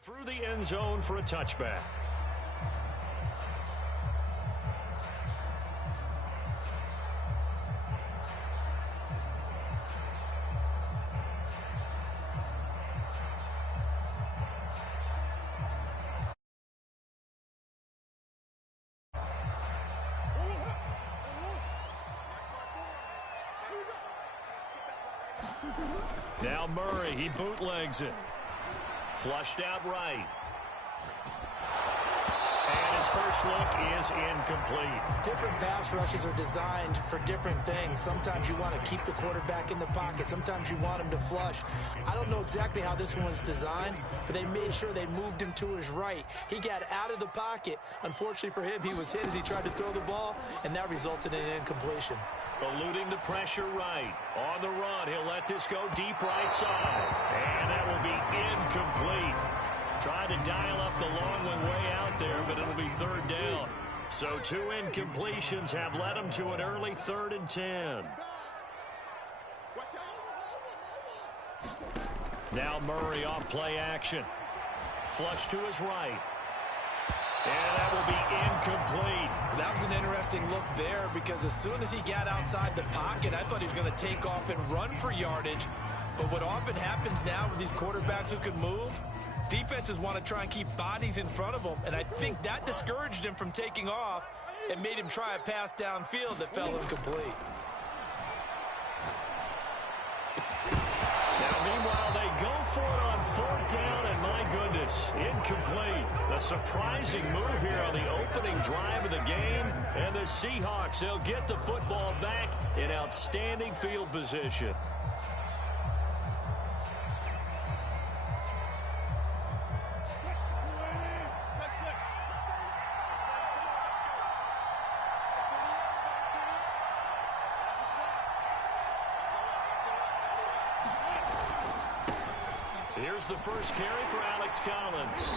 Through the end zone for a touchback. Now Murray, he bootlegs it. Flushed out right. And his first look is incomplete. Different pass rushes are designed for different things. Sometimes you want to keep the quarterback in the pocket. Sometimes you want him to flush. I don't know exactly how this one was designed, but they made sure they moved him to his right. He got out of the pocket. Unfortunately for him, he was hit as he tried to throw the ball, and that resulted in an incompletion. Eluding the pressure right. On the run, he'll let this go deep right side. And that will be incomplete. Tried to dial up the long one way out there, but it'll be third down. So 2 incompletions have led him to an early 3rd and 10. Now Murray off play action. Flush to his right. And that will be incomplete. That was an interesting look there because as soon as he got outside the pocket, I thought he was going to take off and run for yardage. But what often happens now with these quarterbacks who can move, defenses want to try and keep bodies in front of them. And I think that discouraged him from taking off and made him try a pass downfield that fell incomplete. Now, meanwhile, they go for it on 4th down, and my goodness, incomplete. A surprising move here on the opening drive of the game, and the Seahawks, they'll get the football back in outstanding field position. Here's the first carry for Alex Collins.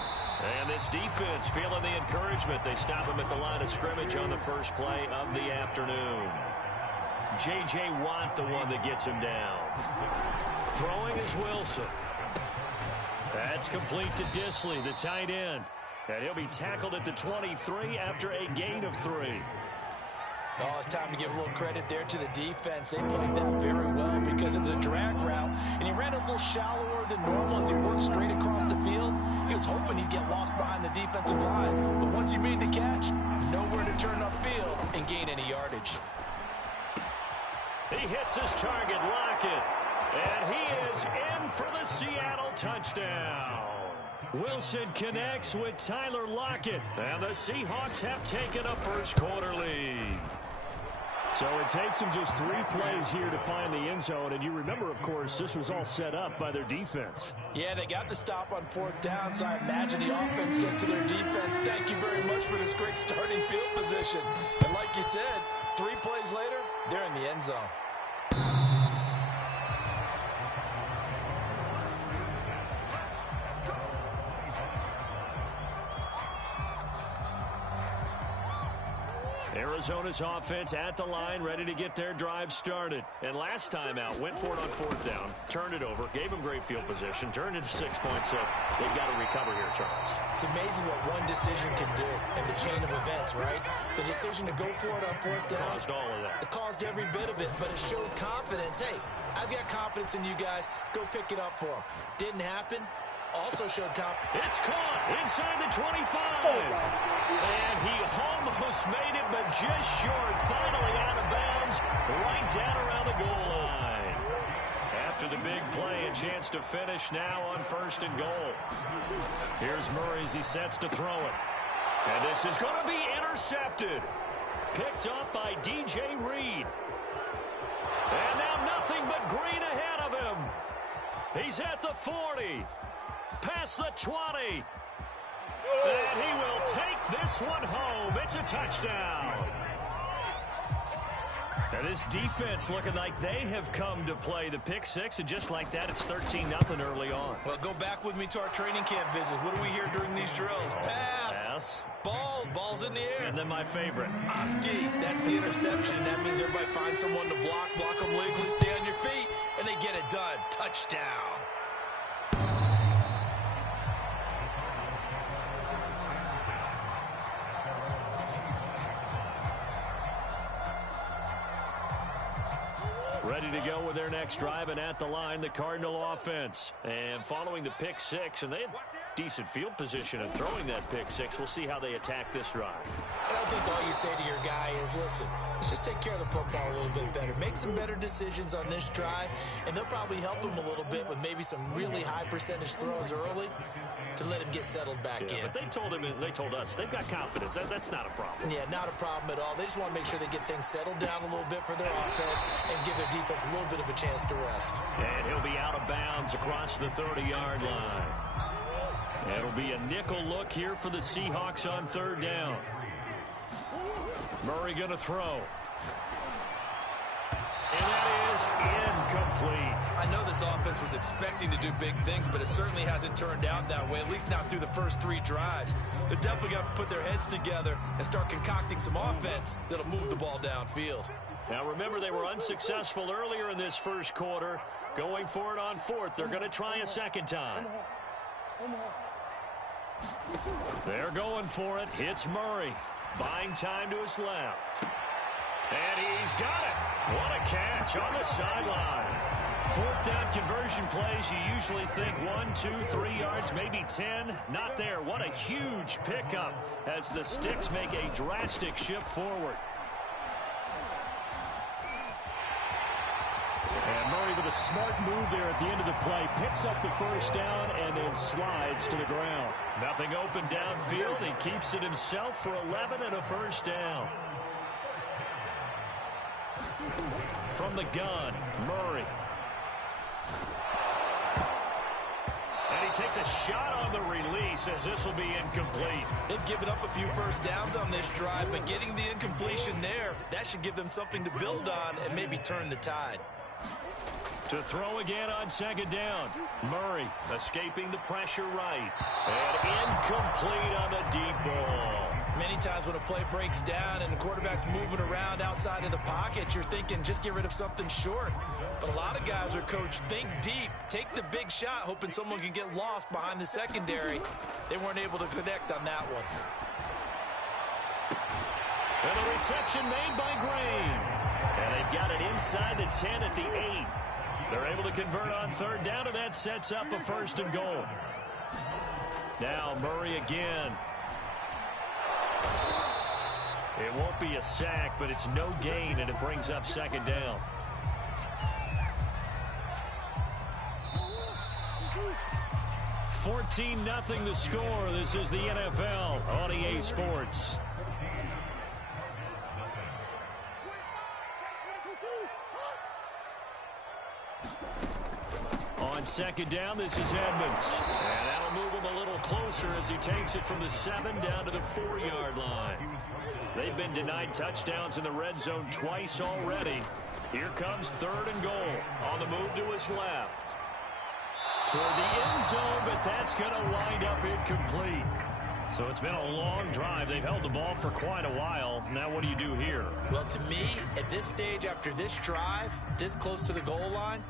And this defense feeling the encouragement. They stop him at the line of scrimmage on the first play of the afternoon. J.J. Watt, the one that gets him down. Throwing is Wilson. That's complete to Disley, the tight end. And he'll be tackled at the 23 after a gain of 3. Oh, it's time to give a little credit there to the defense. They played that very well because it was a drag route, and he ran a little shallower than normal as he worked straight across the field. He was hoping he'd get lost behind the defensive line, but once he made the catch, nowhere to turn upfield and gain any yardage. He hits his target, Lockett, and he is in for the Seattle touchdown. Wilson connects with Tyler Lockett, and the Seahawks have taken a first-quarter lead. So it takes them just 3 plays here to find the end zone. And you remember, of course, this was all set up by their defense. Yeah, they got the stop on 4th down, so I imagine the offense said to their defense, thank you very much for this great starting field position. And like you said, 3 plays later, they're in the end zone. Arizona's offense at the line, ready to get their drive started. And last time out, went for it on 4th down, turned it over, gave them great field position, turned it to 6 points. So they've got to recover here, Charles. It's amazing what one decision can do in the chain of events, right? The decision to go for it on 4th down. Caused all of that. It caused every bit of it, but it showed confidence. Hey, I've got confidence in you guys. Go pick it up for them. Didn't happen. Also showed confidence. It's caught inside the 25. And he almost made it, but just short. Finally out of bounds, right down around the goal line. After the big play, a chance to finish now on 1st and goal. Here's Murray as he sets to throw it. And this is going to be intercepted. Picked up by DJ Reed. And now nothing but green ahead of him. He's at the 40. Past the 20. And he will take this one home. It's a touchdown. And this defense looking like they have come to play the pick 6, and just like that, it's 13-0 early on. Well, go back with me to our training camp visits. What do we hear during these drills? Pass. Ball. Ball's in the air. And then my favorite. Oski. That's the interception. That means everybody finds someone to block them legally, stay on your feet, and they get it done. Touchdown. next drive, and at the line, the Cardinal offense. And following the pick six, and they had decent field position in throwing that pick six. We'll see how they attack this drive. And I think all you say to your guy is, listen, let's just take care of the football a little bit better. Make some better decisions on this drive, and they'll probably help him a little bit with maybe some really high percentage throws early to let him get settled back in. But they told us they've got confidence. That's not a problem. Yeah, not a problem at all. They just want to make sure they get things settled down a little bit for their offense and give their defense a little bit of a chance to rest. And he'll be out of bounds across the 30-yard line. It'll be a nickel look here for the Seahawks on third down. Murray going to throw. And that is incomplete. I know this offense was expecting to do big things, but it certainly hasn't turned out that way, at least not through the first three drives. They're definitely going to have to put their heads together and start concocting some offense that'll move the ball downfield. Now remember, they were unsuccessful earlier in this first quarter. Going for it on fourth. They're going to try a second time. They're going for it. Hits Murray. Buying time to his left. And he's got it. What a catch on the sideline. Fourth down conversion plays, you usually think 1, 2, 3 yards, maybe 10. Not there. What a huge pickup as the Sticks make a drastic shift forward. And Murray with a smart move there at the end of the play. Picks up the first down and then slides to the ground. Nothing open downfield. He keeps it himself for 11 and a first down. From the gun, Murray. And he takes a shot on the release as this will be incomplete. They've given up a few first downs on this drive, but getting the incompletion there, that should give them something to build on and maybe turn the tide. To throw again on second down. Murray escaping the pressure right. And incomplete on the deep ball. Many times when a play breaks down and the quarterback's moving around outside of the pocket, you're thinking just get rid of something short. But a lot of guys are coached, think deep, take the big shot, hoping someone can get lost behind the secondary. They weren't able to connect on that one. And a reception made by Green. And they've got it inside the 10 at the 8. They're able to convert on third down, and that sets up a first and goal. Now Murray again. It won't be a sack, but it's no gain, and it brings up second down. $14-0 the score. This is the NFL on EA Sports. On second down, this is Edmonds. And that'll move him a little closer as he takes it from the 7 down to the 4-yard line. They've been denied touchdowns in the red zone twice already. Here comes third and goal on the move to his left. Toward the end zone, but that's going to wind up incomplete. So it's been a long drive. They've held the ball for quite a while. Now what do you do here? Well, to me, at this stage after this drive, this close to the goal line,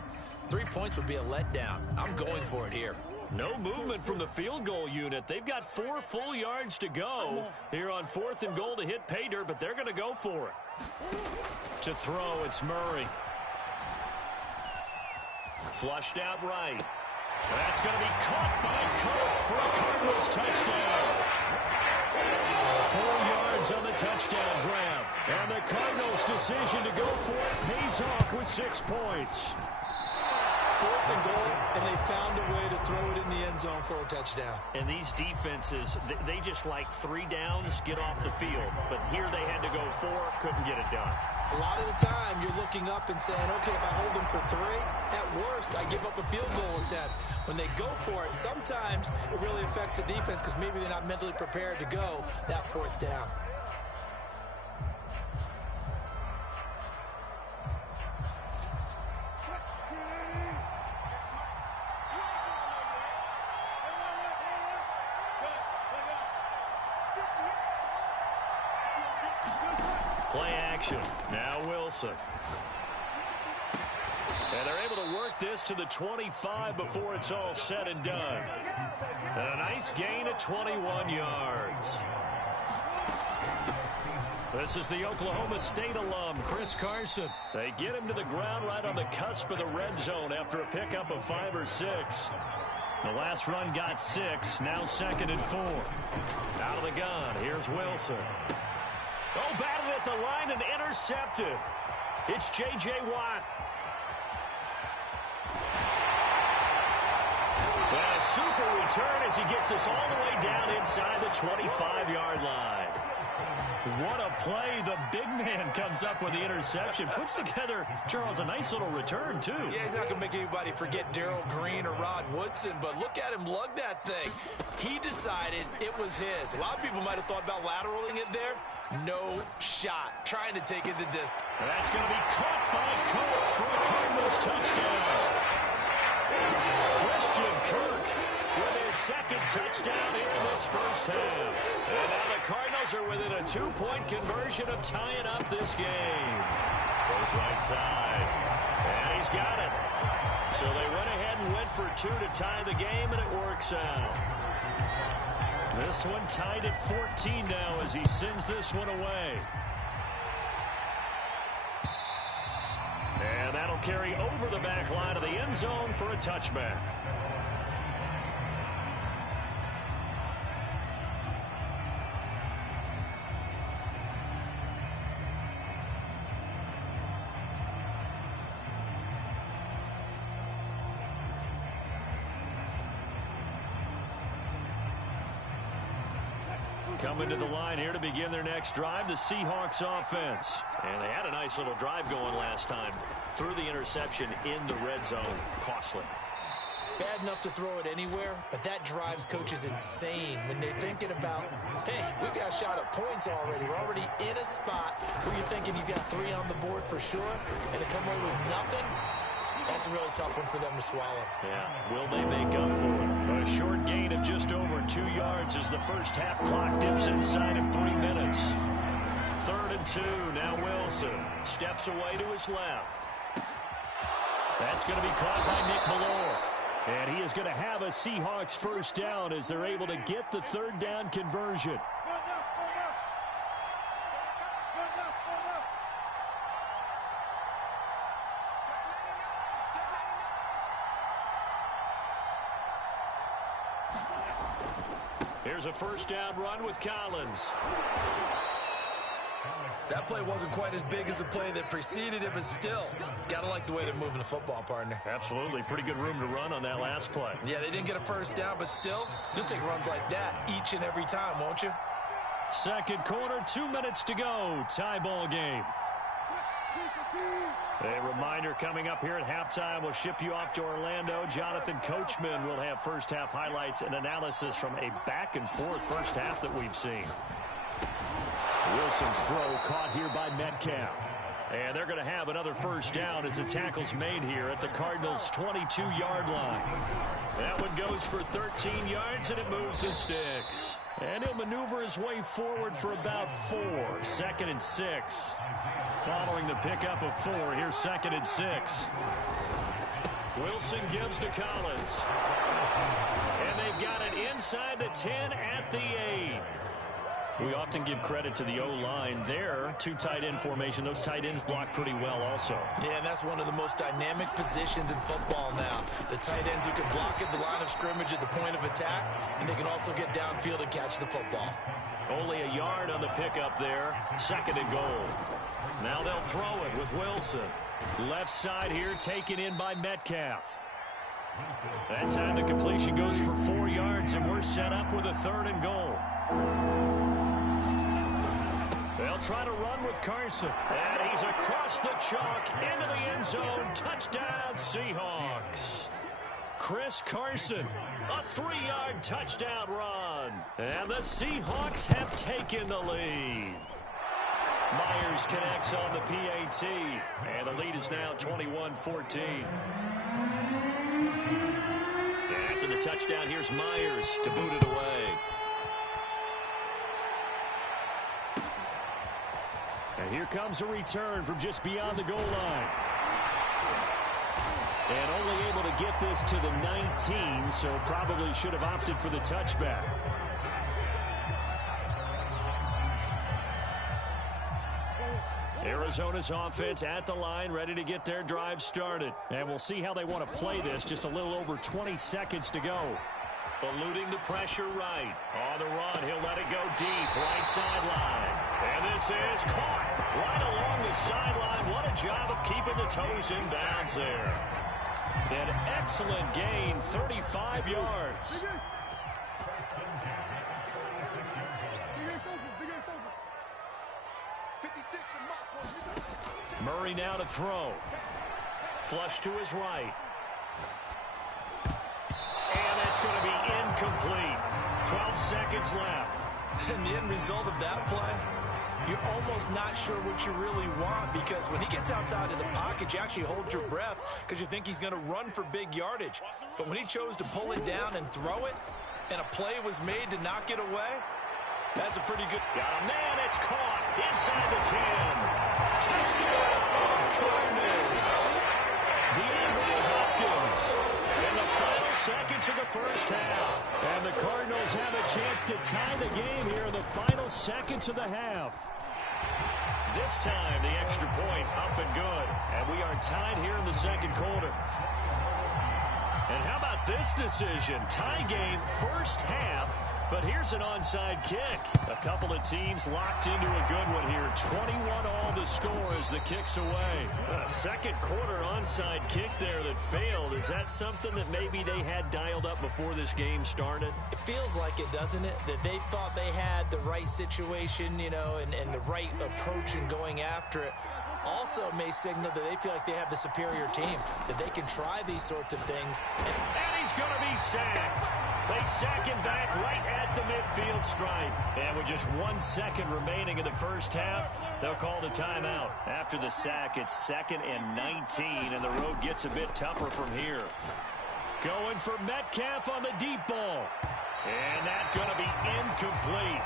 3 points would be a letdown. I'm going for it here. No movement from the field goal unit. They've got 4 full yards to go here on fourth and goal to hit pay dirt, but they're going to go for it. To throw, it's Murray. Flushed out right. That's going to be caught by Coke for a Cardinals touchdown. 4 yards on the touchdown grab. And the Cardinals' decision to go for it pays off with 6 points. Fourth and goal, and they found a way to throw it in the end zone for a touchdown. And these defenses, they just like 3 downs, get off the field. But here they had to go 4, couldn't get it done. A lot of the time, you're looking up and saying, okay, if I hold them for 3, at worst, I give up a field goal attempt. When they go for it, sometimes it really affects the defense because maybe they're not mentally prepared to go that 4th down. Play action. Now Wilson. And they're able to work this to the 25 before it's all said and done. And a nice gain of 21 yards. This is the Oklahoma State alum, Chris Carson. They get him to the ground right on the cusp of the red zone after a pickup of 5 or 6. The last run got 6, now 2nd and 4. Out of the gun, here's Wilson. Oh, batted at the line and intercepted. It's J.J. Watt. And a super return as he gets us all the way down inside the 25-yard line. What a play. The big man comes up with the interception. Puts together, Charles, a nice little return, too. Yeah, he's not going to make anybody forget Darrell Green or Rod Woodson, but look at him lug that thing. He decided it was his. A lot of people might have thought about lateraling it there. No shot. Trying to take it the distance. That's going to be caught by Kirk for a Cardinals touchdown. Christian Kirk with his 2nd touchdown in this first half. And now the Cardinals are within a 2-point conversion of tying up this game. Goes right side. And he's got it. So they went ahead and went for 2 to tie the game, and it works out. This one tied at 14 now as he sends this one away. And that'll carry over the back line of the end zone for a touchback. Coming to the line here to begin their next drive, the Seahawks offense. And they had a nice little drive going last time. Threw the interception in the red zone. Costly. Bad enough to throw it anywhere, but that drives coaches insane when they're thinking about, hey, we got a shot at points already. We're already in a spot where you're thinking you've got 3 on the board for sure, and to come away with nothing, that's a really tough one for them to swallow. Yeah, will they make up for it? A short gain of just over 2 yards as the first half clock dips inside of 3 minutes. 3rd and 2, now Wilson steps away to his left. That's going to be caught by Nick Bellore. And he is going to have a Seahawks first down as they're able to get the 3rd down conversion. Here's a first down run with Collins. That play wasn't quite as big as the play that preceded it, but still, gotta like the way they're moving the football, partner. Absolutely. Pretty good room to run on that last play. Yeah, they didn't get a first down, but still, you'll take runs like that each and every time, won't you? 2nd quarter, 2 minutes to go. Tie ball game. A reminder coming up here at halftime. We'll ship you off to Orlando. Jonathan Coachman will have first half highlights and analysis from a back and forth first half that we've seen. Wilson's throw caught here by Metcalf. And they're going to have another first down as the tackle's made here at the Cardinals' 22-yard line. That one goes for 13 yards, and it moves his sticks. And he'll maneuver his way forward for about 4. 2nd and 6. Following the pickup of 4, here's 2nd and 6. Wilson gives to Collins. And they've got it inside the 10 at the 8. We often give credit to the O-line there. 2 tight end formation. Those tight ends block pretty well also. Yeah, and that's one of the most dynamic positions in football now. The tight ends who can block at the line of scrimmage at the point of attack, and they can also get downfield and catch the football. Only a yard on the pickup there. 2nd and goal. Now they'll throw it with Wilson. Left side here taken in by Metcalf. That time the completion goes for 4 yards, and we're set up with a 3rd and goal. They'll try to run with Carson. And he's across the chalk into the end zone. Touchdown, Seahawks. Chris Carson, a 3-yard touchdown run. And the Seahawks have taken the lead. Myers connects on the PAT. And the lead is now 21-14. After the touchdown, here's Myers to boot it away. And here comes a return from just beyond the goal line. And only able to get this to the 19, so probably should have opted for the touchback. Arizona's offense at the line, ready to get their drive started. And we'll see how they want to play this. Just a little over 20 seconds to go. Eluding the pressure right. On the run, he'll let it go deep, right sideline. And this is caught right along the sideline. What a job of keeping the toes in bounds there. An excellent gain, 35 yards. Murray now to throw. Flush to his right. And it's going to be incomplete. 12 seconds left. And the end result of that play, you're almost not sure what you really want, because when he gets outside of the pocket, you actually hold your breath because you think he's going to run for big yardage. But when he chose to pull it down and throw it, and a play was made to knock it away, that's a pretty good... Got a man, it's caught inside the 10. Touchdown, Cardinals. DeAndre Hopkins in the final seconds of the first half. And the Cardinals have a chance to tie the game here in the final seconds of the half. This time, the extra point up and good. And we are tied here in the second quarter. And how about this decision? Tie game, first half. But here's an onside kick. A couple of teams locked into a good one here. 21-all the score as the kick's away. A second quarter onside kick there that failed. Is that something that maybe they had dialed up before this game started? It feels like it, doesn't it? That they thought they had the right situation, you know, and the right approach in going after it. Also may signal that they feel like they have the superior team, that they can try these sorts of things. And he's going to be sacked. They sack him back right at the midfield stripe. And with just 1 second remaining in the first half, they'll call the timeout. After the sack, it's 2nd and 19, and the road gets a bit tougher from here. Going for Metcalf on the deep ball. And that's going to be incomplete.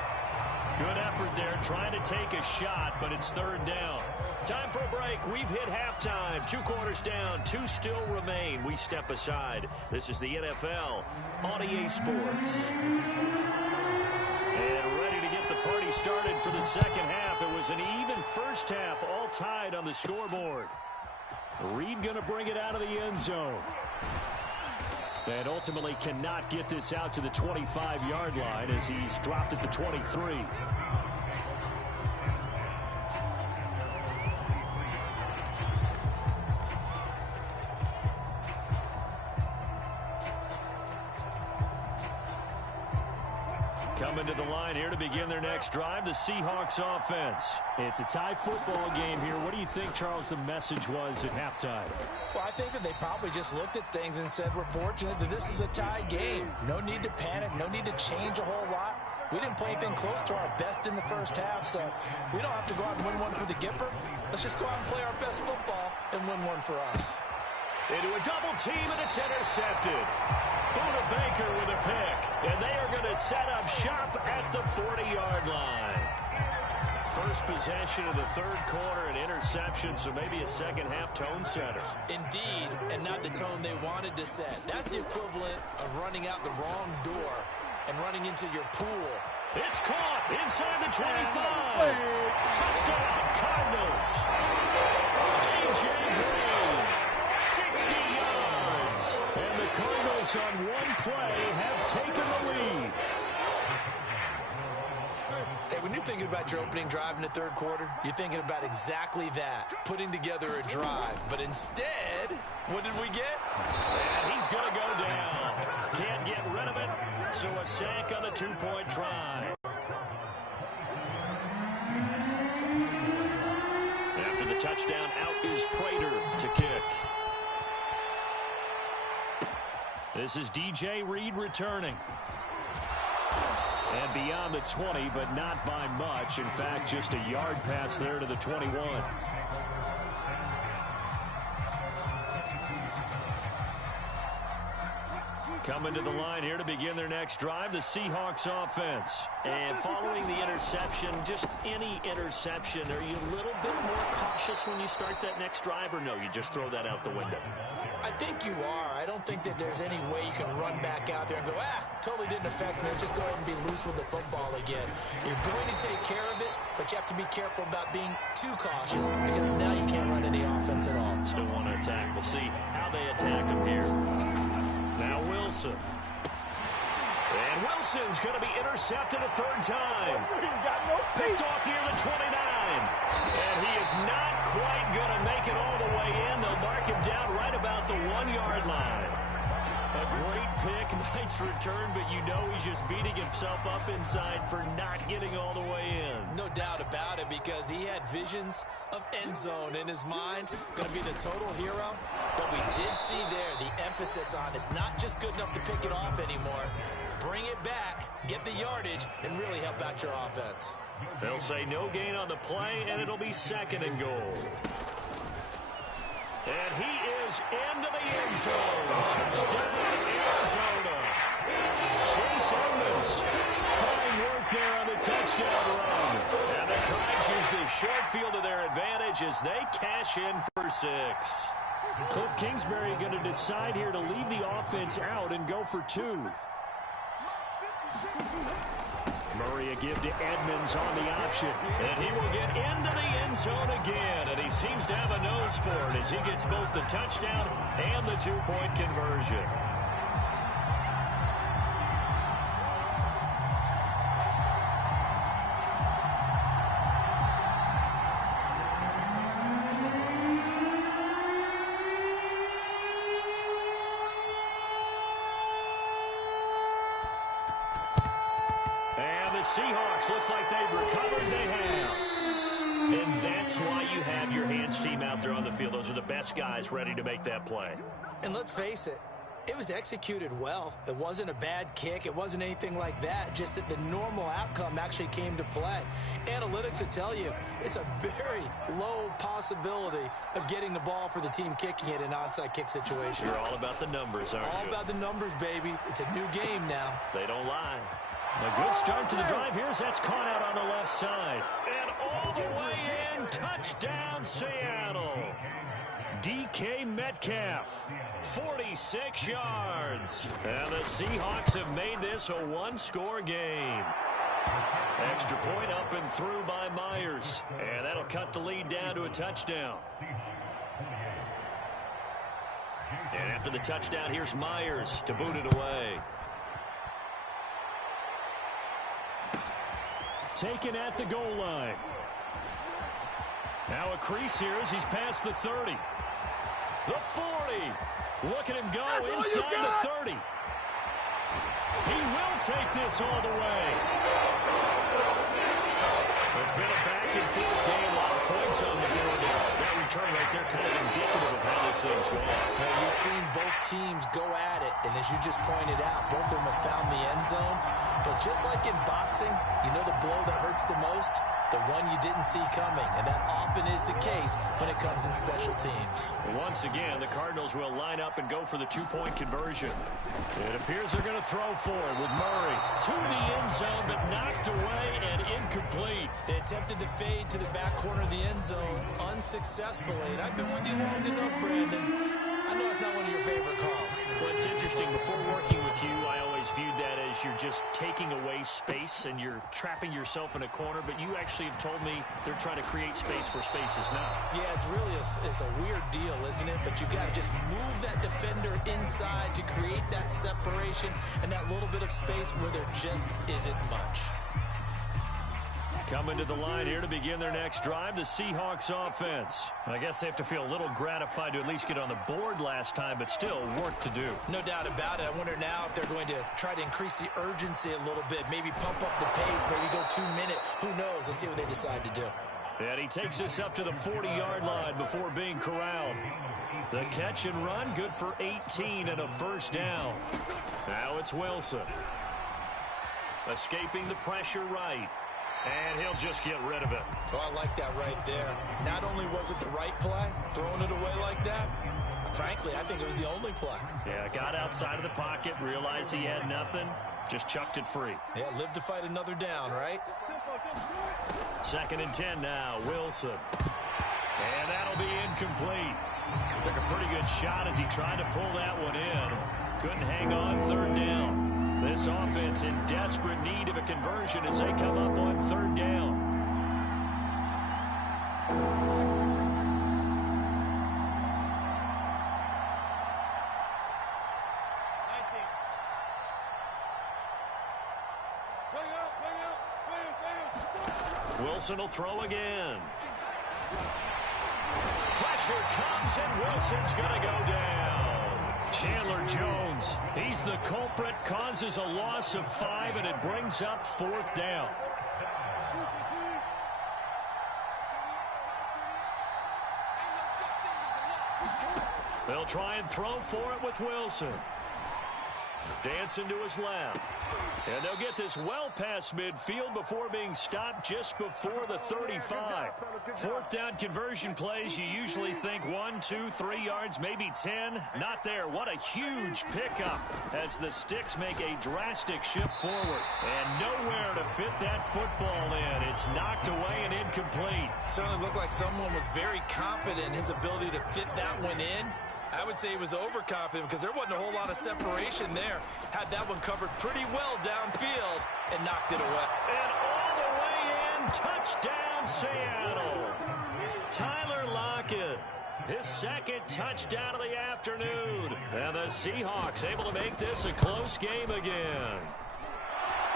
Good effort there, trying to take a shot, but it's 3rd down. Time for a break. We've hit halftime. 2 quarters down. 2 still remain. We step aside. This is the NFL on EA Sports. And ready to get the party started for the second half. It was an even first half, all tied on the scoreboard. Reed going to bring it out of the end zone. And ultimately cannot get this out to the 25-yard line as he's dropped at the 23. Coming to the line here to begin their next drive, the Seahawks offense. It's a tie football game here. What do you think, Charles, the message was at halftime? Well, I think that they probably just looked at things and said, we're fortunate that this is a tie game. No need to panic. No need to change a whole lot. We didn't play anything close to our best in the first half, so we don't have to go out and win one for the Gipper. Let's just go out and play our best football and win one for us. Into a double team, and it's intercepted. Buda Baker with a pick, and they are going to set up shop at the 40-yard line. First possession of the third quarter, an interception, so maybe a second-half tone setter. Indeed, and not the tone they wanted to set. That's the equivalent of running out the wrong door and running into your pool. It's caught inside the 25. Touchdown, Cardinals. A.J. Green, 60 yards. And the Cardinals on one play have taken the lead. Hey, when you're thinking about your opening drive in the third quarter, you're thinking about exactly that, putting together a drive. But instead, what did we get? And he's going to go down. Can't get rid of it, so a sack on the two-point try. After the touchdown, out is Prater to kick. This is DJ Reed returning. And beyond the 20, but not by much. In fact, just a yard pass there to the 21. Coming to the line here to begin their next drive, the Seahawks offense. And following the interception, just any interception, are you a little bit more cautious when you start that next drive, or no, you just throw that out the window? I think you are. I don't think that there's any way you can run back out there and go, totally didn't affect me. Let's just go ahead and be loose with the football again. You're going to take care of it, but you have to be careful about being too cautious because now you can't run any offense at all. Still want to attack. We'll see how they attack him here. Now Wilson. And Wilson's going to be intercepted a third time. Picked off near the 29. And he is not quite going to make it all the way in. They'll mark him down right about the 1-yard line. A great pick, nice return, but you know he's just beating himself up inside for not getting all the way in. No doubt about it, because he had visions of end zone in his mind. Going to be the total hero. But we did see there the emphasis on it's not just good enough to pick it off anymore. Bring it back, get the yardage, and really help out your offense. They'll say no gain on the play, and it'll be 2nd and goal. And he is into the end zone. Touchdown, Arizona. Chase Edmonds. Fine work there on the touchdown run. And the Cards use the short field to their advantage as they cash in for 6. Cliff Kingsbury going to decide here to leave the offense out and go for 2. Murray a give to Edmonds on the option. And he will get into the end zone again. And he seems to have a nose for it as he gets both the touchdown and the 2-point conversion. Seahawks, looks like they've recovered. They have. And that's why you have your hands team out there on the field. Those are the best guys ready to make that play. And let's face it, it was executed well. It wasn't a bad kick. It wasn't anything like that. Just that the normal outcome actually came to play. Analytics will tell you it's a very low possibility of getting the ball for the team kicking it in an onside kick situation. You're all about the numbers, aren't you? All about the numbers, baby. It's a new game now. They don't lie. A good start to the drive here as that's caught out on the left side. And all the way in, touchdown Seattle. DK Metcalf. 46 yards. And the Seahawks have made this a one-score game. Extra point up and through by Myers. And that'll cut the lead down to a touchdown. And after the touchdown, here's Myers to boot it away. Taken at the goal line. Now a crease here as he's past the 30. The 40. Look at him go inside the 30. He will take this all the way. It's been a back-and-forth game. A lot of points on the board there. That return right there kind of indicative of how this thing's going. Well, you've seen both teams go at it, and as you just pointed out, both of them have found the end zone. But just like in boxing, you know the blow that hurts the most? The one you didn't see coming, and that often is the case when it comes in special teams. Once again, the Cardinals will line up and go for the 2-point conversion. It appears they're going to throw for it with Murray. To the end zone, but knocked away and incomplete. They attempted the fade to the back corner of the end zone unsuccessfully. And I've been with you long enough, Brandon. I know it's not one of your favorite calls. Well, it's interesting. Before working with you, I always viewed that as you're just taking away space and you're trapping yourself in a corner. But you actually have told me they're trying to create space where space is not. Yeah, it's really it's a weird deal, isn't it? But you've got to just move that defender inside to create that separation and that little bit of space where there just isn't much. Coming to the line here to begin their next drive, the Seahawks offense. I guess they have to feel a little gratified to at least get on the board last time, but still work to do. No doubt about it. I wonder now if they're going to try to increase the urgency a little bit, maybe pump up the pace, maybe go 2 minute. Who knows? Let's see what they decide to do. And he takes us up to the 40-yard line before being corralled. The catch and run, good for 18 and a first down. Now it's Wilson. Escaping the pressure right. And he'll just get rid of it. Oh, I like that right there. Not only was it the right play, throwing it away like that, Frankly, I think it was the only play. Yeah, got outside of the pocket, realized he had nothing, just chucked it free. Yeah, live to fight another down, right? 2nd and 10 now, Wilson. And that'll be incomplete. Took a pretty good shot as he tried to pull that one in. Couldn't hang on 3rd down. This offense in desperate need of a conversion as they come up on 3rd down. Wilson will throw again. Pressure comes, and Wilson's going to go down. Chandler Jones, he's the culprit, causes a loss of 5, and it brings up 4th down. They'll try and throw for it with Wilson. Dancing to his left. And they'll get this well past midfield before being stopped just before the 35. 4th down conversion plays, you usually think 1, 2, 3 yards, maybe 10. Not there. What a huge pickup as the Sticks make a drastic shift forward. And nowhere to fit that football in. It's knocked away and incomplete. Certainly looked like someone was very confident in his ability to fit that one in. I would say he was overconfident because there wasn't a whole lot of separation there. Had that one covered pretty well downfield and knocked it away. And all the way in, touchdown Seattle. Tyler Lockett, his 2nd touchdown of the afternoon. And the Seahawks able to make this a close game again.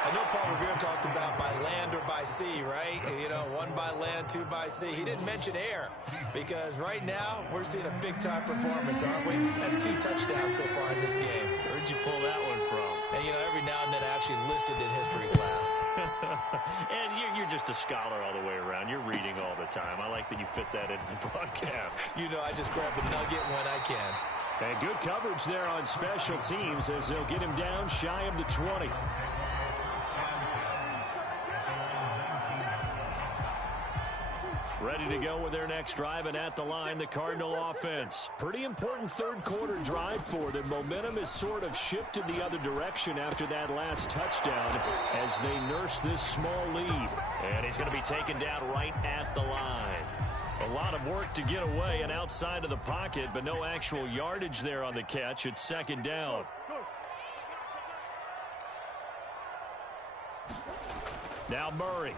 I know Paul Revere talked about by land or by sea, right? You know, 1 by land, 2 by sea. He didn't mention air because right now we're seeing a big-time performance, aren't we? That's 2 touchdowns so far in this game. Where'd you pull that one from? And, you know, every now and then I actually listened in history class. And you're just a scholar all the way around. You're reading all the time. I like that you fit that into the broadcast. You know, I just grab a nugget when I can. And good coverage there on special teams as they'll get him down shy of the 20. Ready to go with their next drive, and at the line, the Cardinal offense. Pretty important 3rd quarter drive for them. Momentum has sort of shifted the other direction after that last touchdown as they nurse this small lead. And he's going to be taken down right at the line. A lot of work to get away and outside of the pocket, but no actual yardage there on the catch. It's 2nd down. Now Murray.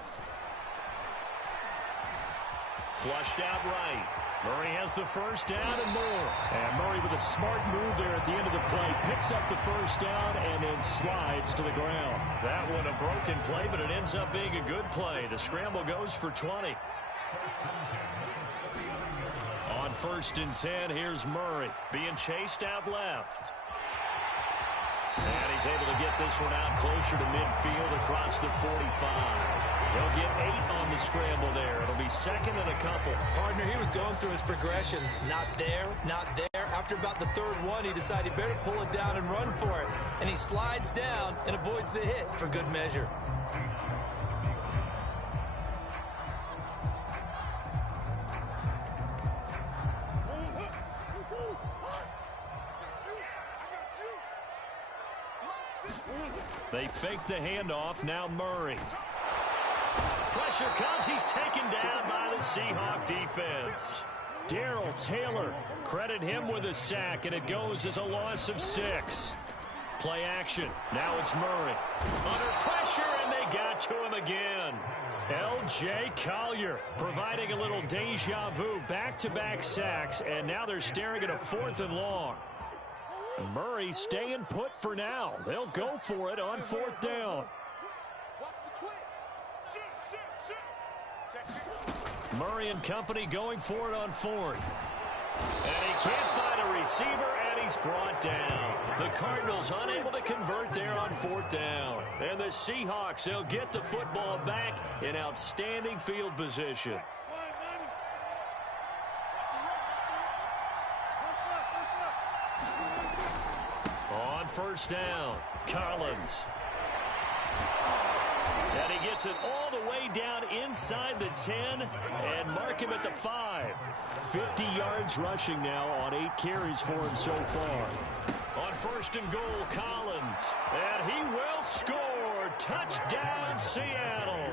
Flushed out right. Murray has the 1st down and more. And Murray with a smart move there at the end of the play. Picks up the 1st down and then slides to the ground. That one a broken play, but it ends up being a good play. The scramble goes for 20. On 1st and 10, here's Murray being chased out left. And he's able to get this one out closer to midfield across the 45. They'll get 8 on the scramble there. It'll be 2nd and a couple. Partner, he was going through his progressions. Not there, not there. After about the 3rd one, he decided he better pull it down and run for it. And he slides down and avoids the hit for good measure. They fake the handoff. Now Murray. Pressure comes. He's taken down by the Seahawk defense. Darrell Taylor, credit him with a sack, and it goes as a loss of 6. Play action. Now it's Murray. Under pressure, and they got to him again. L.J. Collier providing a little deja vu. Back-to-back sacks, and now they're staring at a 4th and long. Murray staying put for now. They'll go for it on 4th down. Murray and company going for it on 4th. And he can't find a receiver, and he's brought down. The Cardinals unable to convert there on 4th down. And the Seahawks, they'll get the football back in outstanding field position. On 1st down, Collins. And he gets it all the way down inside the 10 and mark him at the 5. 50 yards rushing now on 8 carries for him so far. On 1st and goal, Collins. And he will score. Touchdown, Seattle.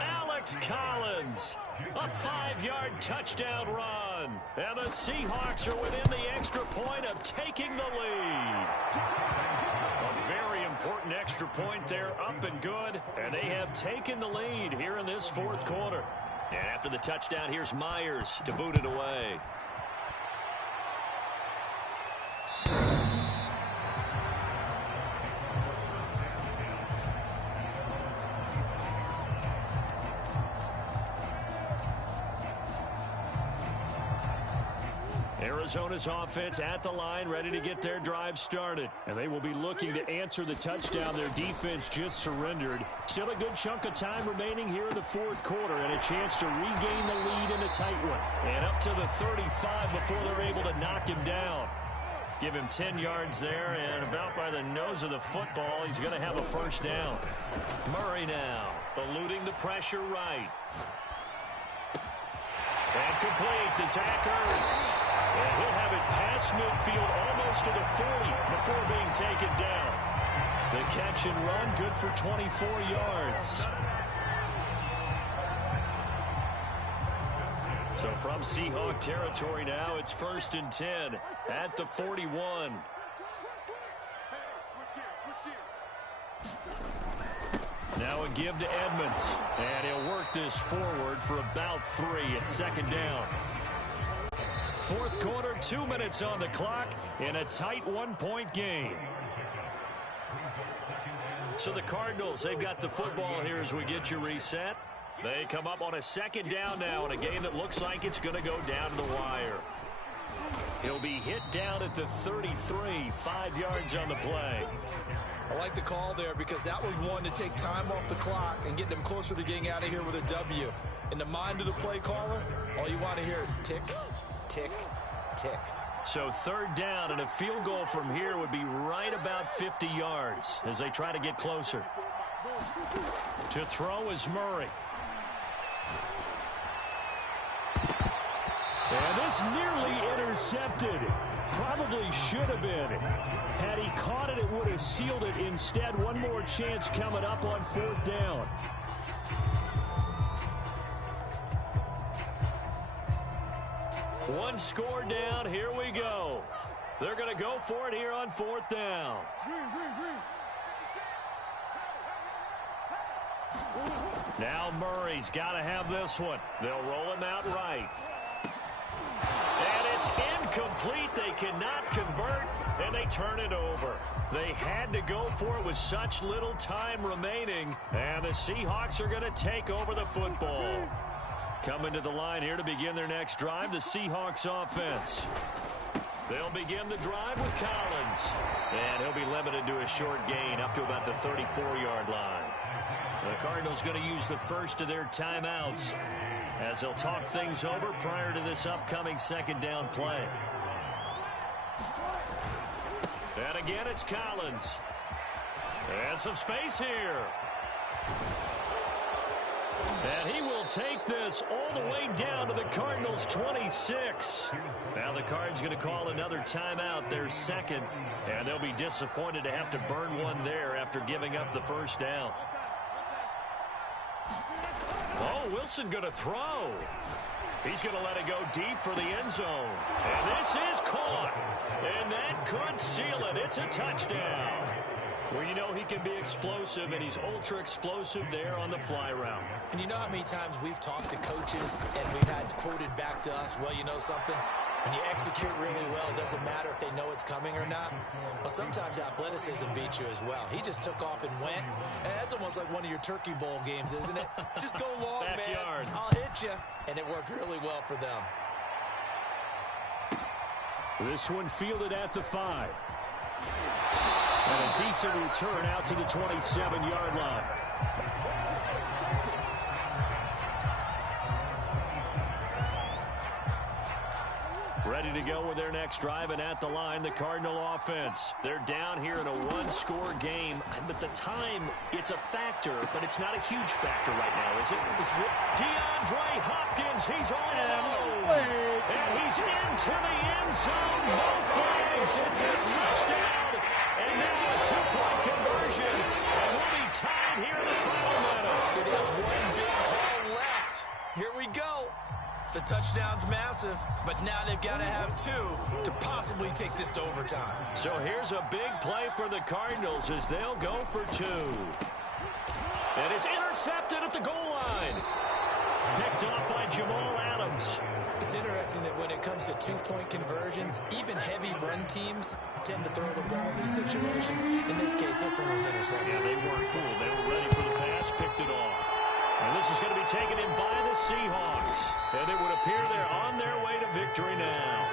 Alex Collins. A 5-yard touchdown run. And the Seahawks are within the extra point of taking the lead. A very important extra point there, up and good. And they have taken the lead here in this 4th quarter. And after the touchdown, here's Myers to boot it away. Arizona's offense at the line, ready to get their drive started. And they will be looking to answer the touchdown their defense just surrendered. Still a good chunk of time remaining here in the 4th quarter and a chance to regain the lead in a tight one. And up to the 35 before they're able to knock him down. Give him 10 yards there, and about by the nose of the football, he's going to have a first down. Murray now, eluding the pressure right. And complete to Zach Ertz. And he'll have it past midfield almost to the 40 before being taken down. The catch and run good for 24 yards. So from Seahawk territory now, it's 1st and 10 at the 41. Now a give to Edmonds. And he'll work this forward for about 3 at 2nd down. 4th quarter, 2 minutes on the clock in a tight 1-point game. So the Cardinals, they've got the football here as we get you reset. They come up on a 2nd down now in a game that looks like it's going to go down to the wire. He'll be hit down at the 33, 5 yards on the play. I like the call there because that was one to take time off the clock and get them closer to getting out of here with a W. In the mind of the play caller, all you want to hear is tick, tick, tick. So 3rd down and a field goal from here would be right about 50 yards as they try to get closer. To throw is Murray. And this nearly intercepted. Probably should have been. Had he caught it, it would have sealed it. Instead, one more chance coming up on 4th down. One score down. Here we go. They're going to go for it here on 4th down. Now Murray's got to have this one. They'll roll him out right. And it's incomplete. They cannot convert, and they turn it over. They had to go for it with such little time remaining, and the Seahawks are going to take over the football. Coming to the line here to begin their next drive, the Seahawks offense. They'll begin the drive with Collins, and he'll be limited to a short gain up to about the 34-yard line. The Cardinals going to use the first of their timeouts as they'll talk things over prior to this upcoming 2nd down play. And again, it's Collins. And some space here. And he will take this all the way down to the Cardinals' 26. Now the Cards going to call another timeout, their 2nd. And they'll be disappointed to have to burn one there after giving up the first down. Oh, Wilson going to throw. He's going to let it go deep for the end zone. And this is caught. And that could seal it. It's a touchdown. Well, you know he can be explosive, and he's ultra-explosive there on the fly route. And you know how many times we've talked to coaches and we've had quoted back to us, well, you know something? When you execute really well, it doesn't matter if they know it's coming or not. Well, sometimes athleticism beats you as well. He just took off and went. And that's almost like one of your Turkey Bowl games, isn't it? Just go long, Backyard. man. I'll hit you. And it worked really well for them. This one fielded at the 5. And a decent return out to the 27-yard line. Ready to go with their next drive, and at the line, the Cardinal offense. They're down here in a one-score game. I'm at the time, it's a factor, but it's not a huge factor right now, is it? DeAndre Hopkins, he's all alone. And he's into the end zone. No flags. It's a touchdown. And now a two-point conversion. And we'll be tied here in the final minute. They have one big call left. Here we go. The touchdown's massive, but now they've got to have two to possibly take this to overtime. So here's a big play for the Cardinals as they'll go for two. And it's intercepted at the goal line. Picked off by Jamal Adams. It's interesting that when it comes to two-point conversions, even heavy run teams tend to throw the ball in these situations. In this case, this one was intercepted. Yeah, they weren't fooled. They were ready for the pass, picked it off. And this is going to be taken in by the Seahawks. And it would appear they're on their way to victory now.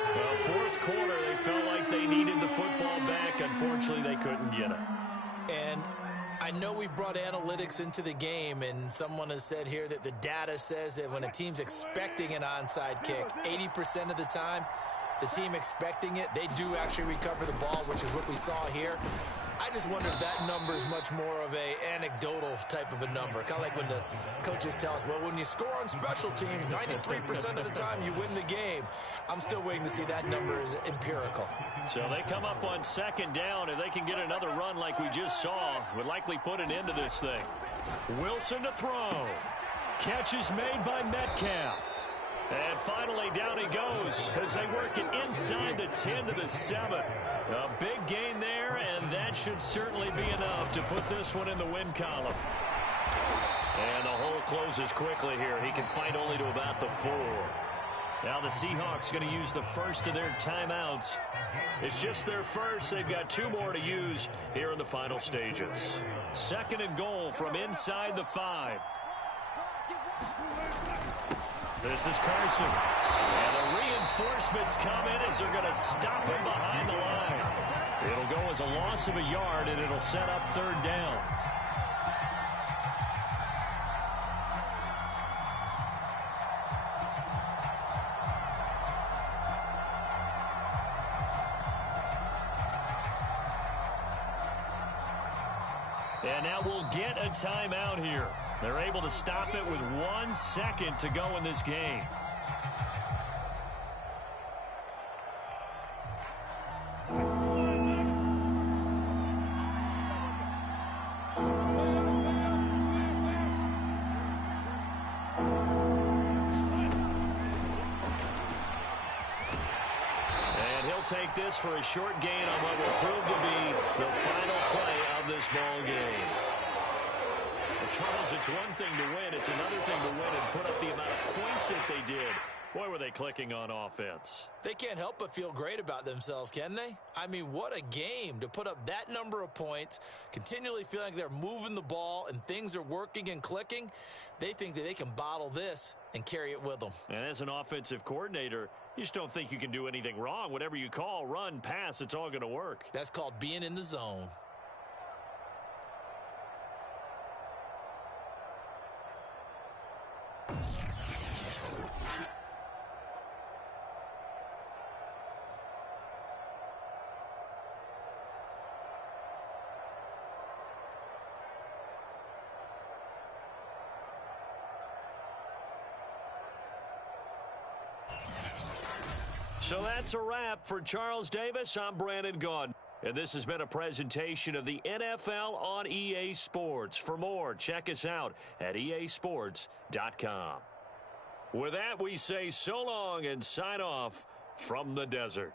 Fourth quarter, they felt like they needed the football back. Unfortunately, they couldn't get it. And I know we brought analytics into the game, and someone has said here that the data says that when a team's expecting an onside kick, 80% of the time, the team expecting it, they do actually recover the ball, which is what we saw here. I just wonder if that number is much more of a anecdotal type of a number. Kind of like when the coaches tell us, well, when you score on special teams, 93% of the time you win the game. I'm still waiting to see that number is empirical. So they come up on second down. If they can get another run like we just saw, would likely put an end to this thing. Wilson to throw. Catch is made by Metcalf. And finally, down he goes as they work it inside the 10 to the 7. A big gain there, and that should certainly be enough to put this one in the win column. And the hole closes quickly here. He can fight only to about the 4. Now the Seahawks going to use the first of their timeouts. It's just their first. They've got 2 more to use here in the final stages. Second and goal from inside the 5. This is Carson. And the reinforcements come in as they're going to stop him behind the line. It'll go as a loss of a yard, and it'll set up third down. And now we'll get a timeout here. They're able to stop it with 1 second to go in this game. And he'll take this for a short gain on what will prove to be the final play of this ball game. Charles, it's one thing to win. It's another thing to win and put up the amount of points that they did. Boy, were they clicking on offense. They can't help but feel great about themselves, can they? I mean, what a game to put up that number of points, continually feeling like they're moving the ball and things are working and clicking. They think that they can bottle this and carry it with them. And as an offensive coordinator, you just don't think you can do anything wrong. Whatever you call, run, pass, it's all going to work. That's called being in the zone. So that's a wrap for Charles Davis. I'm Brandon Gaudin. And this has been a presentation of the NFL on EA Sports. For more, check us out at easports.com. With that, we say so long and sign off from the desert.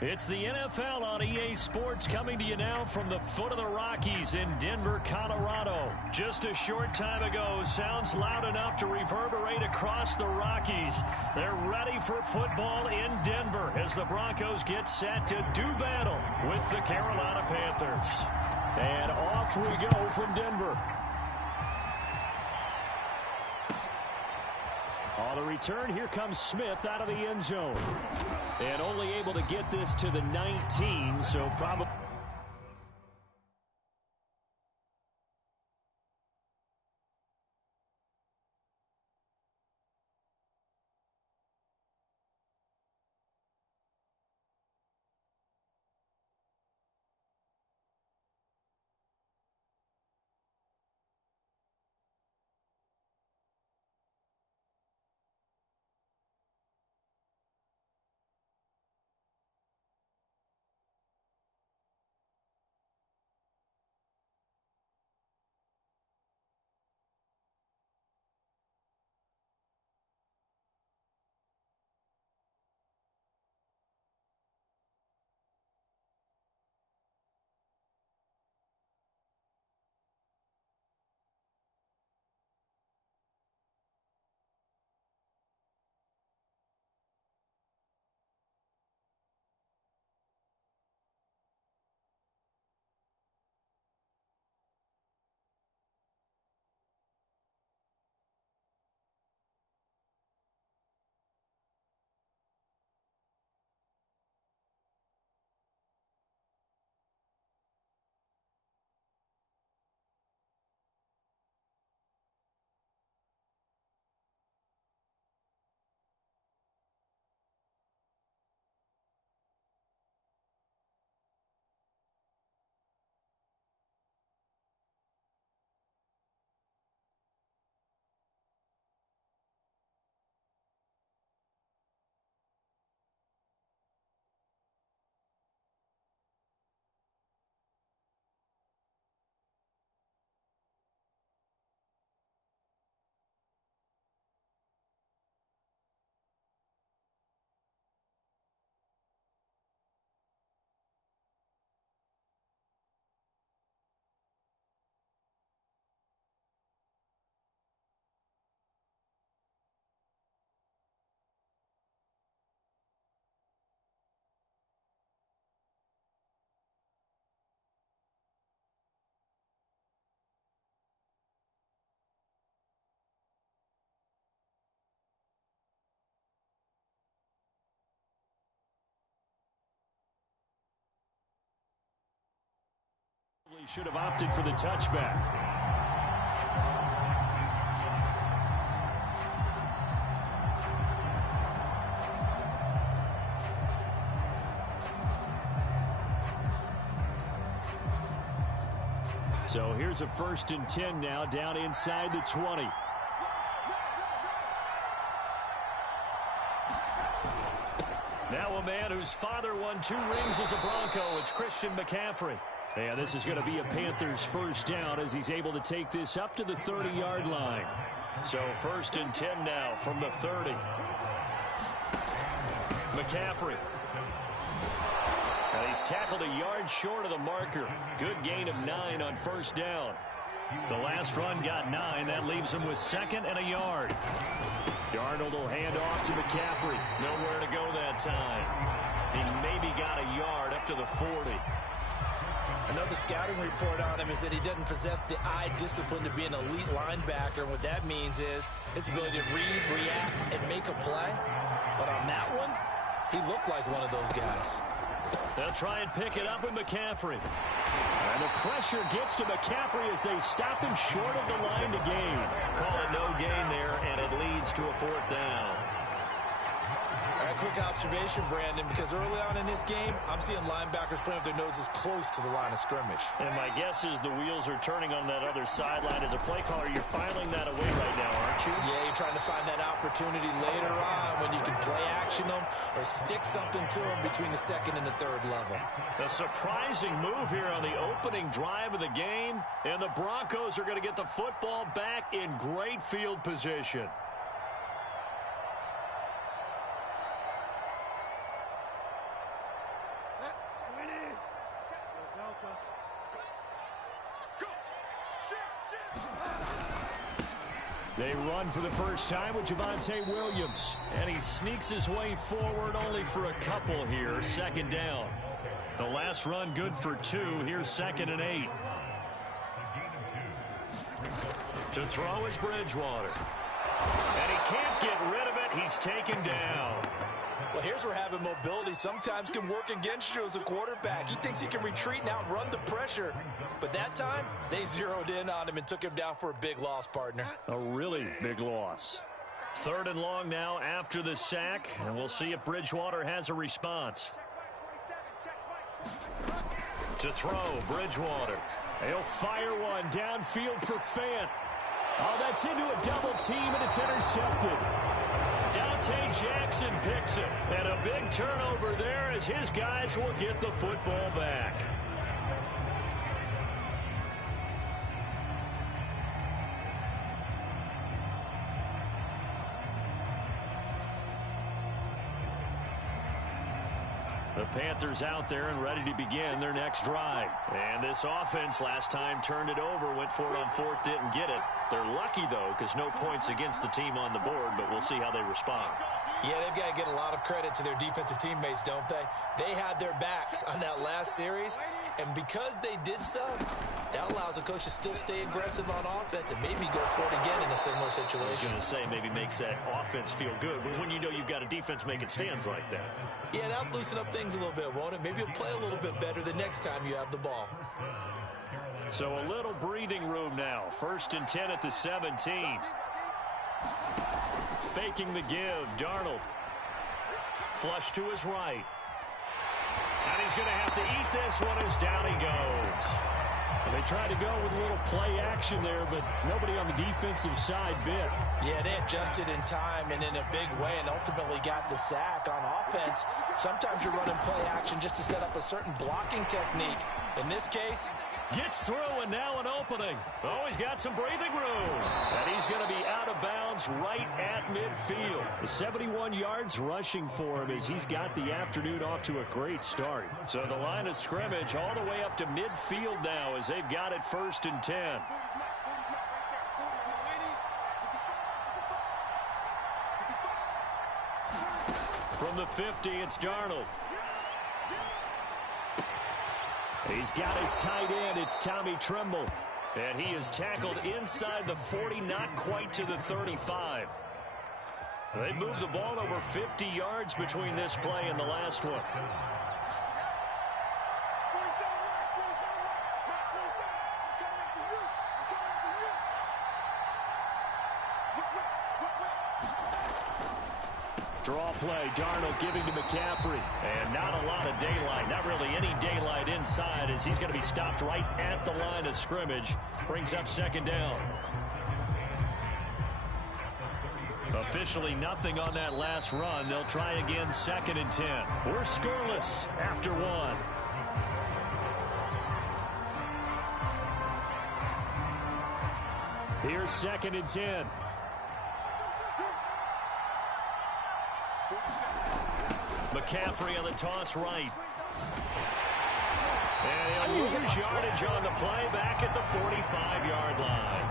It's the NFL on EA Sports coming to you now from the foot of the Rockies in Denver, Colorado. Just a short time ago, sounds loud enough to reverberate across the Rockies. They're ready for football in Denver as the Broncos get set to do battle with the Carolina Panthers. And off we go from Denver. On the return, here comes Smith out of the end zone. And only able to get this to the 19, so probably... should have opted for the touchback. So here's a 1st and 10 now, down inside the 20. Now a man whose father won 2 rings as a Bronco. It's Christian McCaffrey. And this is going to be a Panthers first down as he's able to take this up to the 30-yard line. So 1st and 10 now from the 30. McCaffrey. And he's tackled a yard short of the marker. Good gain of 9 on 1st down. The last run got 9. That leaves him with 2nd and a yard. Darnold will hand off to McCaffrey. Nowhere to go that time. He maybe got a yard up to the 40. Another scouting report on him is that he doesn't possess the eye discipline to be an elite linebacker. And what that means is his ability to read, react, and make a play. But on that one, he looked like one of those guys. They'll try and pick it up with McCaffrey. And the pressure gets to McCaffrey as they stop him short of the line to gain. Call it no gain there, and it leads to a 4th down. Quick observation, Brandon, because early on in this game, I'm seeing linebackers putting up their noses close to the line of scrimmage. And my guess is the wheels are turning on that other sideline. As a play caller, you're filing that away right now, aren't you? Yeah, you're trying to find that opportunity later on when you can play action them or stick something to them between the 2nd and the 3rd level. A surprising move here on the opening drive of the game, and the Broncos are going to get the football back in great field position. They run for the first time with Javonte Williams. And he sneaks his way forward only for a couple here. Second down. The last run good for 2. Here's 2nd and 8. To throw is Bridgewater. And he can't get rid of it. He's taken down. Well, here's where having mobility sometimes can work against you as a quarterback. He thinks he can retreat and outrun the pressure. But that time, they zeroed in on him and took him down for a big loss, partner. A really big loss. 3rd and long now after the sack. And we'll see if Bridgewater has a response. To throw, Bridgewater. He'll fire one downfield for Fant. Oh, that's into a double team, and it's intercepted. Dante Jackson picks it. And a big turnover there as his guys will get the football back. The Panthers out there and ready to begin their next drive. And this offense last time turned it over, went for it on 4th, didn't get it. They're lucky, though, because no points against the team on the board, but we'll see how they respond. Yeah, they've got to get a lot of credit to their defensive teammates, don't they? They had their backs on that last series, and because they did so, that allows the coach to still stay aggressive on offense and maybe go for it again in a similar situation. I was going to say maybe makes that offense feel good, but when you know you've got a defense making stands like that. Yeah, that'll loosen up things a little bit, won't it? Maybe you'll play a little bit better the next time you have the ball. So a little breathing room now. 1st and 10 at the 17. Faking the give, Darnold. Flush to his right. And he's going to have to eat this one as down he goes. They tried to go with a little play action there, but nobody on the defensive side bit. Yeah, they adjusted in time and in a big way and ultimately got the sack on offense. Sometimes you're running play action just to set up a certain blocking technique. In this case, gets through, and now an opening. Oh, he's got some breathing room. And he's going to be out of bounds right at midfield. The 71 yards rushing for him as he's got the afternoon off to a great start. So the line of scrimmage all the way up to midfield now as they've got it 1st and 10. From the 50, it's Darnold. He's got his tight end. It's Tommy Tremble. And he is tackled inside the 40, not quite to the 35. They moved the ball over 50 yards between this play and the last one. Draw play, Darnold giving to McCaffrey. And not a lot of daylight, not really any daylight inside as he's going to be stopped right at the line of scrimmage. Brings up 2nd down. Officially nothing on that last run. They'll try again 2nd and 10. We're scoreless after 1. Here's 2nd and 10. McCaffrey on the toss right. And he'll lose yardage on the play back at the 45-yard line.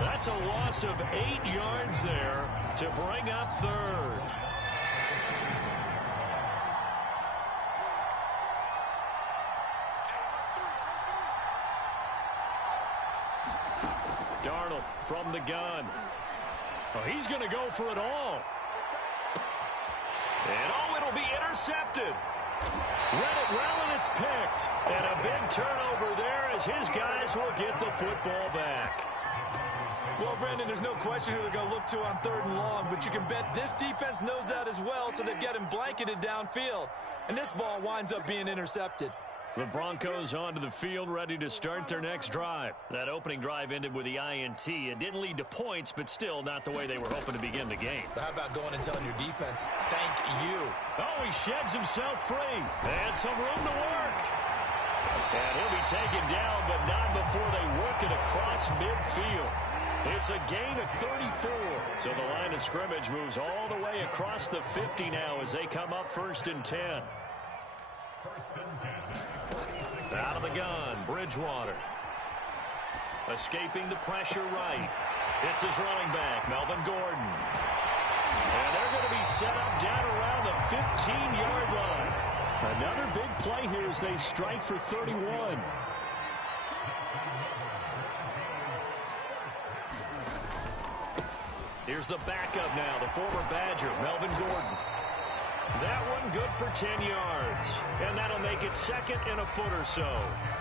That's a loss of 8 yards there to bring up 3rd. Darnold from the gun. Oh, he's going to go for it all. And oh, it'll be intercepted. Read it well, and it's picked. And a big turnover there as his guys will get the football back. Well, Brandon, there's no question who they're going to look to on 3rd and long, but you can bet this defense knows that as well, so they've got him blanketed downfield. And this ball winds up being intercepted. The Broncos onto the field, ready to start their next drive. That opening drive ended with the INT. It didn't lead to points, but still not the way they were hoping to begin the game. But how about going and telling your defense, thank you? Oh, he sheds himself free. And some room to work. And he'll be taken down, but not before they work it across midfield. It's a gain of 34. So the line of scrimmage moves all the way across the 50 now as they come up 1st and 10. Out of the gun, Bridgewater. Escaping the pressure right. It's his running back, Melvin Gordon. And they're going to be set up down around the 15-yard line. Another big play here as they strike for 31. Here's the backup now, the former Badger, Melvin Gordon. That one good for 10 yards. And that'll make it second and a foot or so.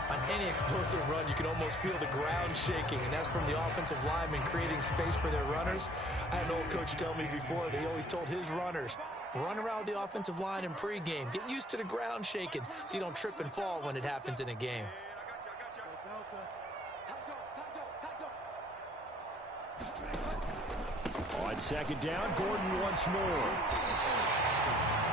On any explosive run, you can almost feel the ground shaking, and that's from the offensive linemen creating space for their runners. I had an old coach tell me before, they always told his runners, run around the offensive line in pregame. Get used to the ground shaking so you don't trip and fall when it happens in a game. On second down, Gordon once more.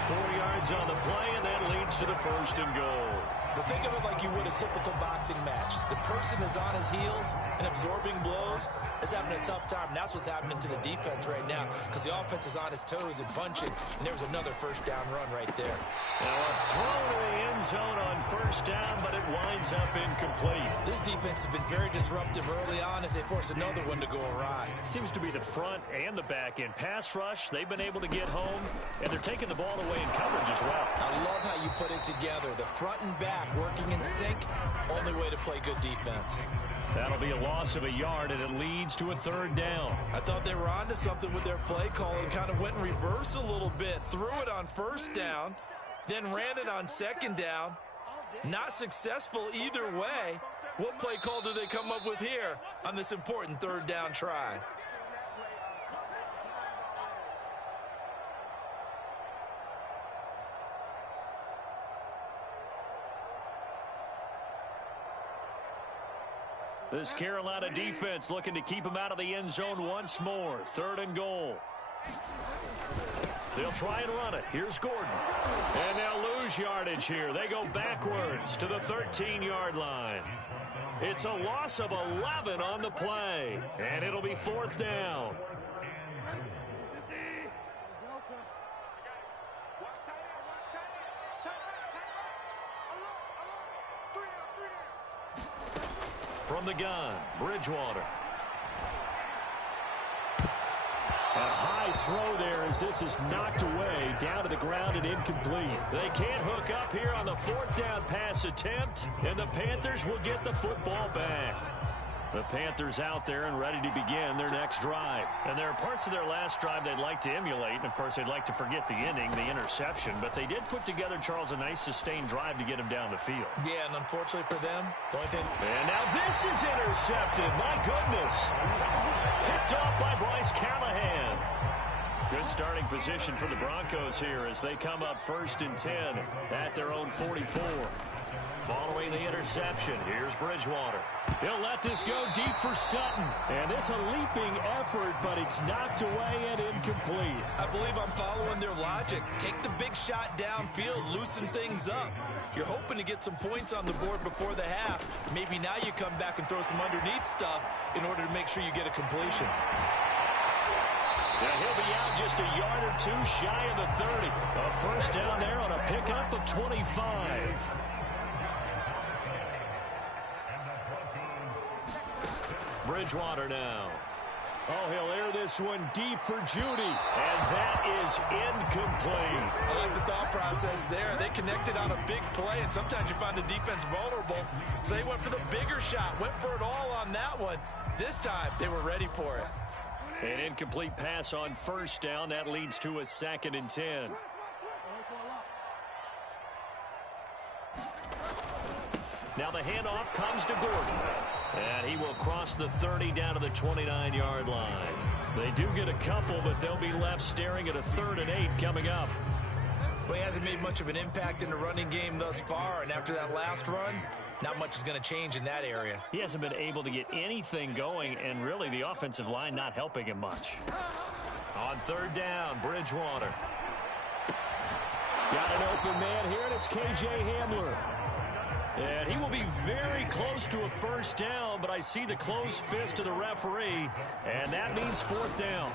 4 yards on the play, and that leads to the first and goal. But think of it like you would a typical boxing match. The person is on his heels and absorbing blows is having a tough time. And that's what's happening to the defense right now because the offense is on his toes and punching. And there's another first down run right there. Now a throw to the end zone on first down, but it winds up incomplete. This defense has been very disruptive early on as they force another one to go awry. It seems to be the front and the back end. Pass rush, they've been able to get home, and they're taking the ball away in coverage as well. I love how you put it together. The front and back working in sync, only way to play good defense. That'll be a loss of a yard, and it leads to a third down. I thought they were onto something with their play call and kind of went in reverse a little bit. Threw it on first down, then ran it on second down. Not successful either way. What play call do they come up with here on this important third down try? This Carolina defense looking to keep him out of the end zone once more. Third and goal. They'll try and run it. Here's Gordon. And they'll lose yardage here. They go backwards to the 13-yard line. It's a loss of 11 on the play. And it'll be fourth down. From the gun, Bridgewater. A high throw there as this is knocked away, down to the ground and incomplete. They can't hook up here on the fourth down pass attempt, and the Panthers will get the football back. The Panthers out there and ready to begin their next drive. And there are parts of their last drive they'd like to emulate. And, of course, they'd like to forget the inning, the interception. But they did put together, Charles, a nice sustained drive to get him down the field. Yeah, and unfortunately for them, the only thing... And now this is intercepted. My goodness. Picked off by Bryce Callahan. Good starting position for the Broncos here as they come up first and 10 at their own 44. Following the interception, here's Bridgewater. He'll let this go deep for Sutton. And it's a leaping effort, but it's knocked away and incomplete. I believe I'm following their logic. Take the big shot downfield, loosen things up. You're hoping to get some points on the board before the half. Maybe now you come back and throw some underneath stuff in order to make sure you get a completion. Yeah, he'll be out just a yard or two shy of the 30. A first down there on a pickup of 25. Bridgewater now. Oh, he'll air this one deep for Judy. And that is incomplete. I like the thought process there. They connected on a big play, and sometimes you find the defense vulnerable. So they went for the bigger shot, went for it all on that one. This time, they were ready for it. An incomplete pass on first down. That leads to a 2nd and 10. Now the handoff comes to Gordon. And he will cross the 30 down to the 29-yard line. They do get a couple, but they'll be left staring at a 3rd and 8 coming up. Well, he hasn't made much of an impact in the running game thus far, and after that last run, not much is going to change in that area. He hasn't been able to get anything going, and really the offensive line not helping him much. On 3rd down, Bridgewater. Got an open man here, and it's K.J. Hamler. And he will be very close to a first down, but I see the closed fist of the referee, and that means 4th down.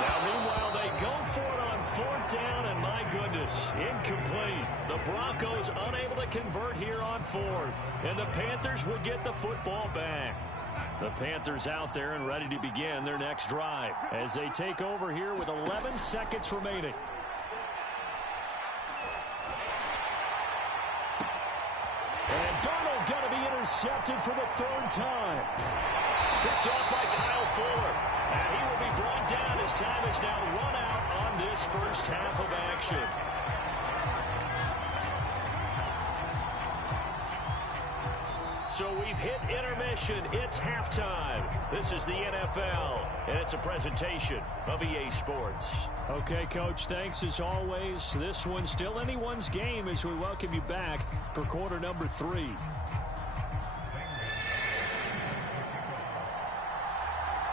Now, meanwhile, they go for it on 4th down, and my goodness, incomplete. The Broncos unable to convert here on fourth. And the Panthers would get the football back. The Panthers out there and ready to begin their next drive as they take over here with 11 seconds remaining. And Darnold going to be intercepted for the third time. Picked off by Kyle Fuller. And he will be brought down as time is now run out on this first half of action. So we've hit intermission. It's halftime. This is the NFL, and it's a presentation of EA Sports. Okay, Coach, thanks as always. This one's still anyone's game as we welcome you back for quarter number 3.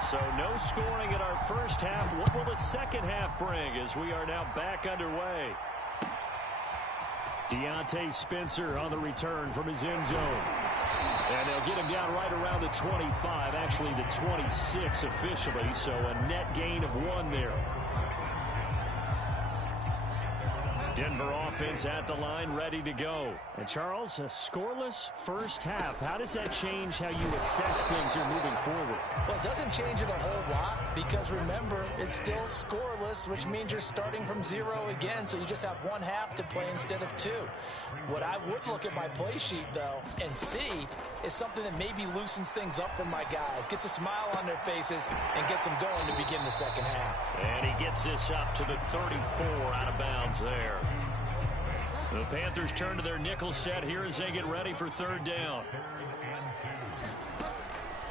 So no scoring in our first half. What will the second half bring as we are now back underway? Deontay Spencer on the return from his end zone. And they'll get him down right around the 25, actually the 26 officially, so a net gain of 1 there. Denver offense at the line, ready to go. And Charles, a scoreless first half. How does that change how you assess things here moving forward? Well, it doesn't change it a whole lot because, remember, it's still scoreless, which means you're starting from 0 again, so you just have 1 half to play instead of 2. What I would look at my play sheet, though, and see is something that maybe loosens things up for my guys, gets a smile on their faces, and gets them going to begin the second half. And he gets this up to the 34 out of bounds there. The Panthers turn to their nickel set here as they get ready for third down.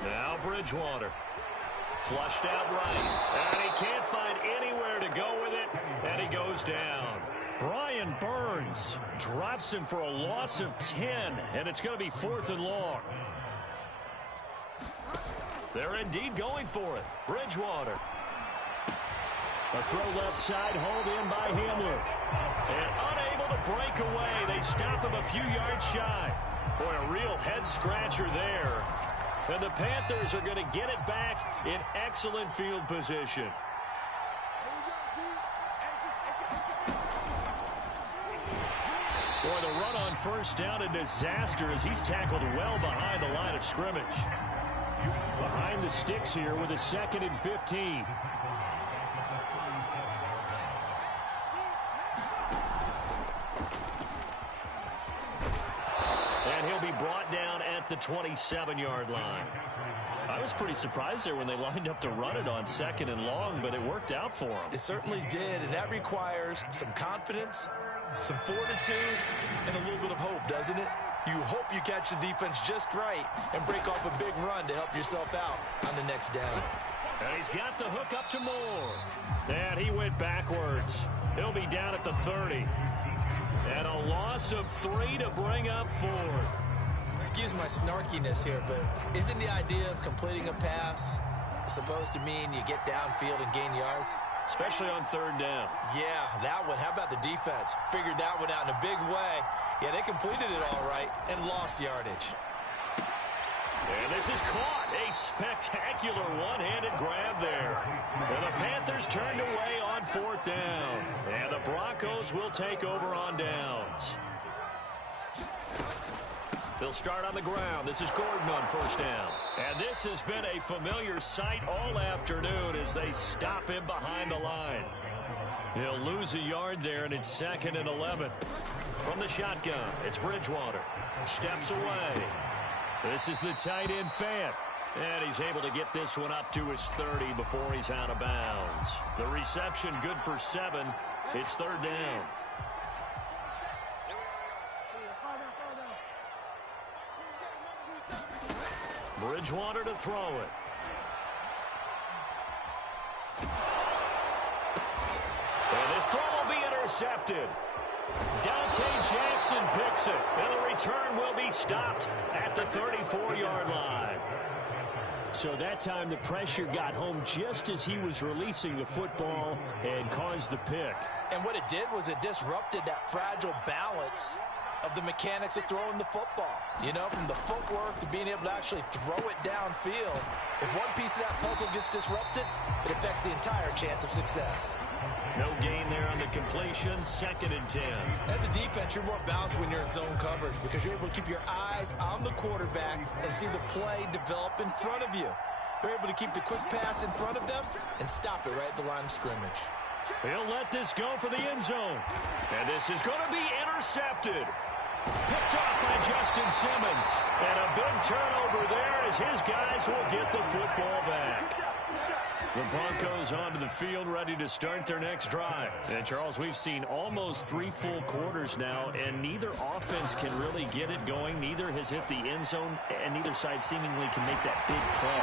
Now Bridgewater. Flushed out right. And he can't find anywhere to go with it. And he goes down. Brian Burns drops him for a loss of 10. And it's going to be 4th and long. They're indeed going for it. Bridgewater. A throw left side, hauled in by Hamler. And unable to break away. They stop him a few yards shy. Boy, a real head-scratcher there. And the Panthers are going to get it back in excellent field position. Boy, the run on first down, a disaster as he's tackled well behind the line of scrimmage. Behind the sticks here with a 2nd and 15. Brought down at the 27-yard line. I was pretty surprised there when they lined up to run it on 2nd and long, but it worked out for them. It certainly did, and that requires some confidence, some fortitude, and a little bit of hope, doesn't it? You hope you catch the defense just right and break off a big run to help yourself out on the next down. And he's got the hook up to Moore. And he went backwards. He'll be down at the 30. And a loss of 3 to bring up 4th. Excuse my snarkiness here, but isn't the idea of completing a pass supposed to mean you get downfield and gain yards? Especially on third down. Yeah, that one. How about the defense? Figured that one out in a big way. Yeah, they completed it all right and lost yardage. And this is caught. A spectacular one-handed grab there. And the Panthers turned away on 4th down. And the Broncos will take over on downs. They'll start on the ground. This is Gordon on first down. And this has been a familiar sight all afternoon as they stop him behind the line. He'll lose a yard there, and it's 2nd and 11. From the shotgun, it's Bridgewater. Steps away. This is the tight end, Fant. And he's able to get this one up to his 30 before he's out of bounds. The reception good for 7. It's third down. Bridgewater to throw it. And this throw will be intercepted. Dante Jackson picks it. And the return will be stopped at the 34-yard line. So that time the pressure got home just as he was releasing the football and caused the pick. And what it did was it disrupted that fragile balance of the mechanics of throwing the football. You know, from the footwork to being able to actually throw it downfield. If one piece of that puzzle gets disrupted, it affects the entire chance of success. No gain there on the completion, 2nd and 10. As a defense, you're more balanced when you're in zone coverage because you're able to keep your eyes on the quarterback and see the play develop in front of you. They're able to keep the quick pass in front of them and stop it right at the line of scrimmage. He'll let this go for the end zone. And this is going to be intercepted. Picked off by Justin Simmons. And a big turnover there as his guys will get the football back. The Broncos onto the field, ready to start their next drive. And, Charles, we've seen almost 3 full quarters now, and neither offense can really get it going. Neither has hit the end zone, and neither side seemingly can make that big play.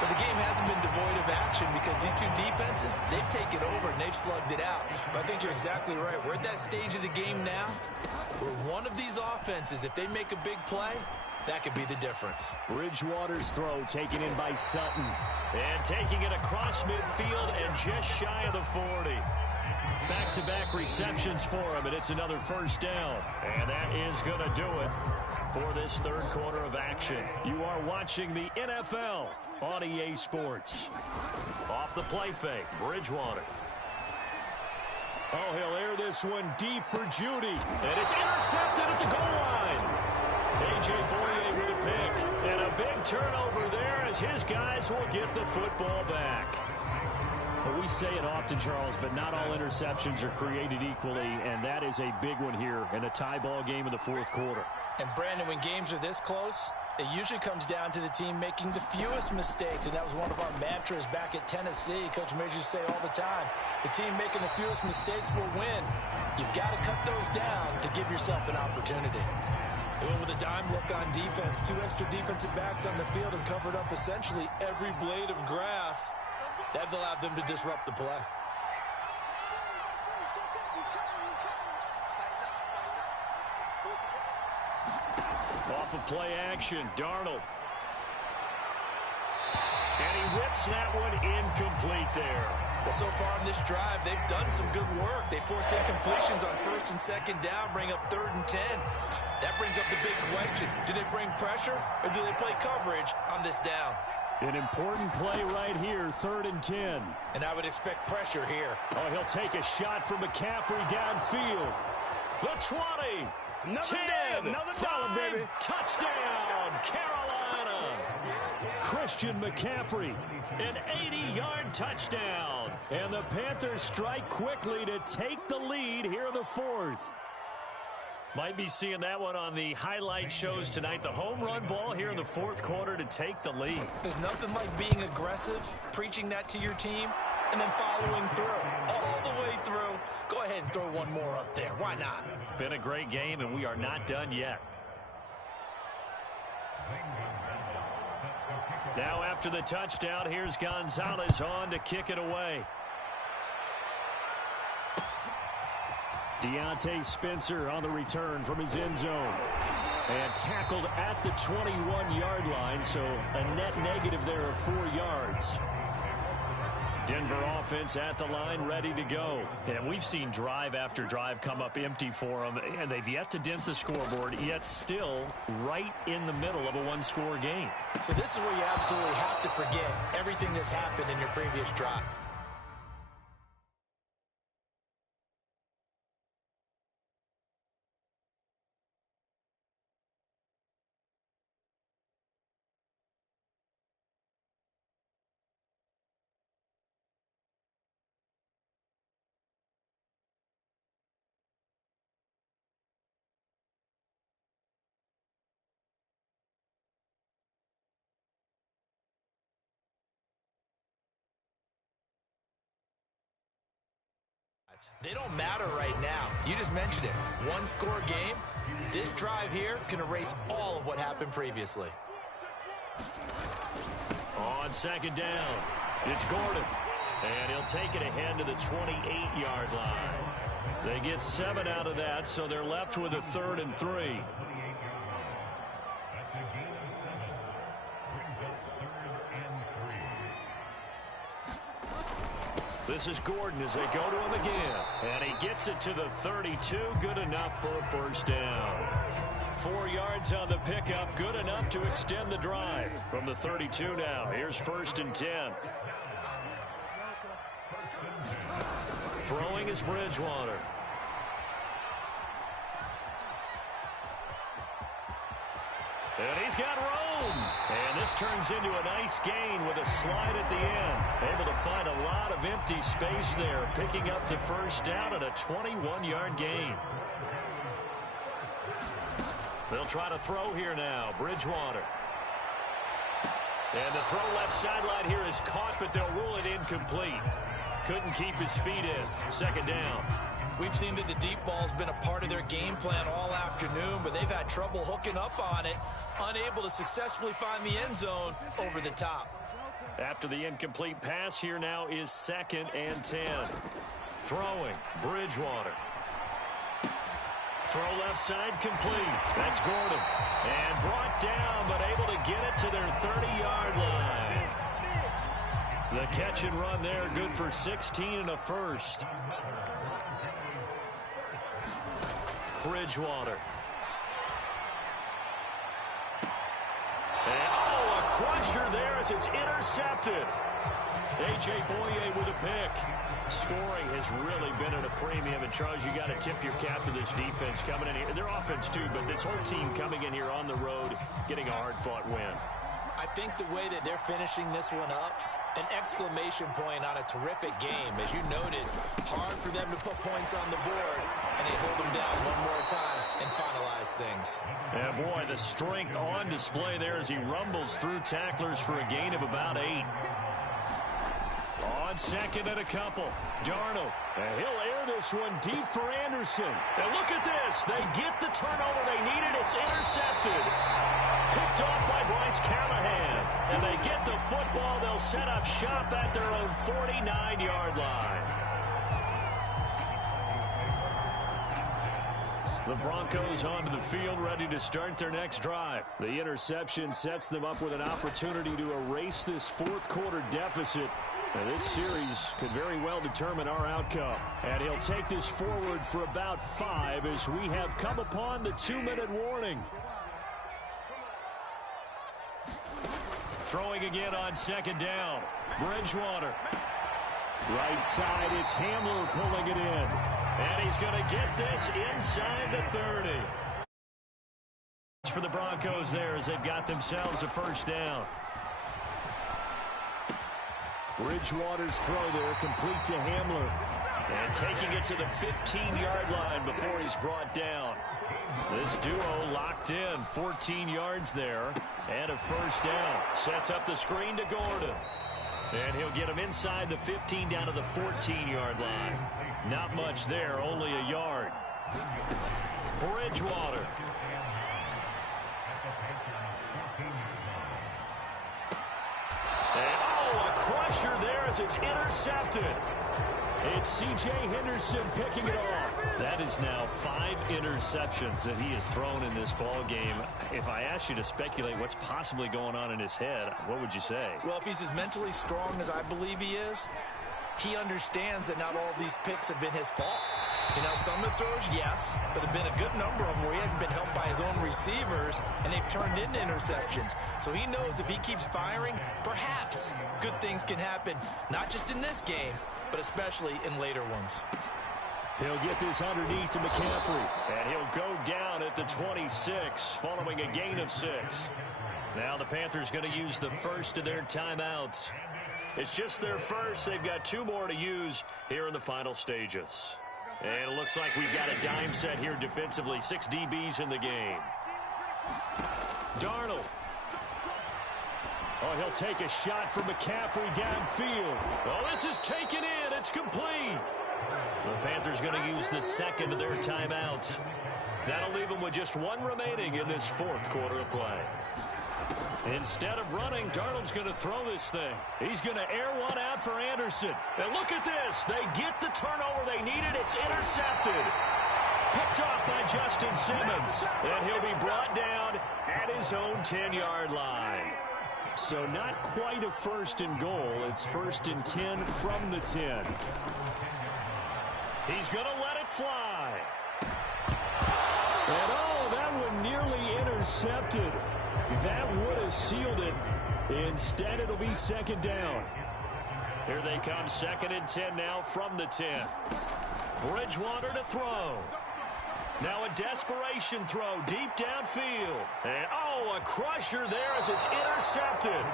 But the game hasn't been devoid of action because these two defenses, they've taken over and they've slugged it out. But I think you're exactly right. We're at that stage of the game now where one of these offenses, if they make a big play, that could be the difference. Bridgewater's throw taken in by Sutton. And taking it across midfield and just shy of the 40. Back-to-back receptions for him, and it's another first down. And that is going to do it for this third quarter of action. You are watching the NFL on EA Sports. Off the play fake, Bridgewater. Oh, he'll air this one deep for Judy. And it's intercepted at the goal line. A.J. Boye with a pick. And a big turnover there as his guys will get the football back. But we say it often, Charles, but not all interceptions are created equally, and that is a big one here in a tie ball game in the fourth quarter. And, Brandon, when games are this close, it usually comes down to the team making the fewest mistakes, and that was one of our mantras back at Tennessee. Coach Majors used to say all the time, the team making the fewest mistakes will win. You've got to cut those down to give yourself an opportunity. They went with a dime look on defense. 2 extra defensive backs on the field and covered up essentially every blade of grass. That allowed them to disrupt the play. Off of play action, Darnold. And he whips that one incomplete there. Well, so far in this drive, they've done some good work. They force incompletions on 1st and 2nd down, bring up 3rd and 10. That brings up the big question. Do they bring pressure or do they play coverage on this down? An important play right here, 3rd and 10. And I would expect pressure here. Oh, he'll take a shot from McCaffrey downfield. The 20, another 10, another 5, baby. Touchdown, Carolina. Christian McCaffrey, an 80-yard touchdown. And the Panthers strike quickly to take the lead here in the 4th. Might be seeing that one on the highlight shows tonight. The home run ball here in the 4th quarter to take the lead. There's nothing like being aggressive, preaching that to your team, and then following through. All the way through. Go ahead and throw one more up there. Why not? Been a great game, and we are not done yet. Now after the touchdown, here's Gonzalez on to kick it away. Deontay Spencer on the return from his end zone. And tackled at the 21-yard line, so a net negative there of 4 yards. Denver offense at the line, ready to go. And we've seen drive after drive come up empty for them, and they've yet to dent the scoreboard, yet still right in the middle of a one-score game. So this is where you absolutely have to forget everything that's happened in your previous drive. They don't matter right now. You just mentioned it. One-score game. This drive here can erase all of what happened previously. On 2nd down, it's Gordon. And he'll take it ahead to the 28-yard line. They get 7 out of that, so they're left with a 3rd and 3. This is Gordon as they go to him again. And he gets it to the 32. Good enough for a first down. 4 yards on the pickup, good enough to extend the drive. From the 32 now, here's 1st and 10. Throwing is Bridgewater. And he's got room. And this turns into a nice gain with a slide at the end. Able to find a lot of empty space there, picking up the first down and a 21-yard gain. They'll try to throw here now. Bridgewater. And the throw left sideline here is caught, but they'll rule it incomplete. Couldn't keep his feet in. 2nd down. We've seen that the deep ball's been a part of their game plan all afternoon, but they've had trouble hooking up on it, unable to successfully find the end zone over the top. After the incomplete pass, here now is 2nd and 10. Throwing, Bridgewater. Throw left side complete. That's Gordon. And brought down, but able to get it to their 30-yard line. The catch and run there, good for 16 and a first. Bridgewater. And, a crusher there as it's intercepted. A.J. Boye with a pick. Scoring has really been at a premium. And, Charles, you got to tip your cap to this defense coming in here. Their offense, too, but this whole team coming in here on the road, getting a hard-fought win. I think the way that they're finishing this one up, an exclamation point on a terrific game. As you noted, hard for them to put points on the board, and they hold them down one more time and finalize things. Yeah, boy, the strength on display there as he rumbles through tacklers for a gain of about 8. On 2nd and a couple, Darnold. And he'll air this one deep for Anderson. And look at this. They get the turnover they needed. It's intercepted. Picked off by Bryce Callahan. And they get the football. They'll set up shop at their own 49-yard line. The Broncos onto the field, ready to start their next drive. The interception sets them up with an opportunity to erase this 4th quarter deficit. And this series could very well determine our outcome. And he'll take this forward for about 5 as we have come upon the 2-minute warning. Throwing again on 2nd down. Bridgewater. Right side, it's Hamler pulling it in. And he's going to get this inside the 30. For the Broncos there as they've got themselves a first down. Bridgewater's throw there, complete to Hamler. And taking it to the 15-yard line before he's brought down. This duo locked in, 14 yards there, and a first down. Sets up the screen to Gordon. And he'll get him inside the 15 down to the 14-yard line. Not much there, only a yard. Bridgewater. And, a crusher there as it's intercepted. It's C.J. Henderson picking it off. That is now 5 interceptions that he has thrown in this ball game. If I asked you to speculate what's possibly going on in his head, what would you say? Well, if he's as mentally strong as I believe he is, he understands that not all of these picks have been his fault. You know, some of the throws, yes, but there have been a good number of them where he hasn't been helped by his own receivers, and they've turned into interceptions. So he knows if he keeps firing, perhaps good things can happen, not just in this game, but especially in later ones. He'll get this underneath to McCaffrey, and he'll go down at the 26 following a gain of 6. Now the Panthers going to use the first of their timeouts. It's just their first. They've got 2 more to use here in the final stages. And it looks like we've got a dime set here defensively. 6 DBs in the game. Darnold. Oh, he'll take a shot from McCaffrey downfield. Oh, this is taken in. It's complete. The Panthers going to use the second of their timeouts. That'll leave them with just 1 remaining in this 4th quarter of play. Instead of running, Darnold's going to throw this thing. He's going to air one out for Anderson. And look at this. They get the turnover they needed. It's intercepted. Picked off by Justin Simmons. And he'll be brought down at his own 10-yard line. So not quite a 1st and goal. It's 1st and 10 from the 10. He's going to let it fly. And that one nearly intercepted. That would have sealed it. Instead, it'll be second down. Here they come, 2nd and 10 now from the 10. Bridgewater to throw. Now a desperation throw deep downfield. And, a crusher there as it's intercepted.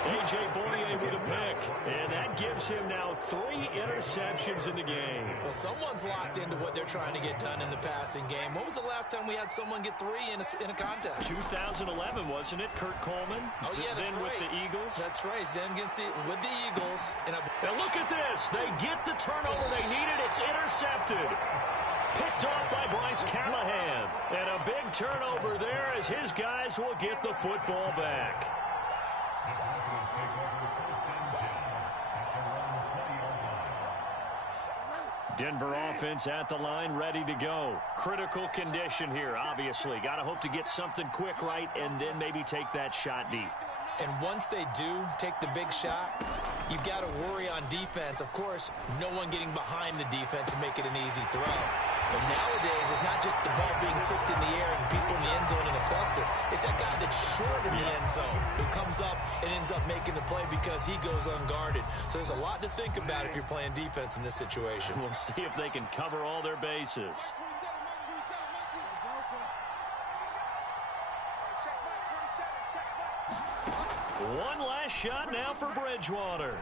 A.J. Boye with a pick. And that gives him now 3 interceptions in the game. Well, someone's locked into what they're trying to get done in the passing game. When was the last time we had someone get 3 in a contest? 2011, wasn't it? Kurt Coleman. Oh, yeah, that's then right. With the Eagles. That's right. Then with the Eagles. Now look at this. They get the turnover they needed. It's intercepted. Picked off by Bryce Callahan. And a big turnover there as his guys will get the football back. Denver offense at the line, ready to go. Critical condition here, obviously. Got to hope to get something quick right and then maybe take that shot deep. And once they do take the big shot, you've got to worry on defense. Of course, no one getting behind the defense and make it an easy throw. But nowadays, it's not just the ball being tipped in the air and people in the end zone in a cluster. It's that guy that's short in the end zone who comes up and ends up making the play because he goes unguarded. So there's a lot to think about if you're playing defense in this situation. We'll see if they can cover all their bases. One last shot now for Bridgewater.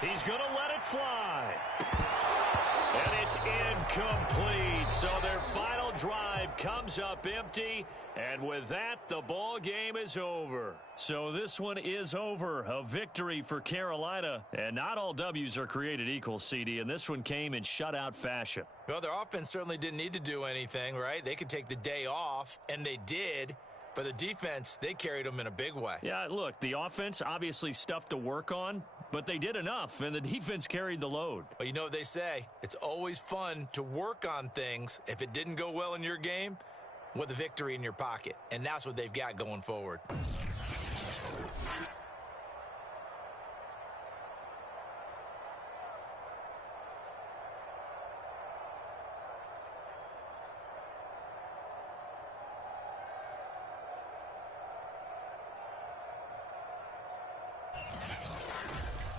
He's going to let it fly. And it's incomplete. So their final drive comes up empty. And with that, the ball game is over. So this one is over. A victory for Carolina. And not all W's are created equal, CD. And this one came in shutout fashion. Well, their offense certainly didn't need to do anything, right? They could take the day off, and they did. But the defense, they carried them in a big way. Yeah, look, the offense obviously stuff to work on, but they did enough, and the defense carried the load. Well, you know what they say. It's always fun to work on things. If it didn't go well in your game, with a victory in your pocket. And that's what they've got going forward.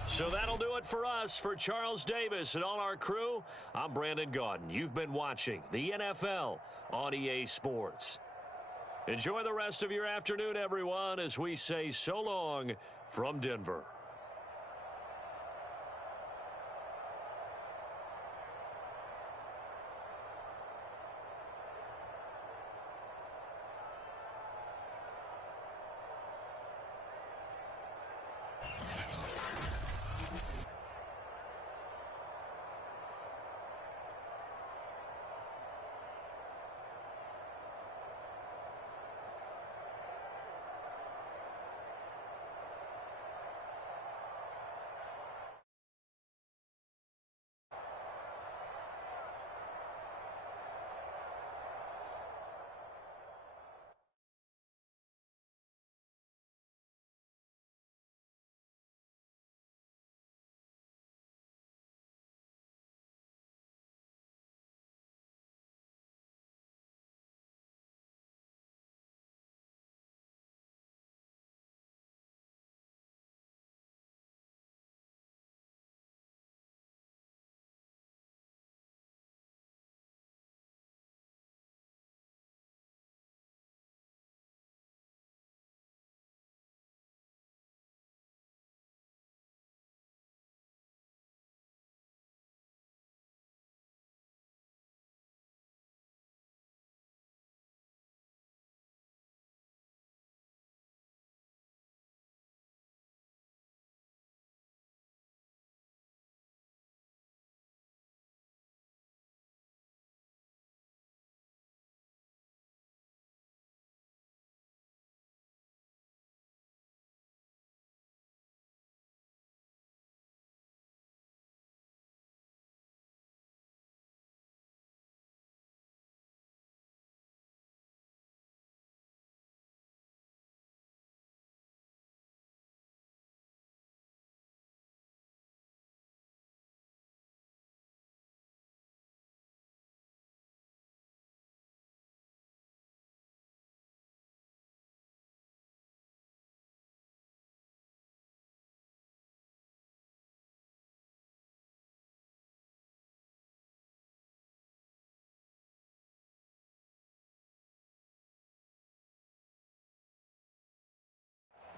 So that'll do it for us. For Charles Davis and all our crew, I'm Brandon Gaudin. You've been watching the NFL on EA Sports. Enjoy the rest of your afternoon, everyone, as we say so long from Denver.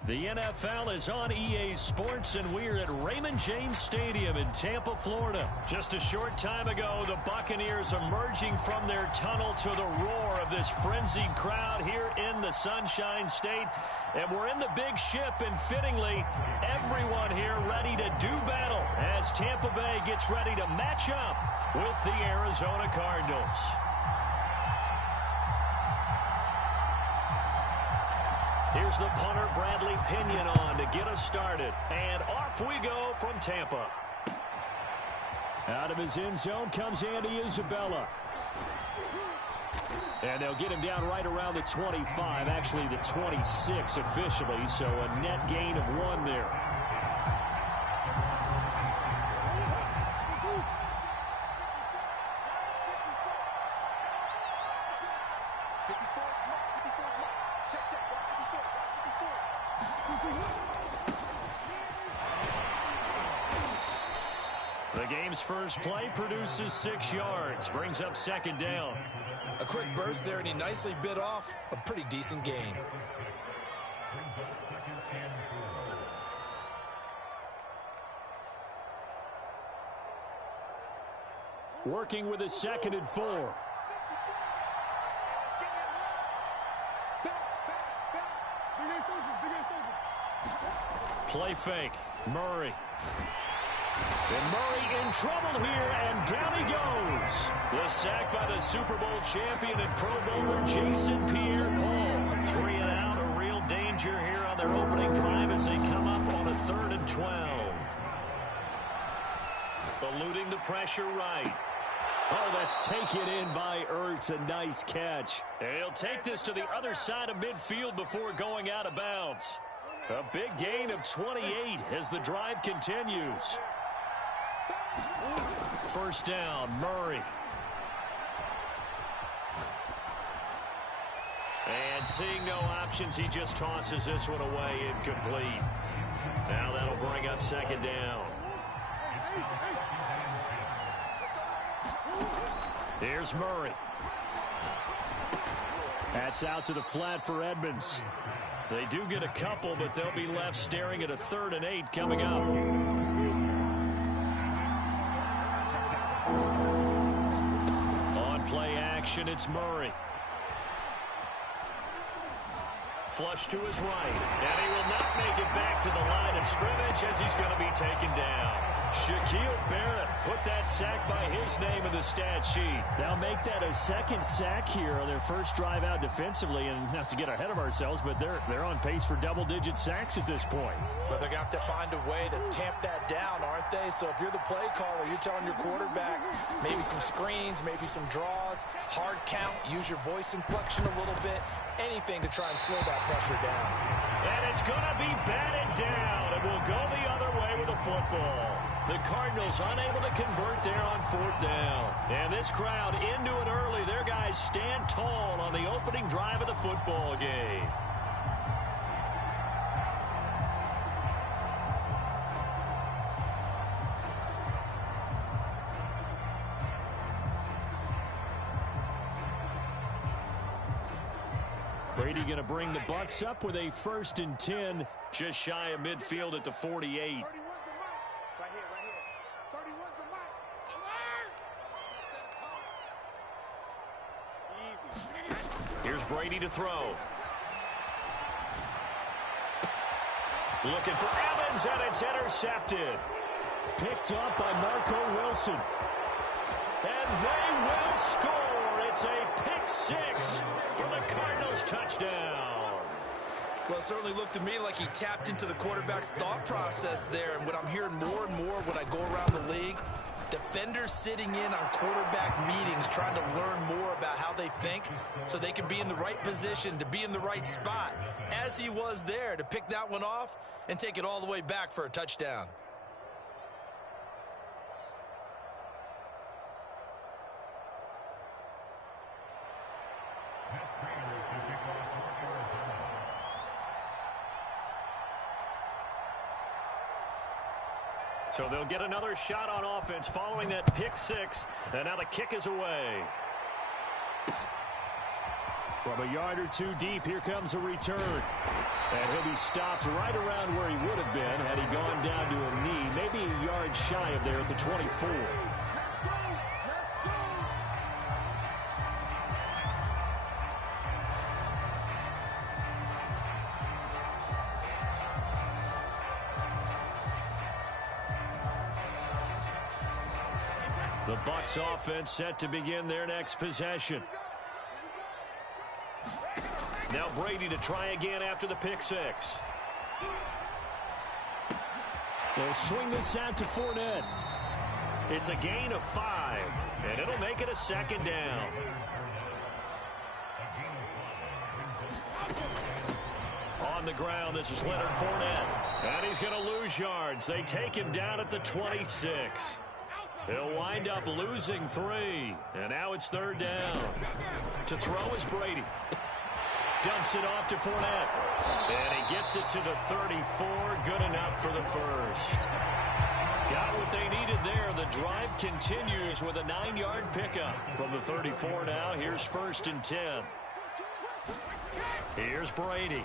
The NFL is on EA Sports, and we're at Raymond James Stadium in Tampa, Florida. Just a short time ago, the Buccaneers emerging from their tunnel to the roar of this frenzied crowd here in the Sunshine State. And we're in the big ship, and fittingly, everyone here ready to do battle as Tampa Bay gets ready to match up with the Arizona Cardinals. Here's the punter, Bradley Pinion, on to get us started. And off we go from Tampa. Out of his end zone comes Andy Isabella. And they'll get him down right around the 25, actually the 26 officially, so a net gain of 1 there. The game's first play produces 6 yards, brings up 2nd down. A quick burst there, and he nicely bit off a pretty decent gain. Working with a 2nd and 4. Play fake. Murray. And Murray in trouble here, and down he goes. The sack by the Super Bowl champion and Pro Bowler Jason Pierre-Paul. 3 and out, a real danger here on their opening drive as they come up on a 3rd and 12. Eluding the pressure right. Oh, that's taken in by Ertz. A nice catch. And he'll take this to the other side of midfield before going out of bounds. A big gain of 28 as the drive continues. 1st down, Murray. And seeing no options, he just tosses this one away incomplete. Now that'll bring up 2nd down. Here's Murray. That's out to the flat for Edmonds. They do get a couple, but they'll be left staring at a 3rd and 8 coming up. On play action, it's Murray. Flush to his right, and he will not make it back to the line of scrimmage as he's going to be taken down. Shaquille Barrett put that sack by his name in the stat sheet. They'll make that a 2nd sack here on their first drive out defensively, and not to get ahead of ourselves, but they're on pace for double-digit sacks at this point. But they're going to have to find a way to tamp that down, aren't they? So if you're the play caller, you're telling your quarterback maybe some screens, maybe some draws, hard count, use your voice inflection a little bit, anything to try and slow that pressure down. And it's going to be batted down, and we'll go the other way with the football. The Cardinals unable to convert there on 4th down. And this crowd into it early. Their guys stand tall on the opening drive of the football game. Brady going to bring the Bucs up with a 1st and 10, just shy of midfield at the 48. Here's Brady to throw. Looking for Evans, and it's intercepted. Picked up by Marco Wilson. And they will score. It's a pick 6 for the Cardinals touchdown. Well, it certainly looked to me like he tapped into the quarterback's thought process there. And what I'm hearing more and more when I go around the league, defenders sitting in on quarterback meetings trying to learn more about how they think so they can be in the right position to be in the right spot, as he was there to pick that one off and take it all the way back for a touchdown. So they'll get another shot on offense following that pick 6, and now the kick is away. From a yard or two deep, here comes a return. And he'll be stopped right around where he would have been had he gone down to a knee, maybe a yard shy of there at the 24. The Bucs offense set to begin their next possession. Now Brady to try again after the pick six. They'll swing this out to Fournette. It's a gain of 5, and it'll make it a second down. On the ground, this is Leonard Fournette. And he's going to lose yards. They take him down at the 26. He'll wind up losing 3. And now it's third down. To throw is Brady. Dumps it off to Fournette. And he gets it to the 34. Good enough for the first. Got what they needed there. The drive continues with a 9-yard pickup. From the 34 now, here's 1st and 10. Here's Brady.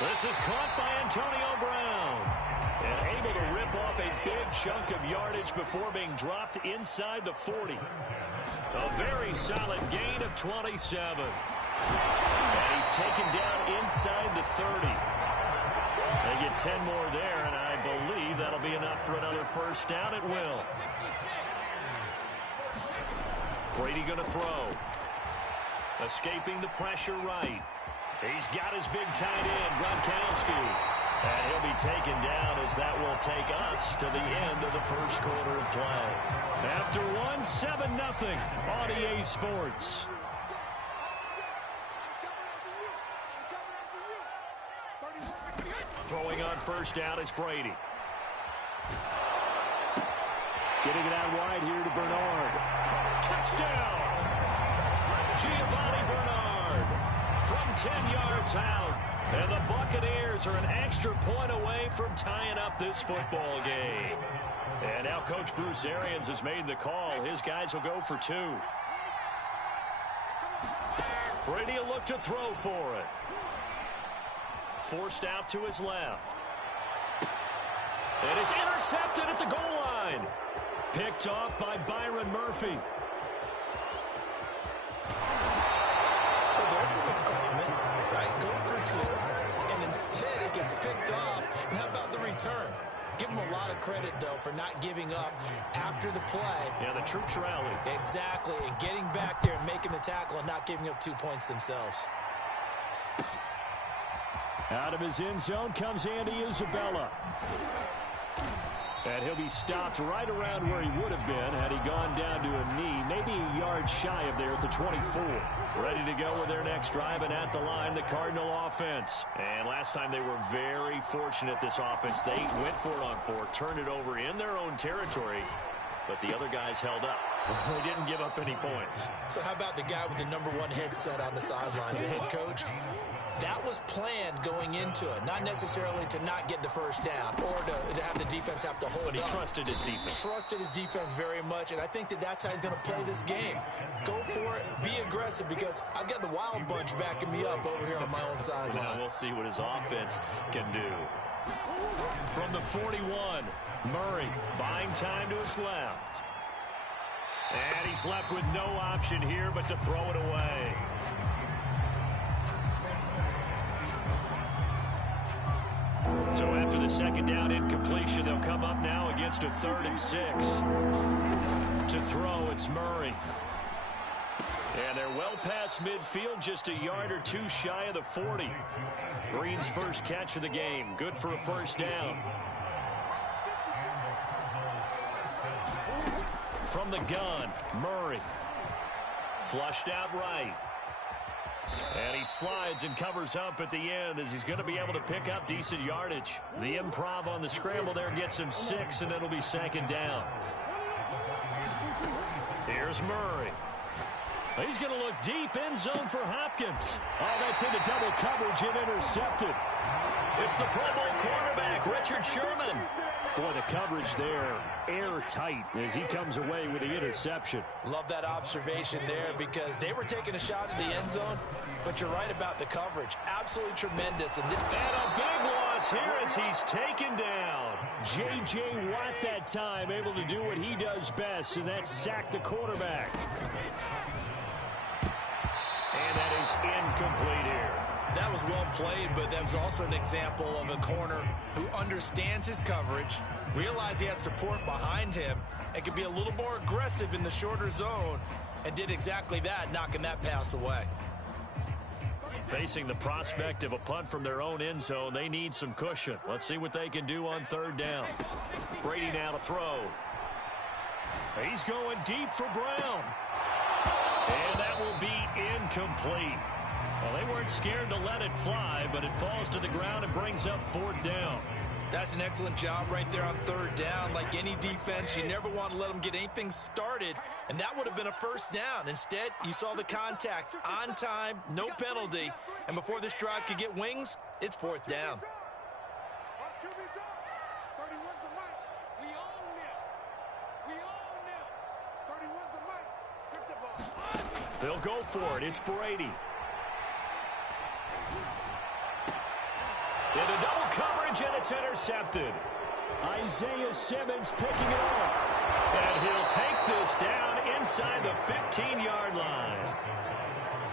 This is caught by Antonio Brown. And able to rip off a big chunk of yardage before being dropped inside the 40. A very solid gain of 27. And he's taken down inside the 30. They get 10 more there, and I believe that'll be enough for another first down. It will. Brady going to throw. Escaping the pressure right. He's got his big tight end, Gronkowski. And he'll be taken down as that will take us to the end of the first quarter of play. After one, 7-0 on EA Sports. Throwing on first down is Brady. Getting it out wide here to Bernard. Touchdown! Giovanni Bernard from 10 yards out. And the Buccaneers are an extra point away from tying up this football game. And now Coach Bruce Arians has made the call. His guys will go for 2. Brady will look to throw for it. Forced out to his left. And it's intercepted at the goal line. Picked off by Byron Murphy. Well, there's some excitement, right? Go for 2, and instead it gets picked off. And how about the return? Give them a lot of credit, though, for not giving up after the play. Yeah, the troops rallied. Exactly, and getting back there and making the tackle and not giving up 2 points themselves. Out of his end zone comes Andy Isabella. And he'll be stopped right around where he would have been had he gone down to a knee, maybe a yard shy of there at the 24. Ready to go with their next drive, and at the line, the Cardinal offense. And last time they were very fortunate, this offense. They went for it on 4, turned it over in their own territory, but the other guys held up. They didn't give up any points. So how about the guy with the #1 headset on the sidelines, the head coach? That was planned going into it, not necessarily to not get the first down or to have the defense have to hold But he up. trusted his defense. Trusted his defense very much, and I think that's how he's going to play this game. Go for it, be aggressive, because I've got the Wild Bunch backing me up over here on my own sideline. Now we'll see what his offense can do. From the 41, Murray buying time to his left. And he's left with no option here but to throw it away. So after the second down incompletion, they'll come up now against a 3rd and 6. To throw, it's Murray. And they're well past midfield, just a yard or 2 shy of the 40. Green's first catch of the game. Good for a first down. From the gun, Murray. Flushed out right. And he slides and covers up at the end as he's going to be able to pick up decent yardage. The improv on the scramble there gets him 6, and it'll be second down. Here's Murray. He's going to look deep, end zone for Hopkins. Oh, that's into double coverage and intercepted. It's the Pro Bowl quarterback, Richard Sherman. Boy, the coverage there, airtight as he comes away with the interception. Love that observation there because they were taking a shot at the end zone, but you're right about the coverage. Absolutely tremendous. And a big loss here as he's taken down. J.J. Watt that time able to do what he does best, and that's sack the quarterback. And that is incomplete here. That was well played, but that was also an example of a corner who understands his coverage, realized he had support behind him, and could be a little more aggressive in the shorter zone, and did exactly that, knocking that pass away. Facing the prospect of a punt from their own end zone, they need some cushion. Let's see what they can do on third down. Brady now to throw. He's going deep for Brown. And that will be incomplete. Well, they weren't scared to let it fly, but it falls to the ground and brings up fourth down. That's an excellent job right there on third down. Like any defense, you never want to let them get anything started, and that would have been a first down. Instead, you saw the contact on time, no penalty, and before this drive could get wings, it's fourth down. They'll go for it. It's Brady. Into double coverage, and it's intercepted. Isaiah Simmons picking it off. And he'll take this down inside the 15-yard line.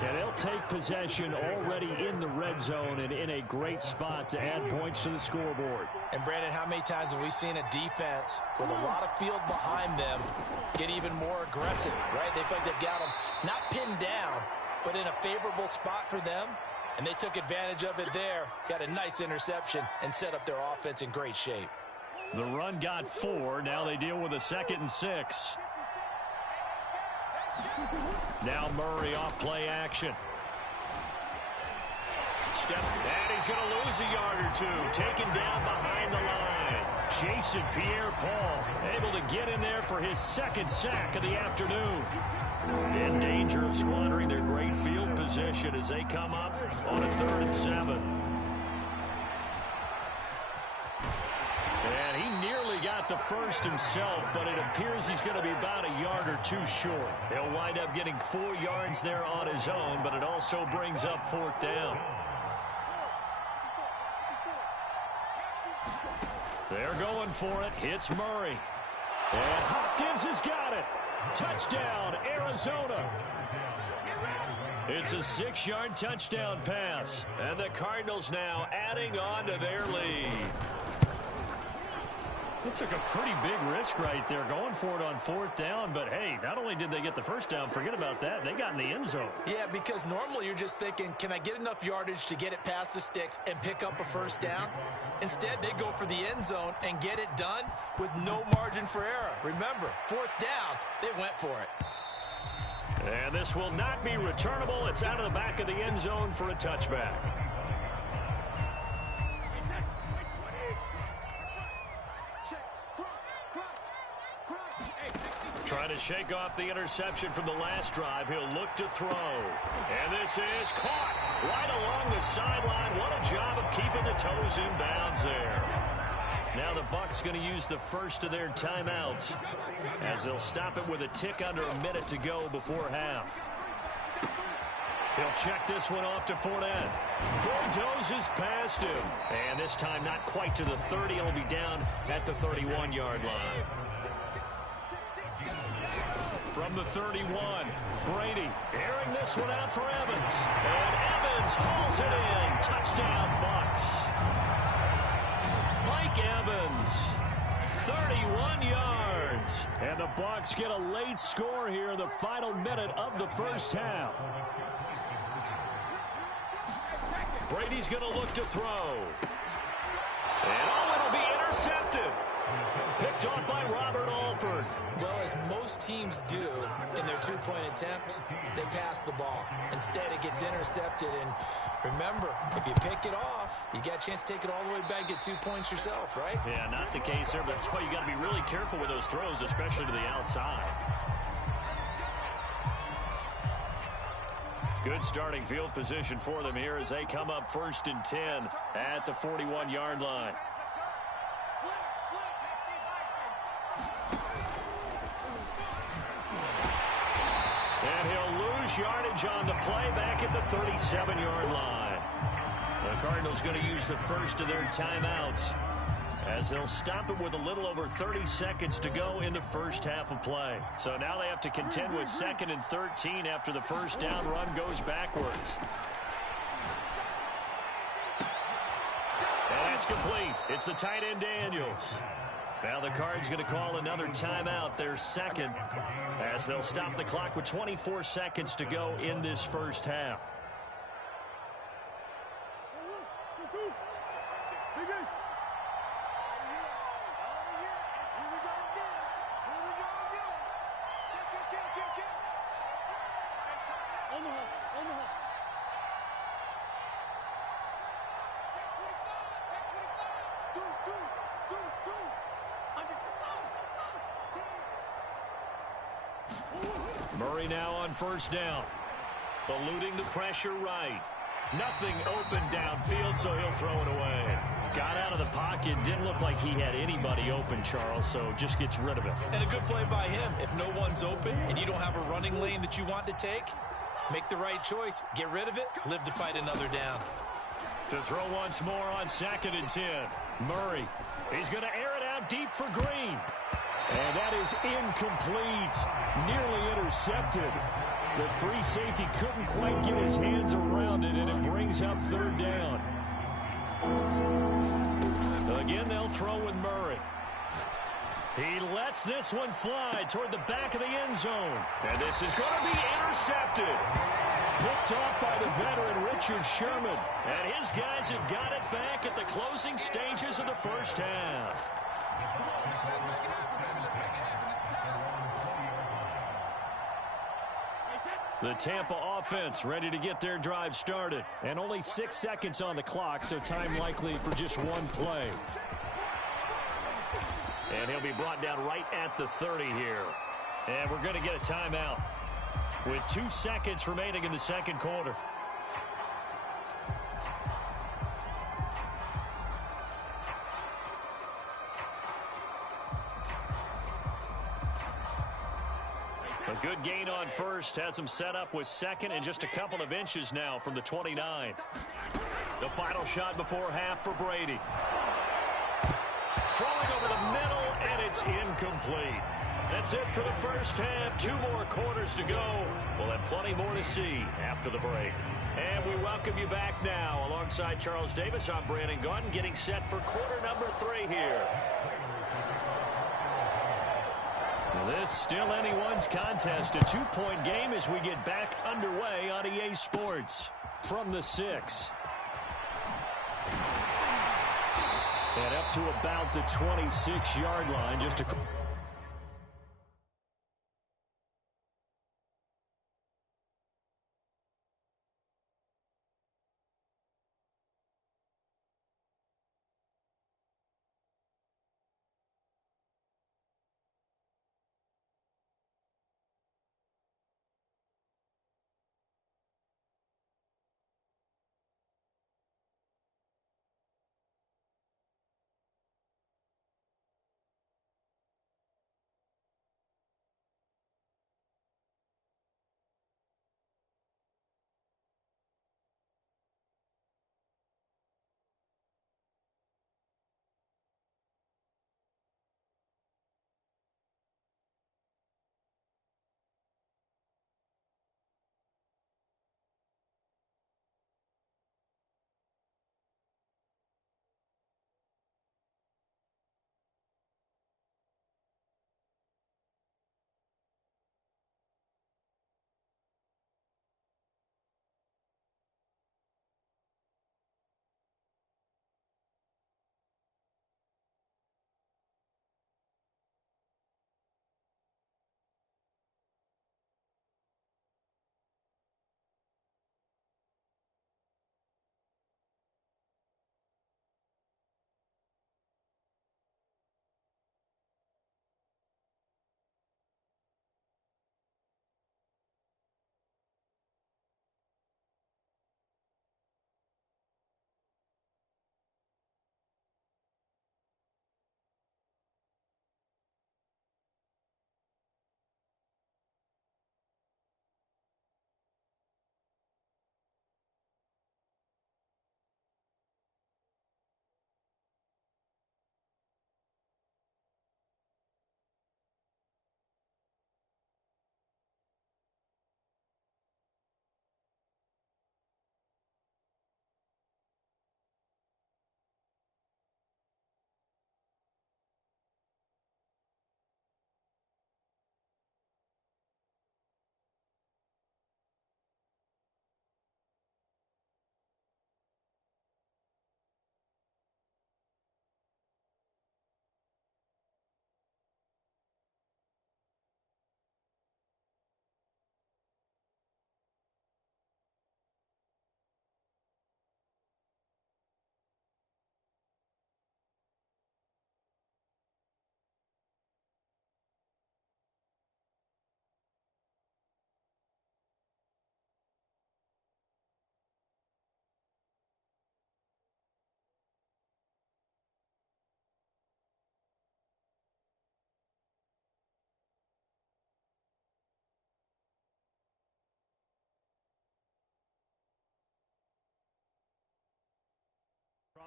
And they'll take possession already in the red zone and in a great spot to add points to the scoreboard. And, Brandon, how many times have we seen a defense with a lot of field behind them get even more aggressive, right? They feel like they've got them not pinned down, but in a favorable spot for them. And they took advantage of it there, got a nice interception, and set up their offense in great shape. The run got 4. Now they deal with a 2nd and 6. Now Murray off play action. And he's going to lose a yard or two. Taken down behind the line. Jason Pierre-Paul able to get in there for his 2nd sack of the afternoon. In danger of squandering their great field position as they come up on a 3rd and 7. And he nearly got the first himself, but it appears he's going to be about a yard or two short. He'll wind up getting 4 yards there on his own, but it also brings up 4th down. They're going for it. Hits Murray. And Hopkins has got it. Touchdown, Arizona. It's a 6-yard touchdown pass. And the Cardinals now adding on to their lead. It took a pretty big risk right there going for it on 4th down. But, hey, not only did they get the first down, forget about that, they got in the end zone. Yeah, because normally you're just thinking, can I get enough yardage to get it past the sticks and pick up a first down? Instead, they go for the end zone and get it done with no margin for error. Remember, 4th down, they went for it. And this will not be returnable. It's out of the back of the end zone for a touchback. Trying to shake off the interception from the last drive. He'll look to throw. And this is caught right along the sideline. What a job of keeping the toes in bounds there. Now the Bucs going to use the first of their timeouts as they'll stop it with a tick under a minute to go before half. He'll check this one off to Fournette. Bulldozes past him. And this time not quite to the 30. It'll be down at the 31-yard line. From the 31, Brady airing this one out for Evans. And Evans hauls it in. Touchdown, Bucs. Mike Evans, 31 yards. And the Bucs get a late score here in the final minute of the first half. Brady's going to look to throw. And it'll be intercepted. Picked off by Robert Alford. Well, as most teams do in their two-point attempt, they pass the ball. Instead, it gets intercepted. And remember, if you pick it off, you got a chance to take it all the way back, get 2 points yourself, right? Yeah, not the case there. That's why you got to be really careful with those throws, especially to the outside. Good starting field position for them here as they come up 1st and 10 at the 41-yard line. And he'll lose yardage on the play back at the 37-yard line. The Cardinals going to use the first of their timeouts as they'll stop it with a little over 30 seconds to go in the first half of play. So now they have to contend with 2nd and 13 after the first down run goes backwards. And that's complete. It's the tight end Daniels. Now the Cards going to call another timeout, their second, as they'll stop the clock with 24 seconds to go in this first half. Murray now on 1st down. Eluding the pressure right. Nothing open downfield, so he'll throw it away. Got out of the pocket. Didn't look like he had anybody open, Charles, so just gets rid of it. And a good play by him. If no one's open and you don't have a running lane that you want to take, make the right choice. Get rid of it. Live to fight another down. To throw once more on 2nd and 10. Murray. He's going to air it out deep for Green. And that is incomplete. Nearly intercepted. The free safety couldn't quite get his hands around it, and it brings up 3rd down. Again, they'll throw with Murray. He lets this one fly toward the back of the end zone. And this is going to be intercepted. Picked off by the veteran Richard Sherman. And his guys have got it back at the closing stages of the first half. The Tampa offense ready to get their drive started. And only 6 seconds on the clock, so time likely for just one play. And he'll be brought down right at the 30 here. And we're going to get a timeout with 2 seconds remaining in the second quarter. A good gain on first has him set up with 2nd and just a couple of inches now from the 29. The final shot before half for Brady. Throwing over the middle, and it's incomplete. That's it for the first half. 2 more quarters to go. We'll have plenty more to see after the break. And we welcome you back now. Alongside Charles Davis, I'm Brandon Gaudin, getting set for quarter number 3 here. This still anyone's contest, a 2-point game as we get back underway on EA Sports from the 6. And up to about the 26-yard line, just a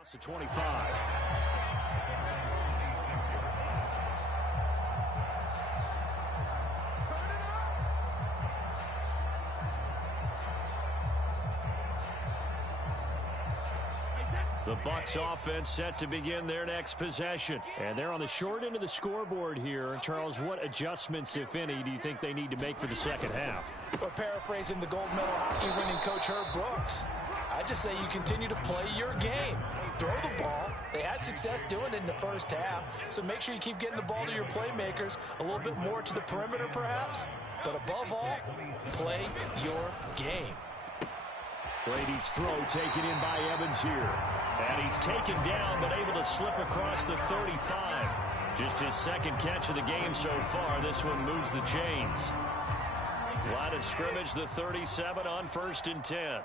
loss of 25. The Bucs offense set to begin their next possession. And they're on the short end of the scoreboard here. Charles, what adjustments, if any, do you think they need to make for the second half? Well, paraphrasing the gold medal hockey winning coach Herb Brooks, I just say you continue to play your game. Throw the ball. They had success doing it in the first half, so make sure you keep getting the ball to your playmakers, a little bit more to the perimeter perhaps, but above all, play your game. Brady's throw taken in by Evans here. And he's taken down, but able to slip across the 35. Just his second catch of the game so far. This one moves the chains. Line of scrimmage, the 37 on 1st and 10.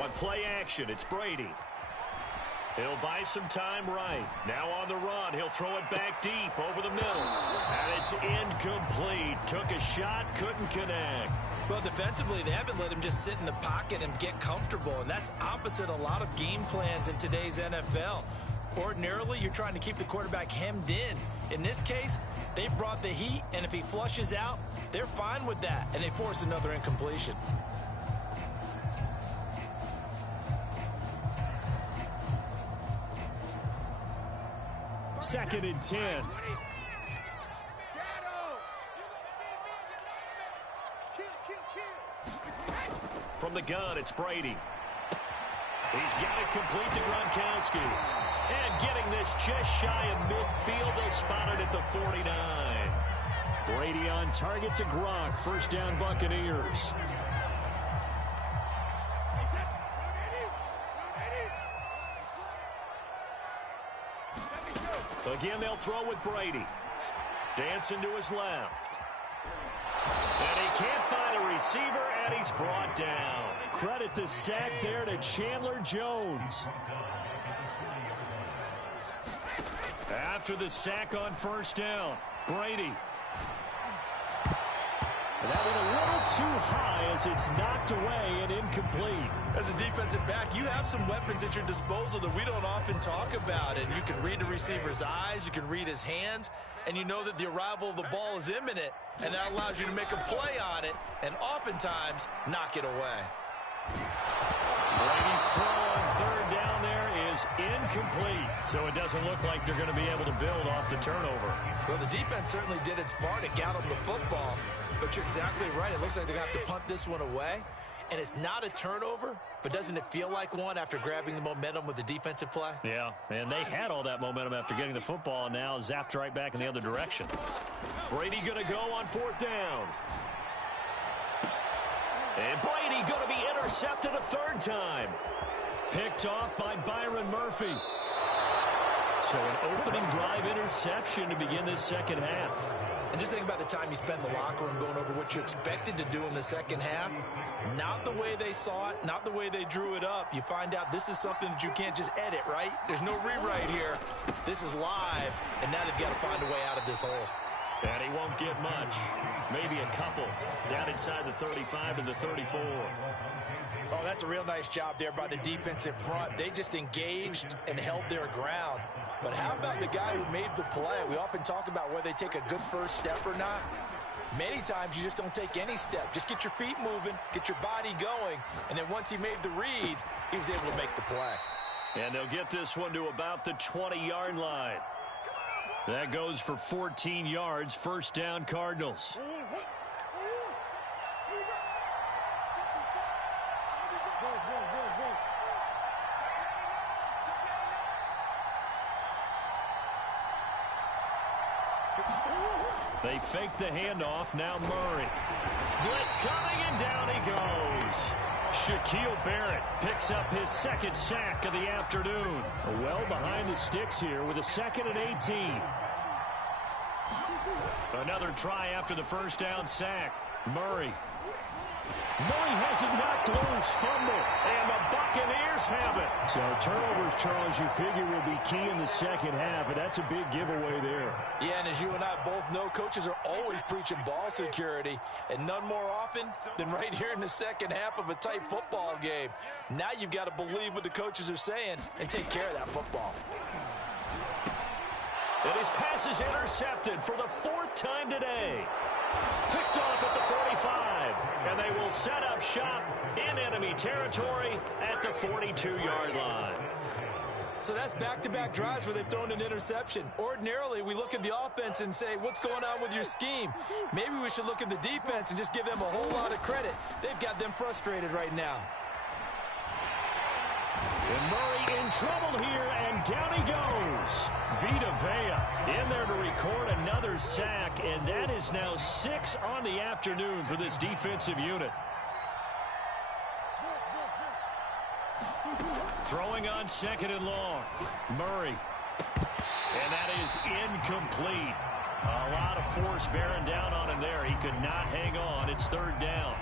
On play action, it's Brady. He'll buy some time right. Now on the run. He'll throw it back deep over the middle. And it's incomplete. Took a shot, couldn't connect. Well, defensively, they haven't let him just sit in the pocket and get comfortable, and that's opposite a lot of game plans in today's NFL. Ordinarily, you're trying to keep the quarterback hemmed in. In this case, they brought the heat, and if he flushes out, they're fine with that, and they force another incompletion. Second and 10. From the gun, it's Brady. He's got it complete to Gronkowski. And getting this just shy of midfield, they'll spot it at the 49. Brady on target to Gronk. First down, Buccaneers. Again, they'll throw with Brady. Dancing to his left. And he can't find a receiver, and he's brought down. Credit the sack there to Chandler Jones. After the sack on first down, Brady. And that went a little too high as it's knocked away and incomplete. As a defensive back, you have some weapons at your disposal that we don't often talk about. And you can read the receiver's eyes, you can read his hands, and you know that the arrival of the ball is imminent. And that allows you to make a play on it and oftentimes knock it away. Brady's throw on third down there is incomplete. So it doesn't look like they're going to be able to build off the turnover. Well, the defense certainly did its part to get them the football. But you're exactly right. It looks like they're going to have to punt this one away. And it's not a turnover, but doesn't it feel like one after grabbing the momentum with the defensive play? Yeah, and they had all that momentum after getting the football, and now zapped right back in the other direction. Brady going to go on fourth down. And Brady going to be intercepted a third time. Picked off by Byron Murphy. So an opening drive interception to begin this second half. And just think about the time you spent in the locker room going over what you expected to do in the second half. Not the way they saw it, not the way they drew it up. You find out this is something that you can't just edit, right? There's no rewrite here. This is live, and now they've got to find a way out of this hole. And he won't get much. Maybe a couple. Down inside the 35 to the 34. Oh, that's a real nice job there by the defensive front. They just engaged and held their ground. But how about the guy who made the play? We often talk about whether they take a good first step or not. Many times you just don't take any step. Just get your feet moving, get your body going, and then once he made the read, he was able to make the play. And they'll get this one to about the 20-yard line. That goes for 14 yards. First down, Cardinals. They fake the handoff. Now Murray. Blitz coming, and down he goes. Shaquille Barrett picks up his second sack of the afternoon. Well behind the sticks here with a 2nd and 18. Another try after the first down sack. Murray. Murray has it knocked loose. Fumble. And the Buccaneers have it. So turnovers, Charles, you figure will be key in the second half, and that's a big giveaway there. Yeah, and as you and I both know, coaches are always preaching ball security, and none more often than right here in the second half of a tight football game. Now you've got to believe what the coaches are saying and take care of that football. And his pass is intercepted for the fourth time today. Picked off at the 45, and they will set up shop in enemy territory at the 42-yard line. So that's back-to-back drives where they've thrown an interception. Ordinarily, we look at the offense and say, what's going on with your scheme? Maybe we should look at the defense and just give them a whole lot of credit. They've got them frustrated right now. And Murray in trouble here, and down he goes. Vita Vea in there to record another sack, and that is now 6 on the afternoon for this defensive unit. Throwing on second and long. Murray. And that is incomplete. A lot of force bearing down on him there. He could not hang on. It's third down.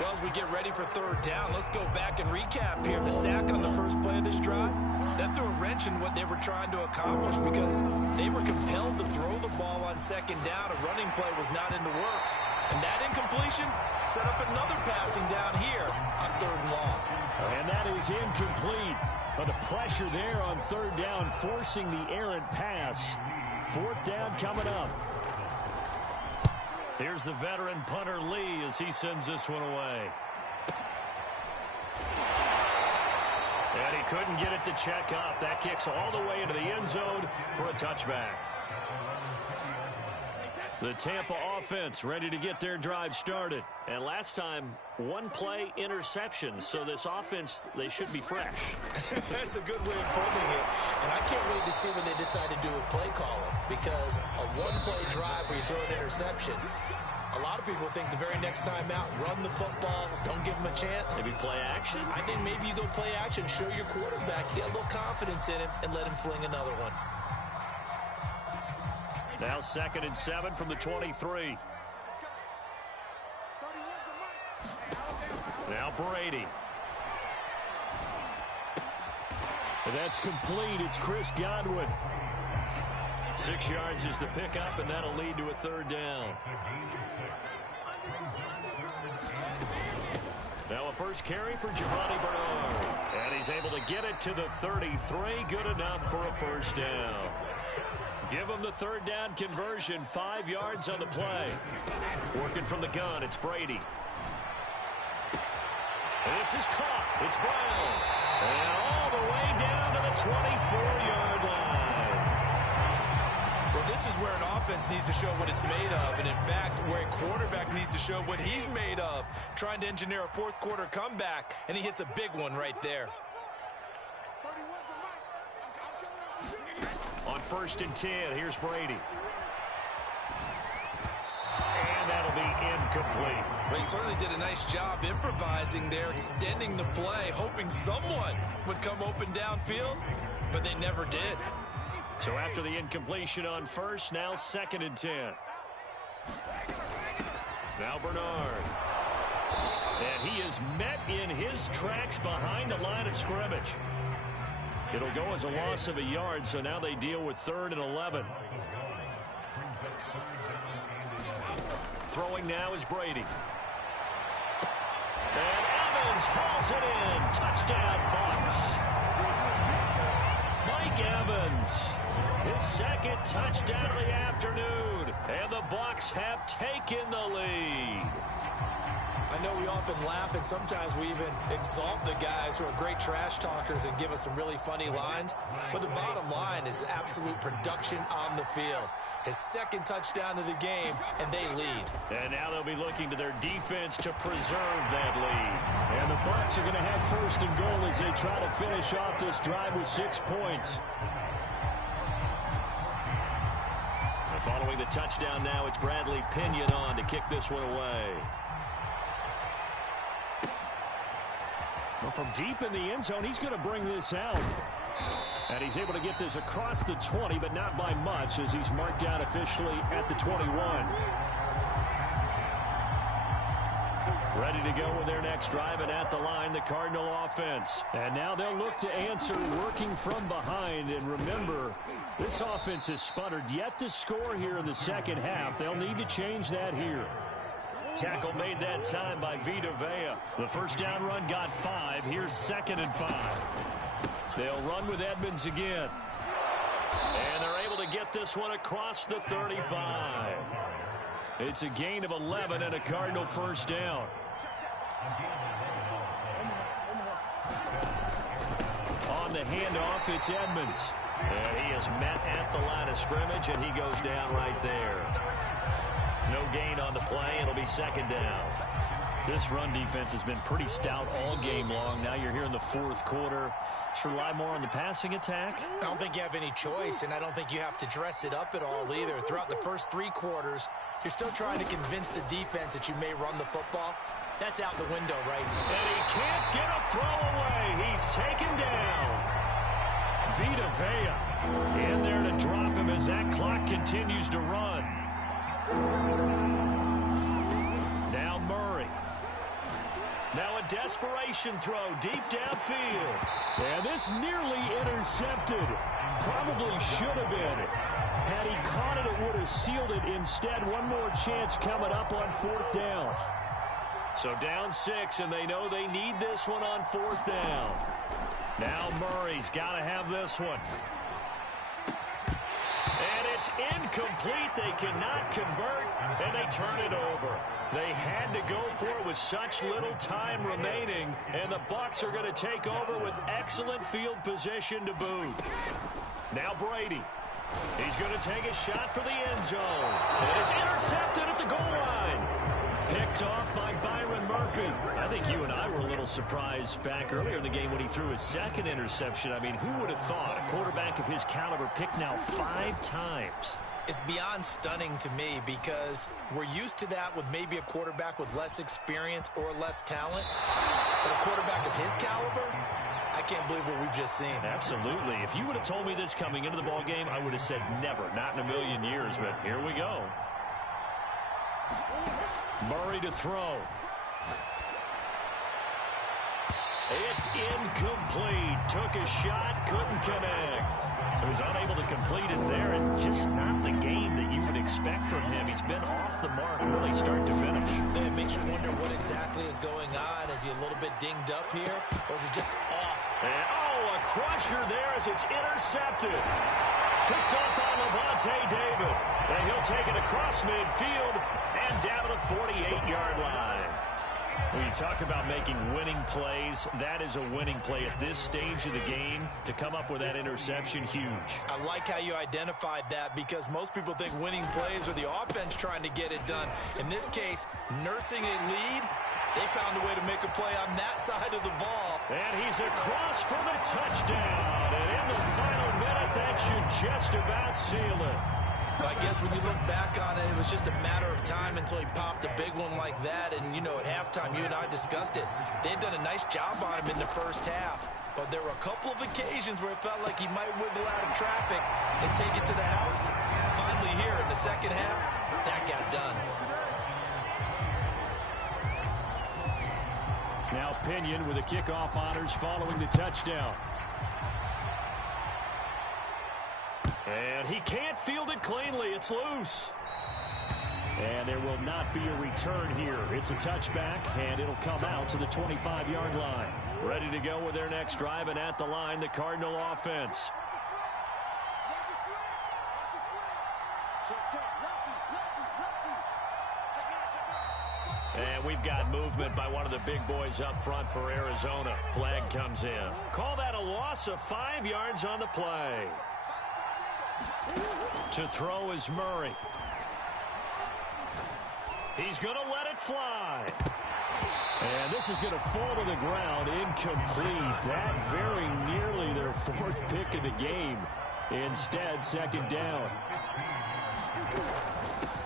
Well, as we get ready for third down, let's go back and recap here. The sack on the first play of this drive, that threw a wrench in what they were trying to accomplish because they were compelled to throw the ball on second down. A running play was not in the works. And that incompletion set up another passing down here on third and long. And that is incomplete. But the pressure there on third down, forcing the errant pass. Fourth down coming up. Here's the veteran punter Lee as he sends this one away. And he couldn't get it to check up. That kicks all the way into the end zone for a touchback. The Tampa offense ready to get their drive started. And last time, one play interception. So this offense, they should be fresh. That's a good way of putting it. And I can't wait to see what they decide to do with play calling. Because a one-play drive where you throw an interception, a lot of people think the very next time out, run the football, don't give them a chance. Maybe play action? I think maybe you go play action, show your quarterback, get a little confidence in him, and let him fling another one. Now 2nd and 7 from the 23. Now Brady. And that's complete. It's Chris Godwin. 6 yards is the pickup, and that'll lead to a third down. Now a first carry for Giovanni Bernard. And he's able to get it to the 33. Good enough for a first down. Give him the third down conversion. 5 yards on the play. Working from the gun, it's Brady. And this is caught. It's Brown. And all the way down to the 24-yard line. Well, this is where an offense needs to show what it's made of. And, in fact, where a quarterback needs to show what he's made of. Trying to engineer a fourth-quarter comeback, and he hits a big one right there. On 1st and 10, here's Brady. And that'll be incomplete. Well, he certainly did a nice job improvising there, extending the play, hoping someone would come open downfield, but they never did. So after the incompletion on first, now 2nd and 10. Now Bernard. And he is met in his tracks behind the line of scrimmage. It'll go as a loss of a yard, so now they deal with 3rd and 11. Throwing now is Brady. And Evans hauls it in. Touchdown, Bucs. Mike Evans, his 2nd touchdown of the afternoon. And the Bucs have taken the lead. I know we often laugh, and sometimes we even exalt the guys who are great trash talkers and give us some really funny lines. But the bottom line is absolute production on the field. His 2nd touchdown of the game, and they lead. And now they'll be looking to their defense to preserve that lead. And the Bucs are going to have 1st and goal as they try to finish off this drive with 6 points. And following the touchdown now, it's Bradley Pinion on to kick this one away. Well, from deep in the end zone, he's going to bring this out. And he's able to get this across the 20, but not by much, as he's marked down officially at the 21. Ready to go with their next drive, and at the line, the Cardinal offense. And now they'll look to answer working from behind. And remember, this offense has sputtered yet to score here in the second half. They'll need to change that here. Tackle made that time by Vita Vea. The first down run got 5. Here's 2nd and 5. They'll run with Edmonds again. And they're able to get this one across the 35. It's a gain of 11 and a Cardinal first down. On the handoff, it's Edmonds. And he is met at the line of scrimmage, and he goes down right there. No gain on the play. It'll be 2nd down. This run defense has been pretty stout all game long. Now you're here in the 4th quarter. Should rely more on the passing attack? I don't think you have any choice, and I don't think you have to dress it up at all either. Throughout the first 3 quarters, you're still trying to convince the defense that you may run the football. That's out the window right now. And he can't get a throw away. He's taken down. Vita Vea in there to drop him as that clock continues to run. Now Murray. Now a desperation throw deep downfield. And this nearly intercepted. Probably should have been. Had he caught it, it would have sealed it. Instead, one more chance coming up on 4th down. So down 6, and they know they need this one on 4th down. Now Murray's got to have this one. And it's incomplete. They cannot convert, and they turn it over. They had to go for it with such little time remaining, and the Bucs are going to take over with excellent field position to boot. Now Brady. He's going to take a shot for the end zone. And it's intercepted at the goal line. Picked off by Byron Murphy. I think you and I were a little surprised back earlier in the game when he threw his 2nd interception. I mean, who would have thought a quarterback of his caliber picked now 5 times? It's beyond stunning to me because we're used to that with maybe a quarterback with less experience or less talent. But a quarterback of his caliber, I can't believe what we've just seen. Absolutely. If you would have told me this coming into the ball game, I would have said never, not in a million years. But here we go. Murray to throw. It's incomplete. Took a shot, couldn't connect. So he's unable to complete it there, and just not the game that you would expect from him. He's been off the mark really start to finish. It makes you wonder what exactly is going on. Is he a little bit dinged up here, or is he just off? And, a crusher there as it's intercepted. Picked up by Lavonte David. And he'll take it across midfield and down to the 48-yard line. When you talk about making winning plays, that is a winning play at this stage of the game. To come up with that interception, huge. I like how you identified that because most people think winning plays are the offense trying to get it done. In this case, nursing a lead, they found a way to make a play on that side of the ball. And he's across for the touchdown. And in the final minute, that should just about seal it. I guess when you look back on it, it was just a matter of time until he popped a big one like that. And, you know, at halftime, you and I discussed it. They had done a nice job on him in the first half. But there were a couple of occasions where it felt like he might wiggle out of traffic and take it to the house. Finally here in the second half, that got done. Now Pinion with the kickoff honors following the touchdown. And he can't field it cleanly. It's loose. And there will not be a return here. It's a touchback, and it'll come out to the 25-yard line. Ready to go with their next drive, and at the line, the Cardinal offense. And we've got movement by one of the big boys up front for Arizona. Flag comes in. Call that a loss of 5 yards on the play. To throw is Murray. He's going to let it fly. And this is going to fall to the ground incomplete. That very nearly their 4th pick of the game. Instead, 2nd down.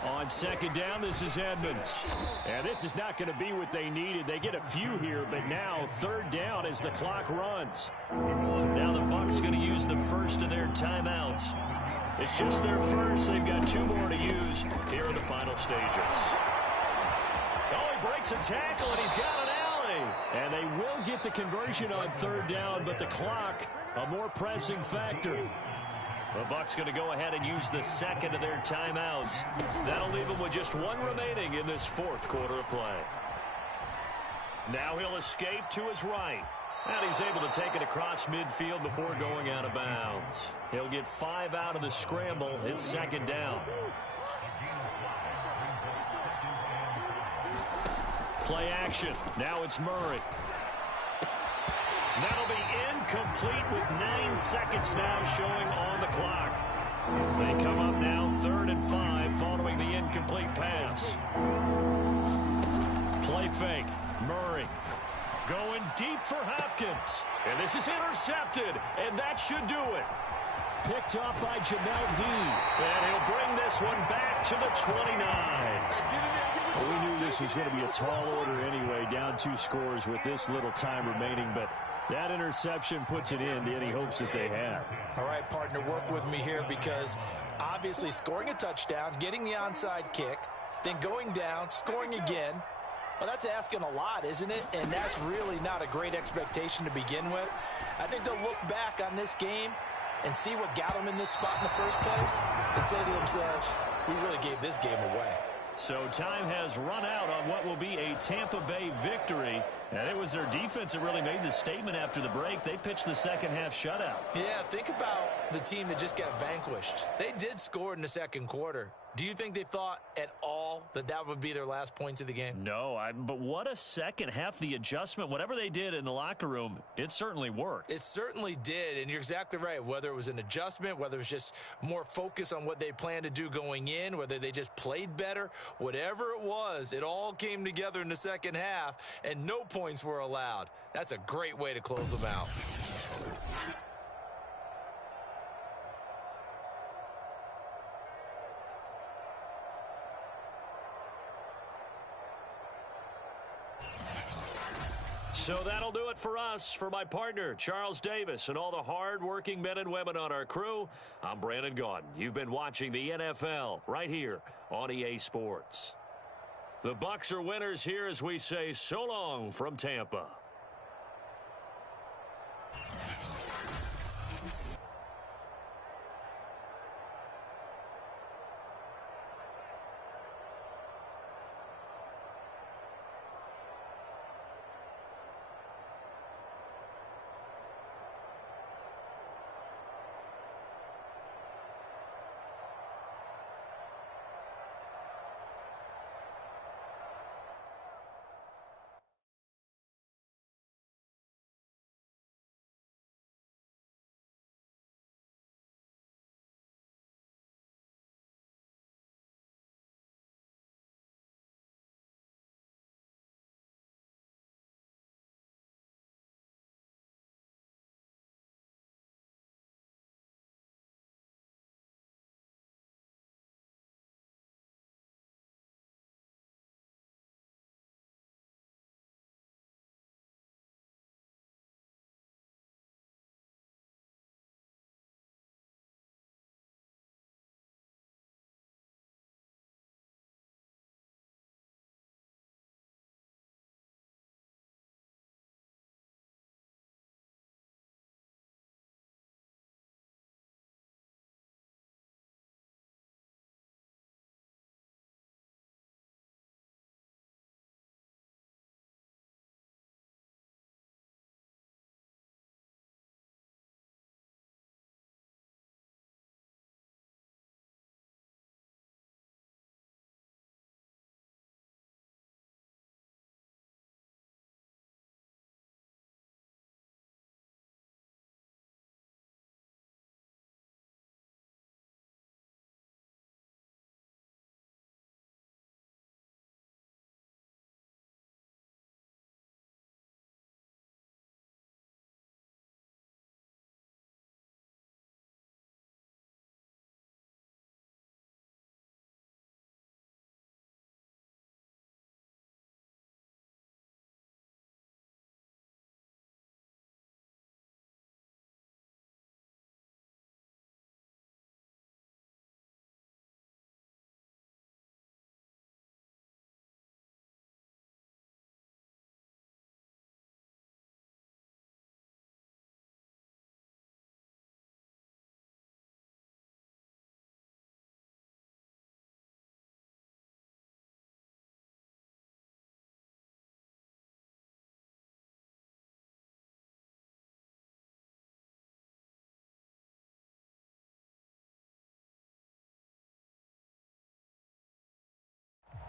On 2nd down, this is Edmonds. And this is not going to be what they needed. They get a few here, but now 3rd down as the clock runs. Now the Bucs going to use the first of their timeouts. It's just their first. They've got 2 more to use here in the final stages. Oh, he breaks a tackle, and he's got an alley. And they will get the conversion on third down, but the clock, a more pressing factor. The Bucs going to go ahead and use the second of their timeouts. That'll leave them with just one remaining in this fourth quarter of play. Now he'll escape to his right. And he's able to take it across midfield before going out of bounds. He'll get 5 out of the scramble. It's second down. Play action. Now it's Murray. That'll be incomplete with 9 seconds now showing on the clock. They come up now 3rd and 5 following the incomplete pass. Play fake. Murray going deep for Hopkins. And this is intercepted, and that should do it. Picked off by Jamel Dean. And he'll bring this one back to the 29. Well, we knew this was going to be a tall order anyway, down 2 scores with this little time remaining, but that interception puts an end to any hopes that they have. All right, partner, work with me here because obviously scoring a touchdown, getting the onside kick, then going down, scoring again, well, that's asking a lot, isn't it? And that's really not a great expectation to begin with. I think they'll look back on this game and see what got them in this spot in the first place and say to themselves, we really gave this game away. So time has run out on what will be a Tampa Bay victory. And it was their defense that really made the statement after the break. They pitched the second half shutout. Yeah, think about the team that just got vanquished. They did score in the second quarter. Do you think they thought at all that that would be their last points of the game? No, but what a second half. The adjustment, whatever they did in the locker room, it certainly worked. It certainly did, and you're exactly right. Whether it was an adjustment, whether it was just more focus on what they planned to do going in, whether they just played better, whatever it was, it all came together in the second half, and no points were allowed. That's a great way to close them out. So that'll do it for us. For my partner, Charles Davis, and all the hard-working men and women on our crew, I'm Brandon Gaudin. You've been watching the NFL right here on EA Sports. The Bucs are winners here as we say so long from Tampa.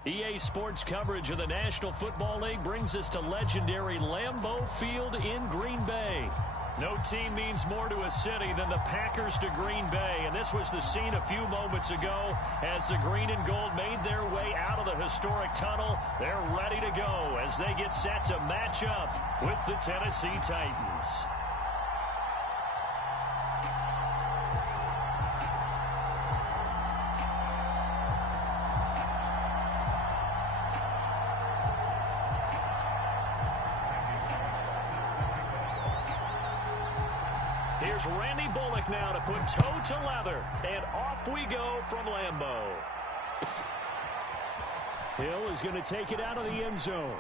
EA Sports coverage of the National Football League brings us to legendary Lambeau Field in Green Bay. No team means more to a city than the Packers to Green Bay, and this was the scene a few moments ago as the green and gold made their way out of the historic tunnel. They're ready to go as they get set to match up with the Tennessee Titans. Here's Randy Bullock now to put toe to leather, and off we go from Lambeau. Hill is going to take it out of the end zone.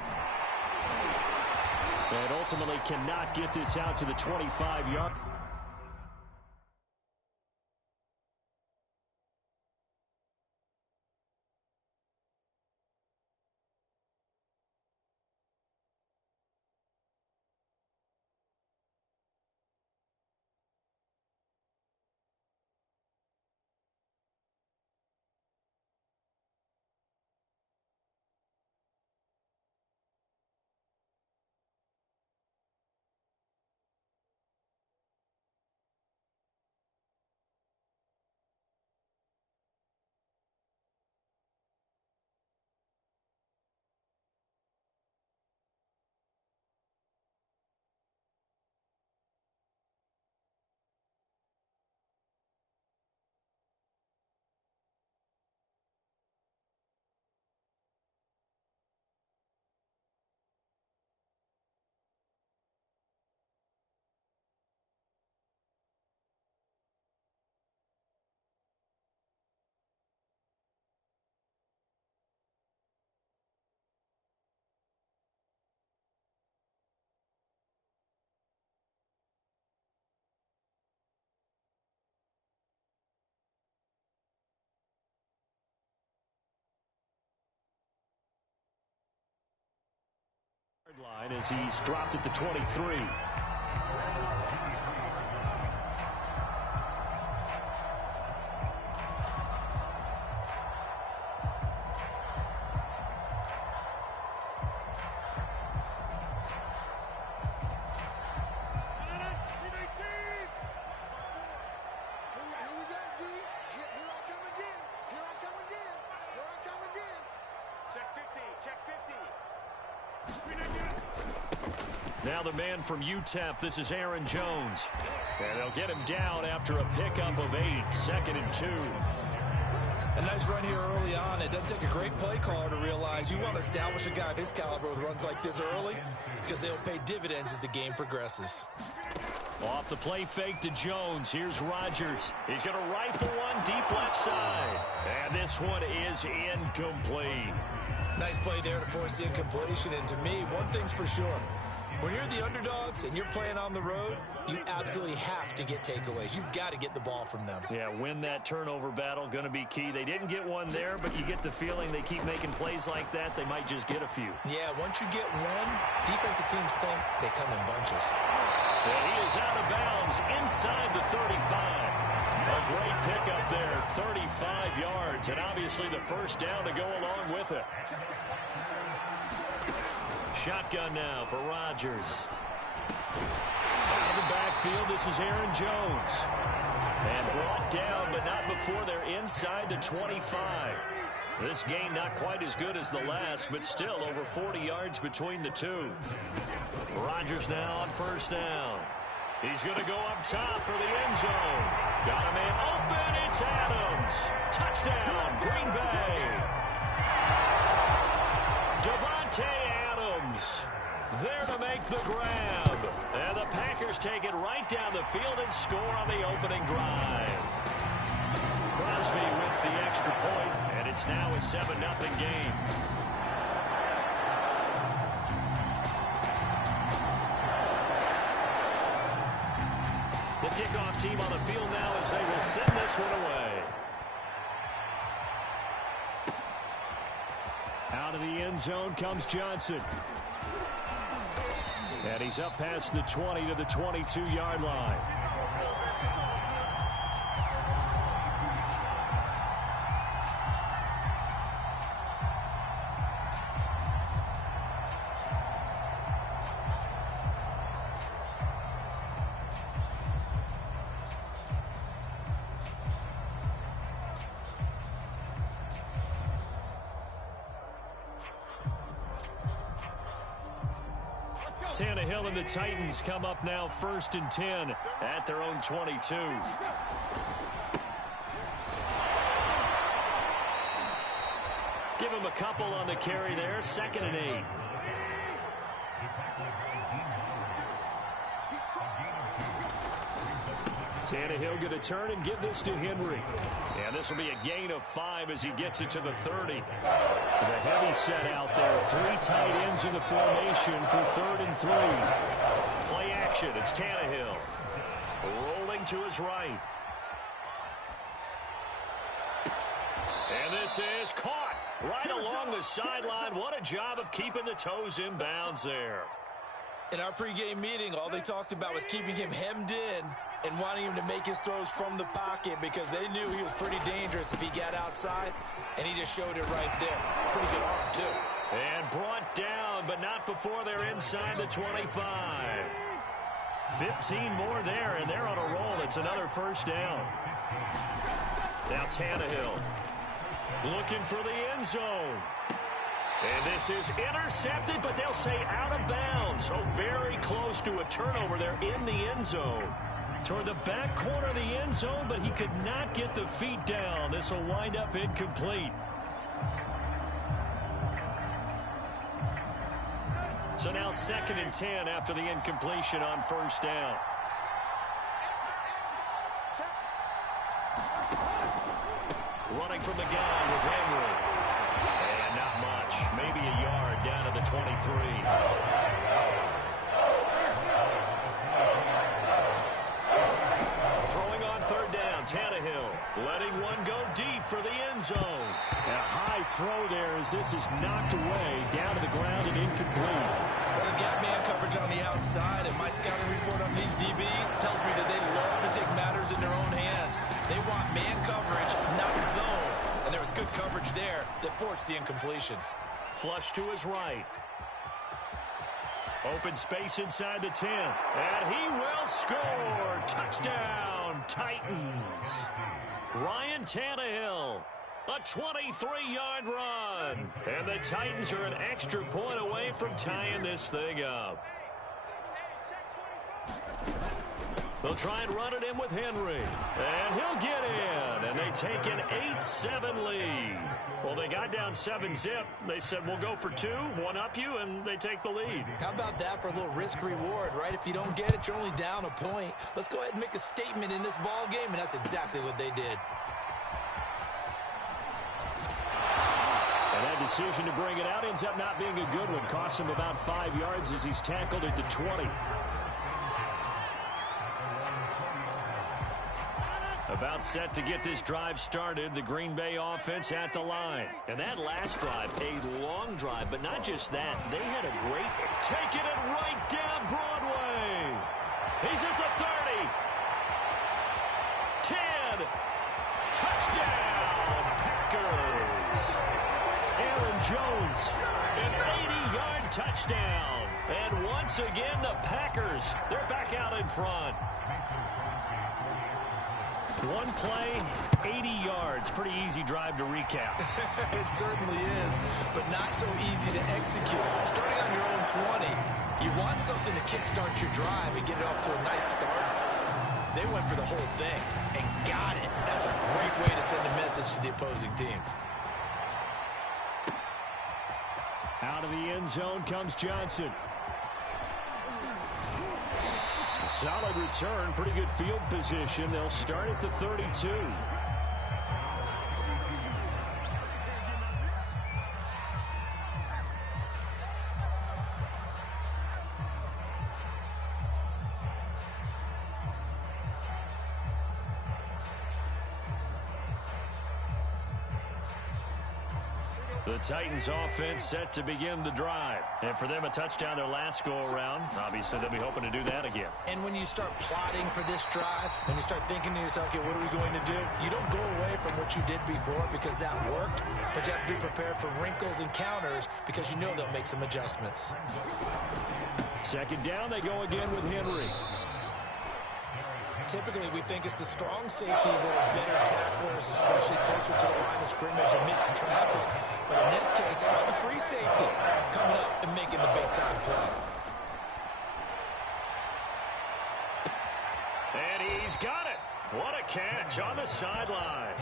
And ultimately cannot get this out to the 25-yard. Line as he's dropped at the 23. Now the man from UTEP, this is Aaron Jones. And they'll get him down after a pickup of 8, 2nd and 2. A nice run here early on. It doesn't take a great play caller to realize you want to establish a guy of his caliber with runs like this early because they'll pay dividends as the game progresses. Off the play fake to Jones. Here's Rodgers. He's going to rifle one deep left side. And this one is incomplete. Nice play there to force the incompletion. And to me, one thing's for sure. When you're the underdogs and you're playing on the road, you absolutely have to get takeaways. You've got to get the ball from them. Yeah, win that turnover battle, going to be key. They didn't get one there, but you get the feeling they keep making plays like that, they might just get a few. Yeah, once you get one, defensive teams think they come in bunches. And he is out of bounds inside the 35. A great pickup there, 35 yards, and obviously the first down to go along with it. Shotgun now for Rodgers. Out of the backfield, this is Aaron Jones. And brought down, but not before they're inside the 25. This game not quite as good as the last, but still over 40 yards between the two. Rodgers now on first down. He's going to go up top for the end zone. Got a man open. It's Adams. Touchdown, Green Bay. Davante Adams there to make the grab. And the Packers take it right down the field and score on the opening drive. Crosby with the extra point, and it's now a 7-0 game. The kickoff team on the field now as they will send this one away. Out of the end zone comes Johnson. And he's up past the 20 to the 22-yard line. Tannehill and the Titans come up now 1st and 10 at their own 22. Give him a couple on the carry there. 2nd and 8. Tannehill going to turn and give this to Henry. And this will be a gain of 5 as he gets it to the 30. The heavy set out there. 3 tight ends in the formation for 3rd and 3. Play action. It's Tannehill. Rolling to his right. And this is caught right along the sideline. What a job of keeping the toes in bounds there. In our pregame meeting, all they talked about was keeping him hemmed in and wanting him to make his throws from the pocket because they knew he was pretty dangerous if he got outside, and he just showed it right there. Pretty good arm, too. And brought down, but not before they're inside the 25. 15 more there, and they're on a roll. It's another 1st down. Now Tannehill looking for the end zone. And this is intercepted, but they'll say out of bounds. Oh, very close to a turnover there in the end zone. Toward the back corner of the end zone, but he could not get the feet down. This will wind up incomplete. So now 2nd and 10 after the incompletion on 1st down. Running from the gun with Henry. And not much. Maybe a yard down to the 23. Throwing on 3rd down, Tannehill letting one go deep for the end zone. A high throw there as this is knocked away down to the ground and incomplete. Well, they've got man coverage on the outside, and my scouting report on these DBs tells me that they love to take matters in their own hands. They want man coverage, not zone. And there was good coverage there that forced the incompletion. Flush to his right. Open space inside the 10. And he will score. Touchdown, Titans. Ryan Tannehill. A 23-yard run. And the Titans are an extra point away from tying this thing up. They'll try and run it in with Henry. And he'll get in. And they take an 8-7 lead. Well, they got down 7-zip. They said, we'll go for 2, one up you, and they take the lead. How about that for a little risk-reward, right? If you don't get it, you're only down a point. Let's go ahead and make a statement in this ball game, and that's exactly what they did. And that decision to bring it out ends up not being a good one. Cost him about 5 yards as he's tackled at the 20. About set to get this drive started, the Green Bay offense at the line. And that last drive, a long drive, but not just that. They had a great taking it right down Broadway. He's at the 30. 10. Touchdown, Packers. Aaron Jones, an 80-yard touchdown. And once again, the Packers, they're back out in front. One play, 80 yards. Pretty easy drive to recap. It certainly is, but not so easy to execute. Starting on your own 20, you want something to kickstart your drive and get it off to a nice start. They went for the whole thing and got it. That's a great way to send a message to the opposing team. Out of the end zone comes Johnson. Solid return, pretty good field position. They'll start at the 32. The Titans offense set to begin the drive. And for them, a touchdown their last go-around. Obviously, they'll be hoping to do that again. And when you start plotting for this drive, when you start thinking to yourself, okay, what are we going to do? You don't go away from what you did before because that worked, but you have to be prepared for wrinkles and counters because you know they'll make some adjustments. 2nd down, they go again with Henry. Typically, we think it's the strong safeties that are better tacklers, especially closer to the line of scrimmage amidst traffic. But in this case, how about the free safety coming up and making the big-time play? He's got it. What a catch on the sideline.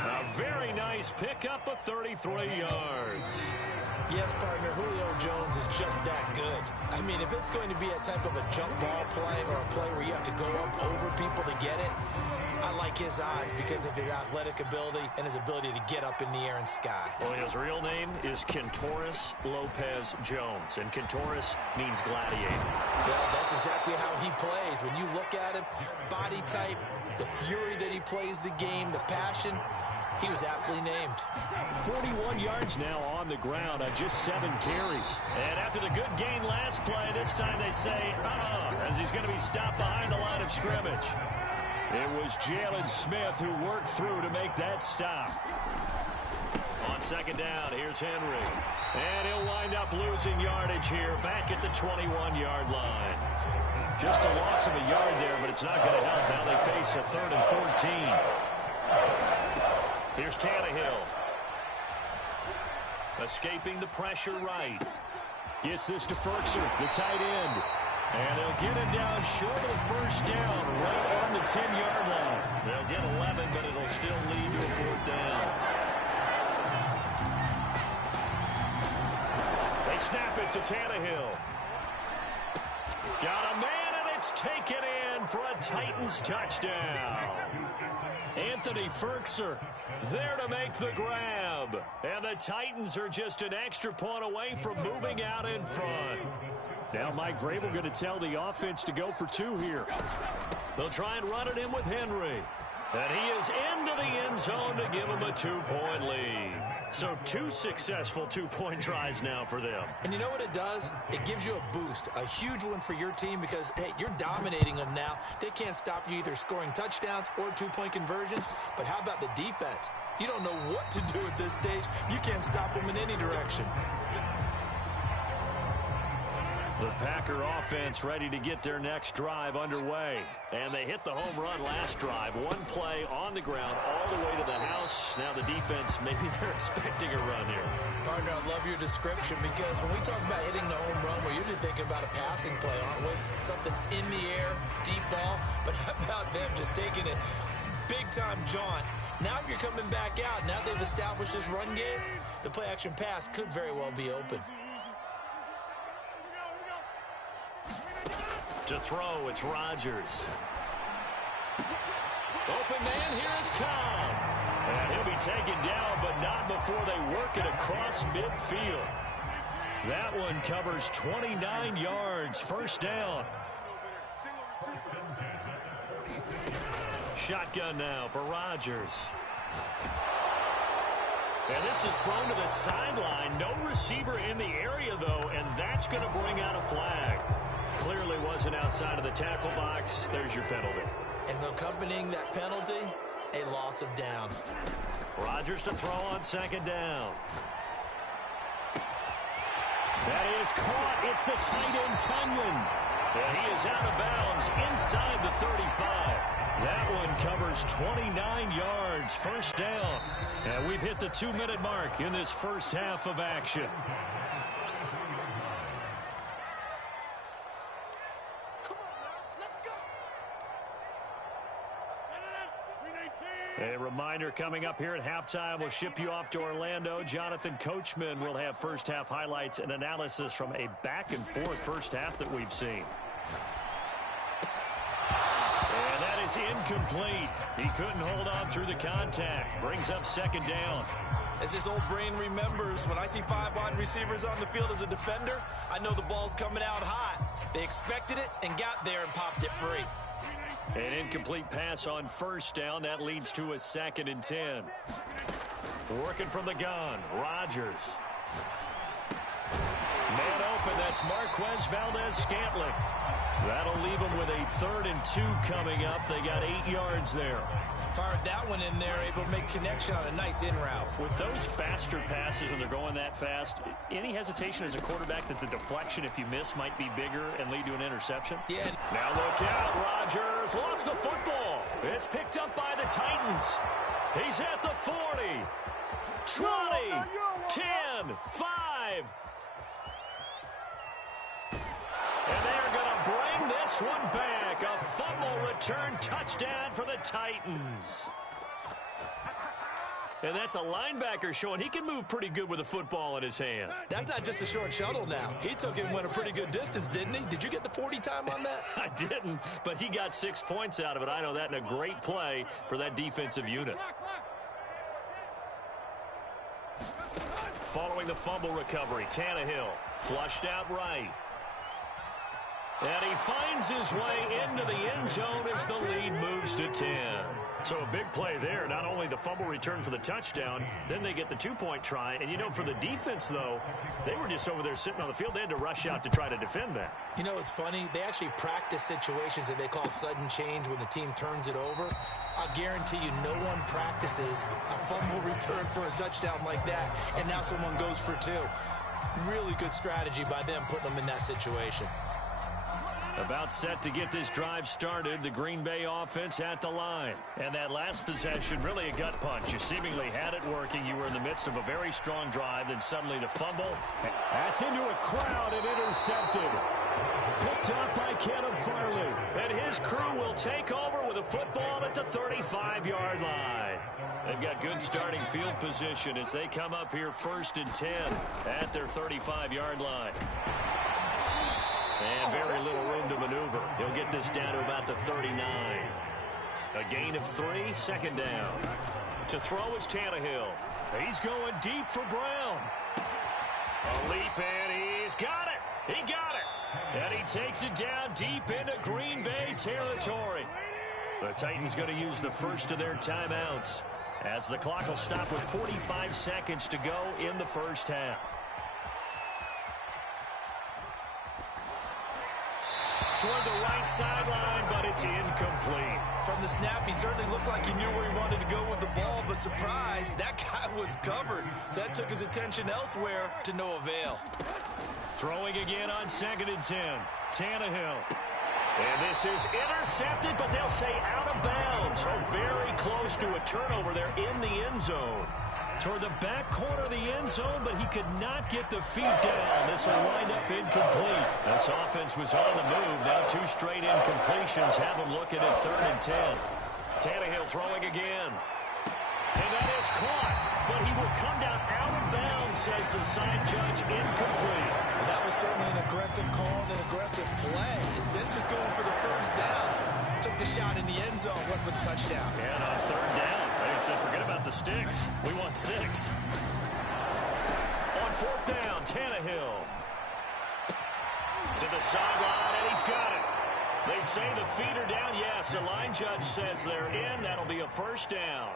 A very nice pickup of 33 yards. Yes, partner, Julio Jones is just that good. I mean, if it's going to be a type of a jump ball play or a play where you have to go up over people to get it, I like his odds because of his athletic ability and his ability to get up in the air and sky. Well, his real name is Kentoris Lopez-Jones, and Kentoris means gladiator. Well, that's exactly how he plays. When you look at him, body type, the fury that he plays the game, the passion, he was aptly named. 41 yards now on the ground on just 7 carries. And after the good gain last play, this time they say, as he's going to be stopped behind the line of scrimmage. It was Jalen Smith who worked through to make that stop. On second down, here's Henry. And he'll wind up losing yardage here back at the 21-yard line. Just a loss of a yard there, but it's not going to help. Now they face a 3rd and 14. Here's Tannehill. Escaping the pressure right. Gets this to Firkser, the tight end. And they'll get him down short of the first down, right on the 10-yard line. They'll get 11, but it'll still lead to a 4th down. They snap it to Tannehill. Got a man, and it's taken in for a Titans touchdown. Anthony Firkser there to make the grab. And the Titans are just an extra point away from moving out in front. Now Mike Vrabel going to tell the offense to go for 2 here. They'll try and run it in with Henry. And he is into the end zone to give him a 2-point lead. So 2 successful 2-point tries now for them. And you know what it does? It gives you a boost, a huge one for your team because, hey, you're dominating them now. They can't stop you either scoring touchdowns or 2-point conversions. But how about the defense? You don't know what to do at this stage. You can't stop them in any direction. The Packer offense ready to get their next drive underway. And they hit the home run last drive. 1 play on the ground all the way to the house. Now the defense, maybe they're expecting a run here. Partner, I love your description because when we talk about hitting the home run, we're usually thinking about a passing play, aren't we? Something in the air, deep ball. But how about them just taking it big-time jaunt? Now if you're coming back out, now they've established this run game, the play-action pass could very well be open. To throw, it's Rodgers. Open man, here is Cobb. And he'll be taken down, but not before they work it across midfield. That one covers 29 yards, 1st down. Shotgun now for Rodgers. And this is thrown to the sideline. No receiver in the area, though, and that's going to bring out a flag. Clearly wasn't outside of the tackle box. There's your penalty. And accompanying that penalty, a loss of down. Rodgers to throw on 2nd down. That is caught. It's the tight end, Tunyon. And he is out of bounds inside the 35. That one covers 29 yards, 1st down. And we've hit the 2-minute mark in this first half of action. A reminder coming up here at halftime, we'll ship you off to Orlando. Jonathan Coachman will have first half highlights and analysis from a back-and-forth first half that we've seen. And that is incomplete. He couldn't hold on through the contact. Brings up 2nd down. As this old brain remembers, when I see 5 wide receivers on the field as a defender, I know the ball's coming out hot. They expected it and got there and popped it free. An incomplete pass on 1st down. That leads to a 2nd and 10. Working from the gun, Rodgers. Man open, that's Marquez Valdez-Scantling. That'll leave them with a 3rd and 2 coming up. They got 8 yards there. Fired that one in there, able to make connection on a nice in route. With those faster passes when they're going that fast, any hesitation as a quarterback that the deflection, if you miss, might be bigger and lead to an interception? Yeah. Now look out, Rodgers lost the football. It's picked up by the Titans. He's at the 40, 20, 10, 5. And they are going to bring this this one back. A fumble return touchdown for the Titans. And that's a linebacker showing he can move pretty good with a football in his hand. That's not just a short shuttle now. He took it and went a pretty good distance, didn't he? Did you get the 40 time on that? I didn't, but he got 6 points out of it. I know that in a great play for that defensive unit. Following the fumble recovery, Tannehill flushed out right. And he finds his way into the end zone as the lead moves to 10. So a big play there. Not only the fumble return for the touchdown, then they get the 2-point try. And, you know, for the defense, though, they were just over there sitting on the field. They had to rush out to try to defend that. You know, it's funny. They actually practice situations that they call sudden change when the team turns it over. I guarantee you no one practices a fumble return for a touchdown like that, and now someone goes for 2. Really good strategy by them putting them in that situation. About set to get this drive started, the Green Bay offense at the line. And that last possession, really a gut punch. You seemingly had it working. You were in the midst of a very strong drive, then suddenly the fumble. That's into a crowd and intercepted. Picked up by Caleb Farley. And his crew will take over with a football at the 35-yard line. They've got good starting field position as they come up here 1st and 10 at their 35-yard line. And very little room to maneuver. He'll get this down to about the 39. A gain of 3, 2nd down. To throw is Tannehill. He's going deep for Brown. A leap, and he's got it. He got it. And he takes it down deep into Green Bay territory. The Titans going to use the first of their timeouts as the clock will stop with 45 seconds to go in the first half. Toward the right sideline, but it's incomplete. From the snap, he certainly looked like he knew where he wanted to go with the ball, but surprise, that guy was covered. So that took his attention elsewhere to no avail. Throwing again on 2nd and 10. Tannehill. And this is intercepted, but they'll say out of bounds. So very close to a turnover there in the end zone. Toward the back corner of the end zone, but he could not get the feet down. This will wind up incomplete. This offense was on the move. Now 2 straight incompletions have him looking at 3rd and 10. Tannehill throwing again. And that is caught, but he will come down out of bounds, says the side judge, incomplete. Well, that was certainly an aggressive call and an aggressive play. Instead of just going for the 1st down, took the shot in the end zone, went for the touchdown. And on 3rd down, they said, forget about the sticks. We want 6. On 4th down, Tannehill. To the sideline, and he's got it. They say the feet are down. Yes, the line judge says they're in. That'll be a 1st down.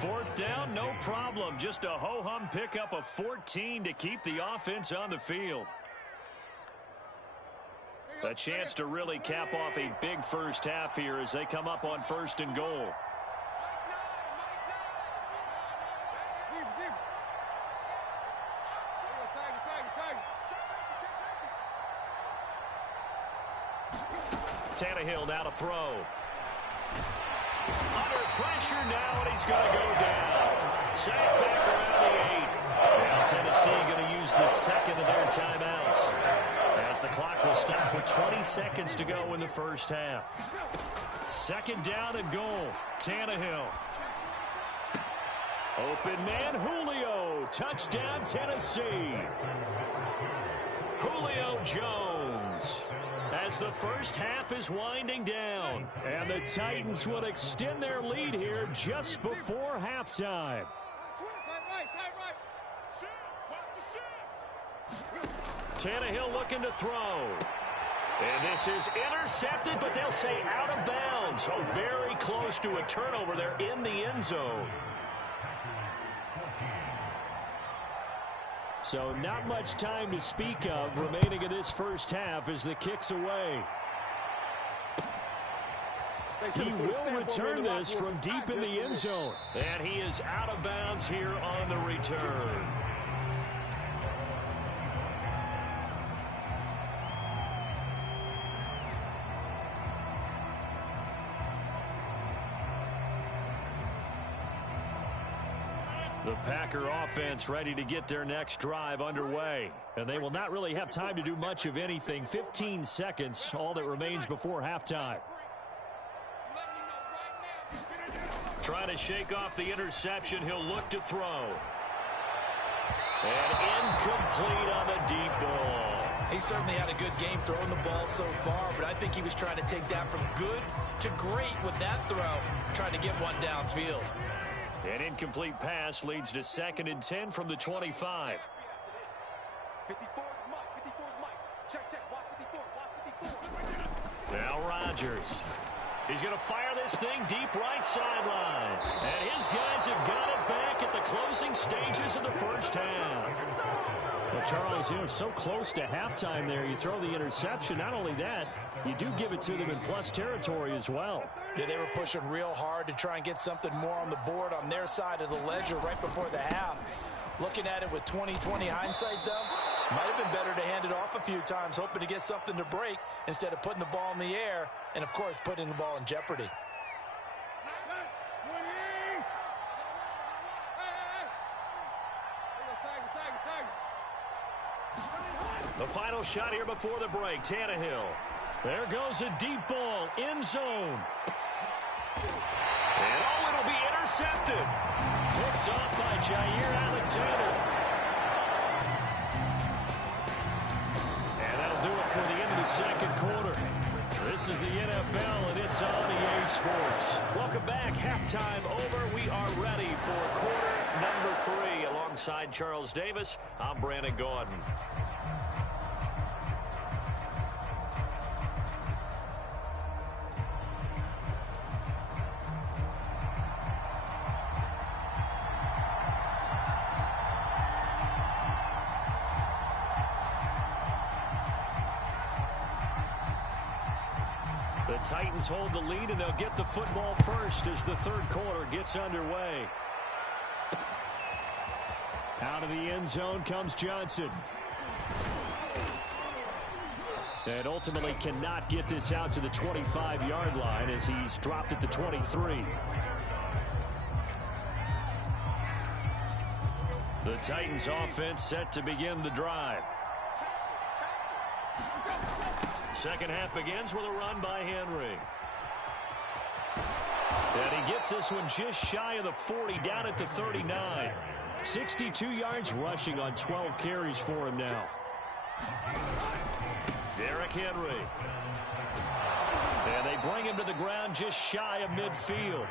4th down, no problem. Just a ho-hum pickup of 14 to keep the offense on the field. A chance to really cap off a big first half here as they come up on 1st and goal. Tannehill now to throw. Under pressure now, and he's going to go down. Sack back around the 8. Now Tennessee going to use the 2nd of their timeouts as the clock will stop with 20 seconds to go in the first half. 2nd down and goal. Tannehill. Open man, Julio. Touchdown, Tennessee. Julio Jones. As the first half is winding down. And the Titans will extend their lead here just before halftime. Tannehill looking to throw. And this is intercepted, but they'll say out of bounds. So very close to a turnover there in the end zone. So not much time to speak of remaining in this first half as the kick's away. He will return this from deep in the end zone. And he is out of bounds here on the return. The Packer offense ready to get their next drive underway. And they will not really have time to do much of anything. 15 seconds, all that remains before halftime. Trying to shake off the interception. He'll look to throw. And incomplete on the deep ball. He certainly had a good game throwing the ball so far, but I think he was trying to take that from good to great with that throw, trying to get one downfield. An incomplete pass leads to 2nd and 10 from the 25. 54 Mike. 54 Mike. Check. Watch 54. Watch 54. Now Rodgers. He's going to fire this thing deep right sideline. And his guys have got it back at the closing stages of the first half. Well, Charles, so close to halftime there. You throw the interception. Not only that, you do give it to them in plus territory as well. Yeah, they were pushing real hard to try and get something more on the board on their side of the ledger right before the half. Looking at it with 20/20 hindsight, though, might have been better to hand it off a few times, hoping to get something to break instead of putting the ball in the air and, of course, putting the ball in jeopardy. The final shot here before the break. Tannehill. There goes a deep ball. End zone. And it'll be intercepted. Picked off by Jair Alexander. And that'll do it for the end of the second quarter. This is the NFL, and it's on EA Sports. Welcome back. Halftime over. We are ready for quarter number 3. Alongside Charles Davis, I'm Brandon Gaudin. The Titans hold the lead, and they'll get the football first as the third quarter gets underway. Out of the end zone comes Johnson. And ultimately cannot get this out to the 25-yard line as he's dropped at the 23. The Titans offense set to begin the drive. Second half begins with a run by Henry. And he gets this one just shy of the 40, down at the 39. 62 yards rushing on 12 carries for him now. Derrick Henry. And they bring him to the ground just shy of midfield.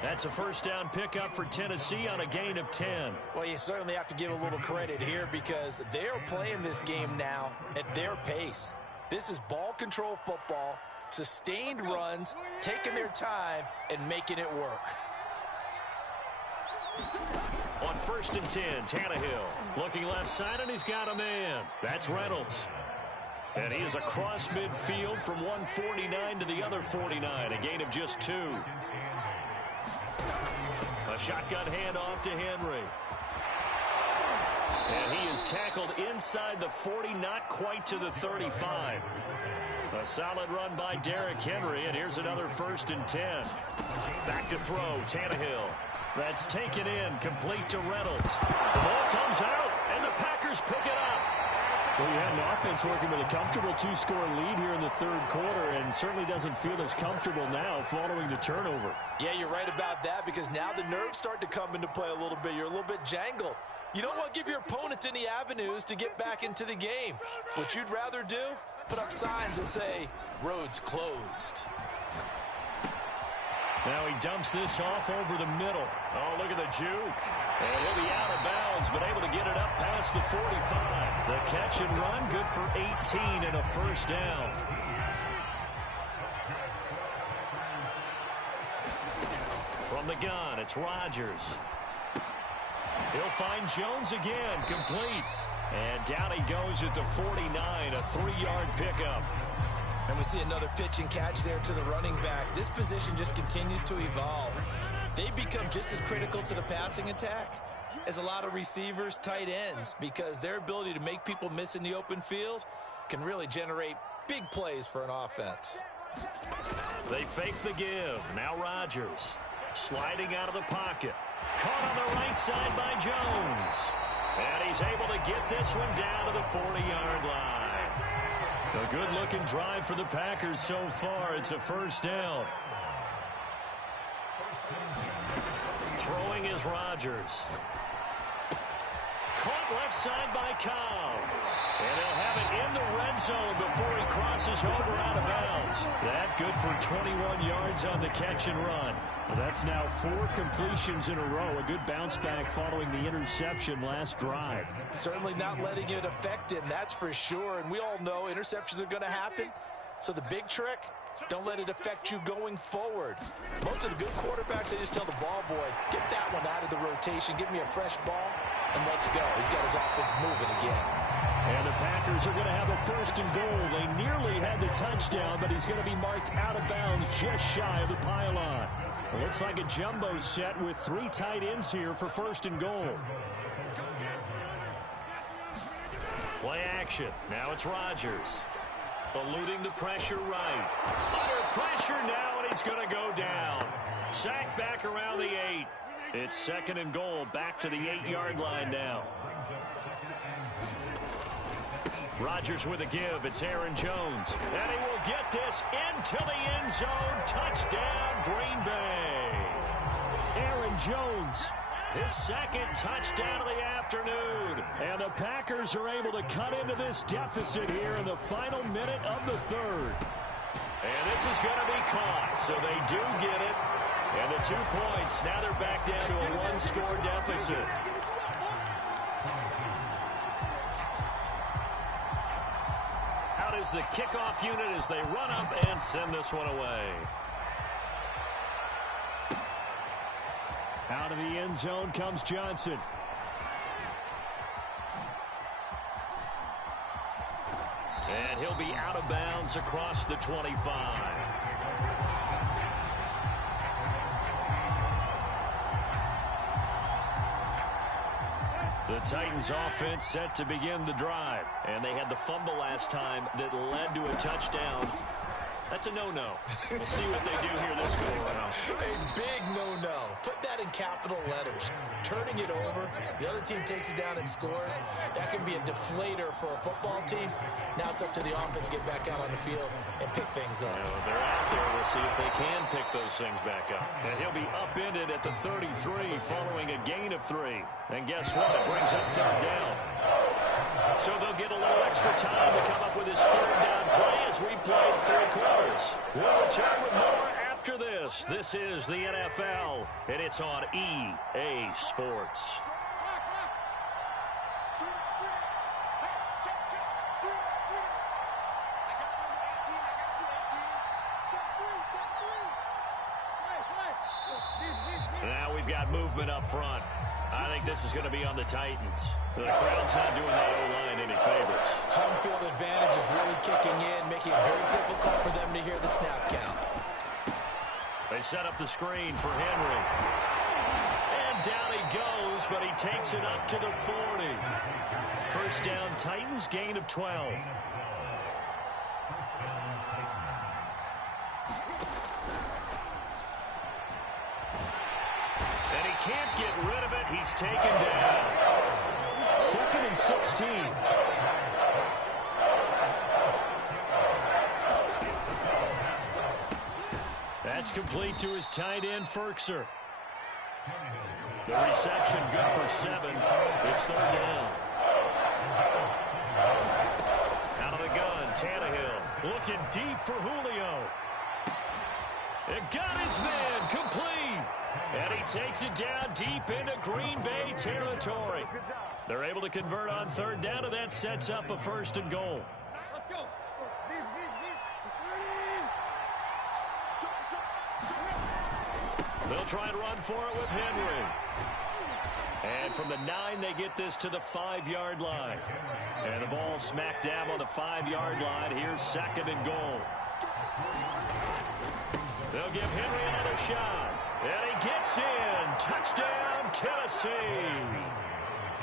That's a first down pickup for Tennessee on a gain of 10. Well, you certainly have to give a little credit here because they're playing this game now at their pace. This is ball control football, sustained runs, taking their time, and making it work. On 1st and 10, Tannehill looking left side, and he's got a man. That's Reynolds. And he is across midfield from 149 to the other 49, a gain of just 2. A shotgun handoff to Henry. And he is tackled inside the 40, not quite to the 35. A solid run by Derrick Henry, and here's another 1st and 10. Back to throw, Tannehill. That's taken in, complete to Reynolds. The ball comes out, and the Packers pick it up. Well, you had an offense working with a comfortable 2-score lead here in the third quarter, and certainly doesn't feel as comfortable now following the turnover. Yeah, you're right about that because now the nerves start to come into play a little bit. You're a little bit jangled. You don't want to give your opponents any avenues to get back into the game. What you'd rather do? Put up signs that say, roads closed. Now he dumps this off over the middle. Oh, look at the juke. And he'll be out of bounds, but able to get it up past the 45. The catch and run, good for 18 and a first down. From the gun, it's Rodgers. He'll find Jones again, complete. And down he goes at the 49, a 3-yard pickup. And we see another pitch and catch there to the running back. This position just continues to evolve. They become just as critical to the passing attack as a lot of receivers, tight ends, because their ability to make people miss in the open field can really generate big plays for an offense. They fake the give. Now Rodgers sliding out of the pocket. Caught on the right side by Jones. And he's able to get this one down to the 40-yard line. A good-looking drive for the Packers so far. It's a first down. Throwing is Rodgers. Caught left side by Cobb. And he'll have it in the red zone before he crosses over out of bounds. That good for 21 yards on the catch and run. Well, that's now 4 completions in a row. A good bounce back following the interception last drive. Certainly not letting it affect him, that's for sure. And we all know interceptions are going to happen. So the big trick, don't let it affect you going forward. Most of the good quarterbacks, they just tell the ball boy, get that one out of the rotation, give me a fresh ball, and let's go. He's got his offense moving again. And the Packers are going to have a first and goal. They nearly had the touchdown, but he's going to be marked out of bounds just shy of the pylon. It looks like a jumbo set with 3 tight ends here for first and goal. Play action. Now it's Rodgers. Eluding the pressure right. Under pressure now, and he's going to go down. Sacked back around the 8. It's second and goal, back to the 8-yard line now. Rodgers with a give. It's Aaron Jones. And he will get this into the end zone. Touchdown, Green Bay. Aaron Jones, his second touchdown of the afternoon. And the Packers are able to cut into this deficit here in the final minute of the third. And this is going to be caught, so they do get it. And the 2 points, now they're back down to a 1-score deficit. Out is the kickoff unit as they run up and send this one away. Out of the end zone comes Johnson. And he'll be out of bounds across the 25. The Titans offense set to begin the drive. And they had the fumble last time that led to a touchdown. That's a no-no. We'll see what they do here this go around. A big no-no. Put that in capital letters. Turning it over, the other team takes it down and scores. That can be a deflator for a football team. Now it's up to the offense to get back out on the field and pick things up. They're out there. We'll see if they can pick those things back up. And he'll be upended at the 33 following a gain of 3. And guess what? It brings up third down. So they'll get a little extra time to come up with his third down play as we played 3 quarters. We'll return with more after this. This is the NFL, and it's on EA Sports. Now we've got movement up front. I think this is going to be on the Titans. The crowd's not doing that O-line any favors. Home field advantage is really kicking in, making it very difficult for them to hear the snap count. They set up the screen for Henry. And down he goes, but he takes it up to the 40. First down, Titans, gain of 12. And he can't get rid of it. He's taken down. Second and 16. That's complete to his tight end, Firkser. The reception good for 7. It's third down. Out of the gun, Tannehill looking deep for Julio. It got his man complete. And he takes it down deep into Green Bay territory. They're able to convert on third down, and that sets up a first and goal. They'll try and run for it with Henry. And from the 9, they get this to the 5-yard line. And the ball smack dab on the 5-yard line. Here's second and goal. They'll give Henry another shot. And he gets in. Touchdown, Tennessee.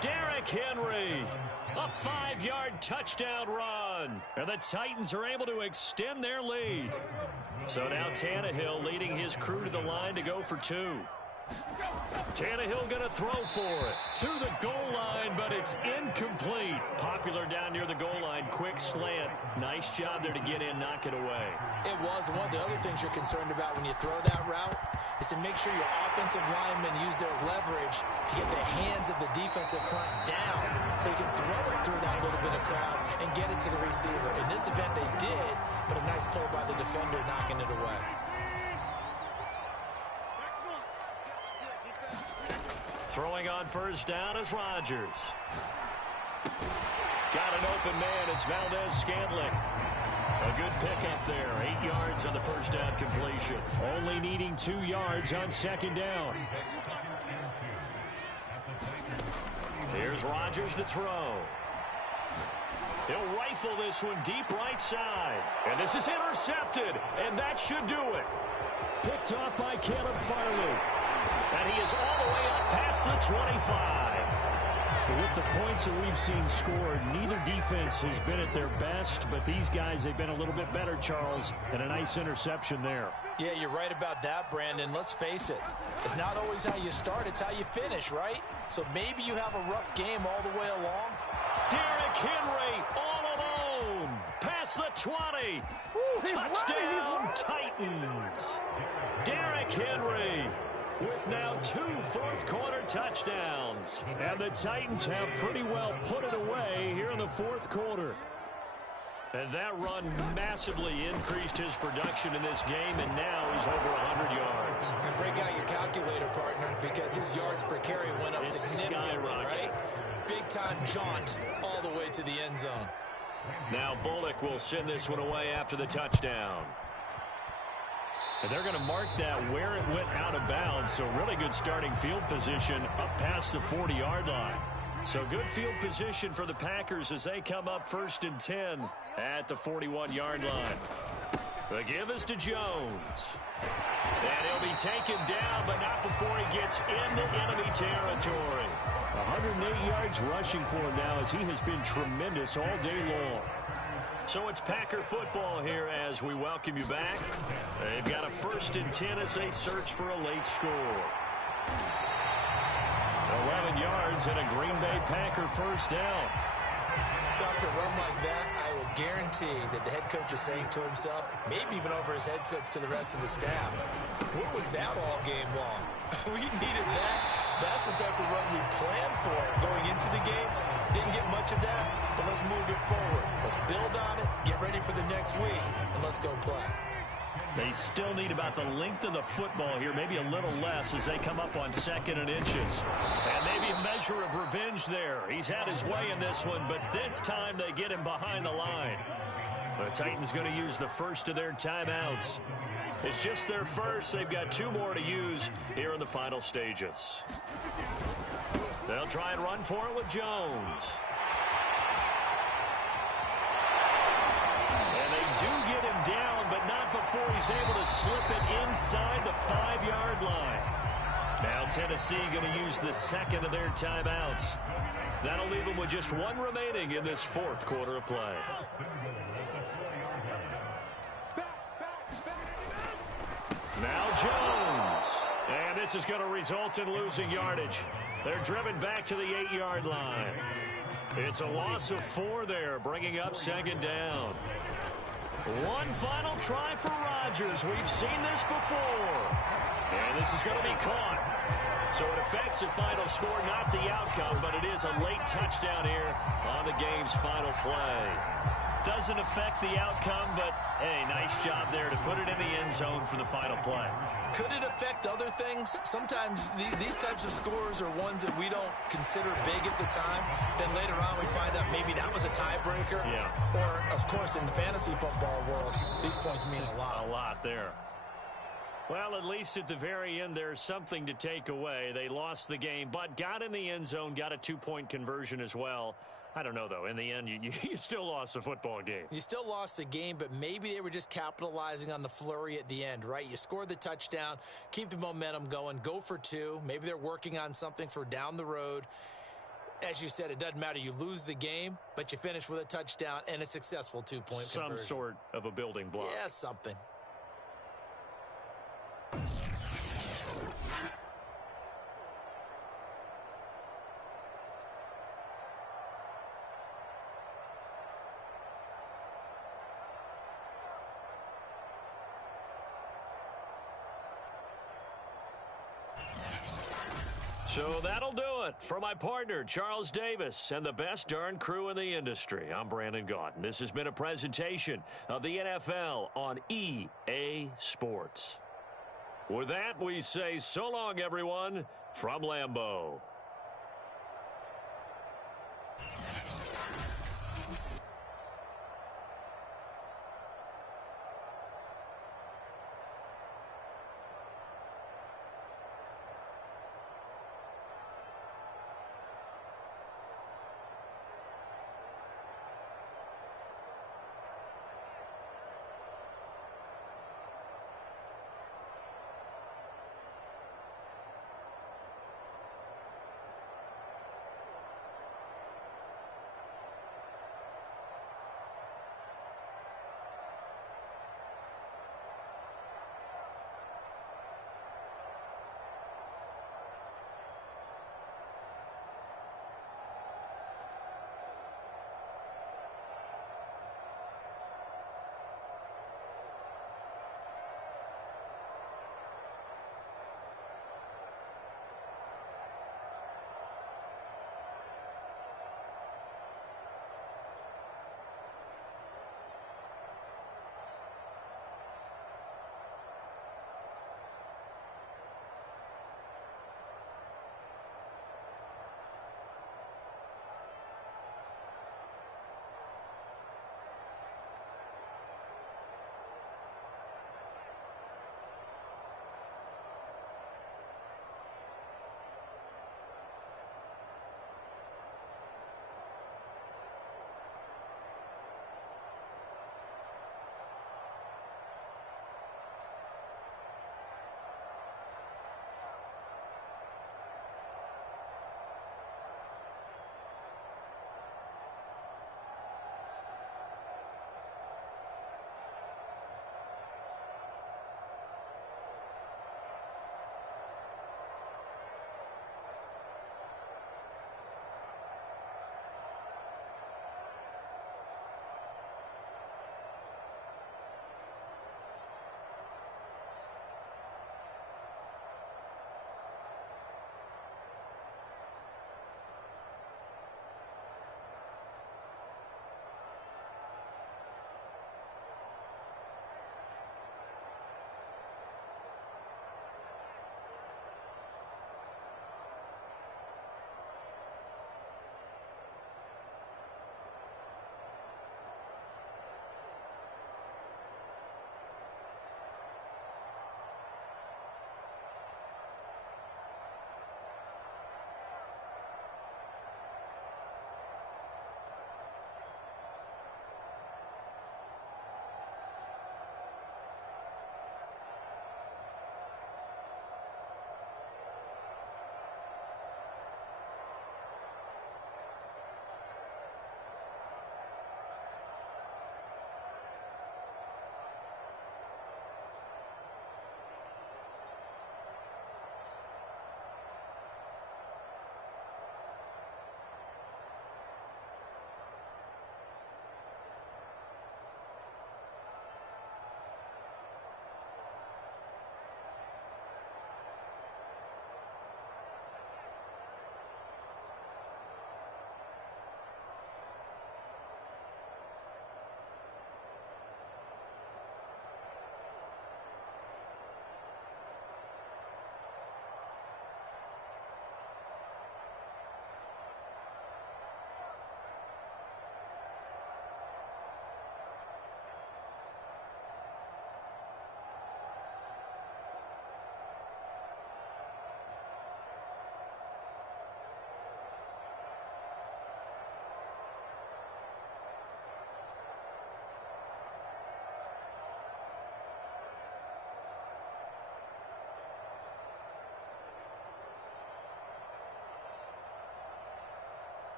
Derrick Henry. A 5-yard touchdown run. And the Titans are able to extend their lead. So now Tannehill leading his crew to the line to go for 2. Tannehill going to throw for it. To the goal line, but it's incomplete. Popular down near the goal line. Quick slant. Nice job there to get in, knock it away. It was. One of the other things you're concerned about when you throw that route is to make sure your offensive linemen use their leverage to get the hands of the defensive front down so you can throw it through that little bit of crowd and get it to the receiver. In this event, they did, but a nice play by the defender knocking it away. Throwing on first down is Rodgers. Got an open man. It's Valdez-Scantling. A good pickup there. 8 yards on the first down completion. Only needing 2 yards on second down. Here's Rodgers to throw. He'll rifle this one deep right side. And this is intercepted. And that should do it. Picked off by Caleb Farley. And he is all the way up past the 25. With the points that we've seen scored, neither defense has been at their best, but these guys, they've been a little bit better, Charles, and a nice interception there. Yeah, you're right about that, Brandon. Let's face it. It's not always how you start, it's how you finish, right? So maybe you have a rough game all the way along. Derrick Henry all alone. Past the 20. Touchdown, Titans. Derrick Henry with now 2 fourth-quarter touchdowns. And the Titans have pretty well put it away here in the fourth quarter. And that run massively increased his production in this game, and now he's over 100 yards. And break out your calculator, partner, because his yards per carry went up significantly, right? Big-time jaunt all the way to the end zone. Now Bullock will send this one away after the touchdown. And they're going to mark that where it went out of bounds. So really good starting field position up past the 40-yard line. So good field position for the Packers as they come up 1st and 10 at the 41-yard line. The give is to Jones. And he'll be taken down, but not before he gets into enemy territory. 108 yards rushing for him now as he has been tremendous all day long. So it's Packer football here as we welcome you back. They've got a 1st and 10 as they search for a late score. 11 yards and a Green Bay Packer first down. So after a run like that, I will guarantee that the head coach is saying to himself, maybe even over his headsets to the rest of the staff, what was that all game long? We needed that. That's the type of run we planned for going into the game. Didn't get much of that, but let's move it forward. Let's build on it, get ready for the next week, and let's go play. They still need about the length of the football here, maybe a little less as they come up on 2nd and inches. And maybe a measure of revenge there. He's had his way in this one, but this time they get him behind the line. The Titans going to use the first of their timeouts. It's just their first. They've got 2 more to use here in the final stages. They'll try and run for it with Jones. And they do get him down, but not before he's able to slip it inside the 5-yard line. Now Tennessee going to use the 2nd of their timeouts. That'll leave them with just 1 remaining in this 4th quarter of play. Now Jones. And this is going to result in losing yardage. They're driven back to the 8-yard line. It's a loss of 4 there, bringing up 2nd down. One final try for Rodgers. We've seen this before. And this is going to be caught. So it affects the final score, not the outcome, but it is a late touchdown here on the game's final play. Doesn't affect the outcome, but, hey, nice job there to put it in the end zone for the final play. Could it affect other things? Sometimes these types of scores are ones that we don't consider big at the time. Then later on we find out maybe that was a tiebreaker. Yeah. Or, of course, in the fantasy football world, these points mean a lot. A lot there. Well, at least at the very end, there's something to take away. They lost the game, but got in the end zone, got a 2-point conversion as well. I don't know, though. In the end, you still lost the football game. You still lost the game, but maybe they were just capitalizing on the flurry at the end, right? You scored the touchdown, keep the momentum going, go for 2. Maybe they're working on something for down the road. As you said, it doesn't matter. You lose the game, but you finish with a touchdown and a successful 2-point conversion. Some sort of a building block. Yeah, something. So that'll do it for my partner, Charles Davis, and the best darn crew in the industry. I'm Brandon Gaudin. This has been a presentation of the NFL on EA Sports. With that, we say so long, everyone, from Lambeau.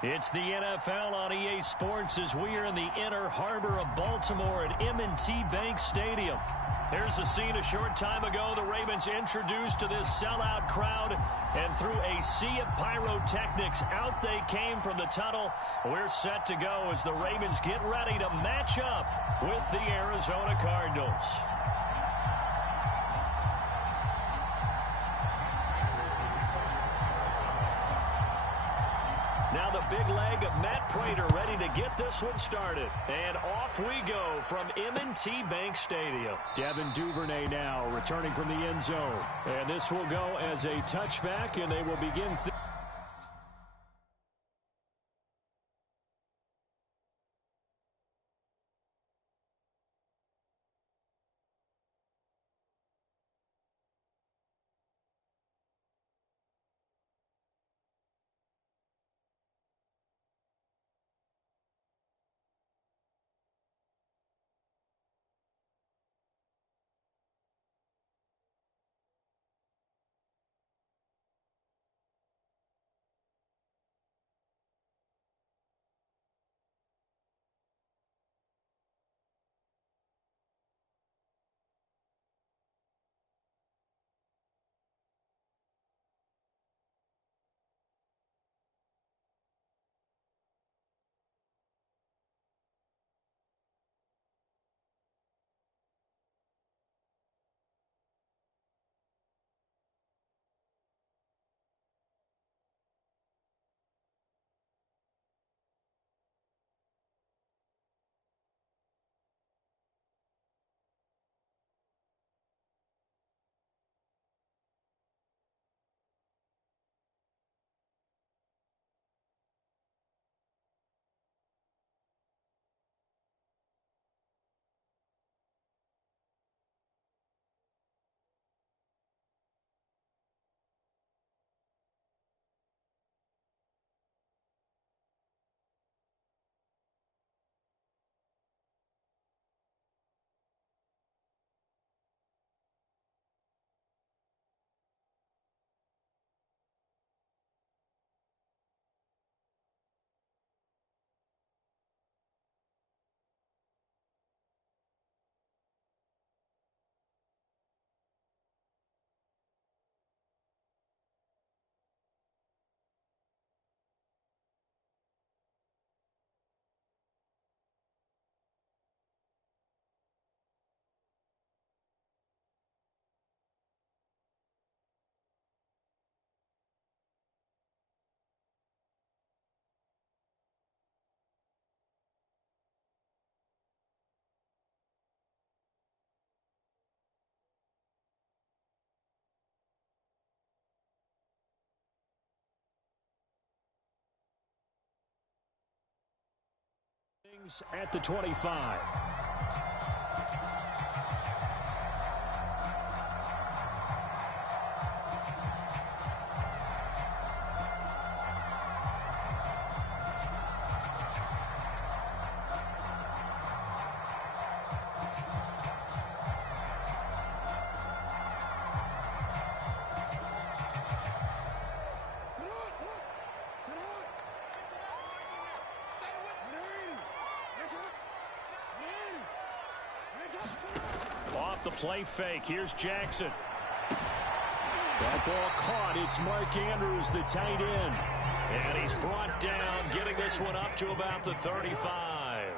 It's the NFL on EA Sports as we are in the inner harbor of Baltimore at M&T Bank Stadium. Here's a scene a short time ago. The Ravens introduced to this sellout crowd, and through a sea of pyrotechnics, out they came from the tunnel. We're set to go as the Ravens get ready to match up with the Arizona Cardinals. Now the big leg of Matt Prater ready to get this one started. And off we go from M&T Bank Stadium. Devin Duvernay now returning from the end zone. And this will go as a touchback, and they will begin. At the 25. Off the play fake. Here's Jackson. That ball caught. It's Mark Andrews, the tight end. And he's brought down, getting this one up to about the 35.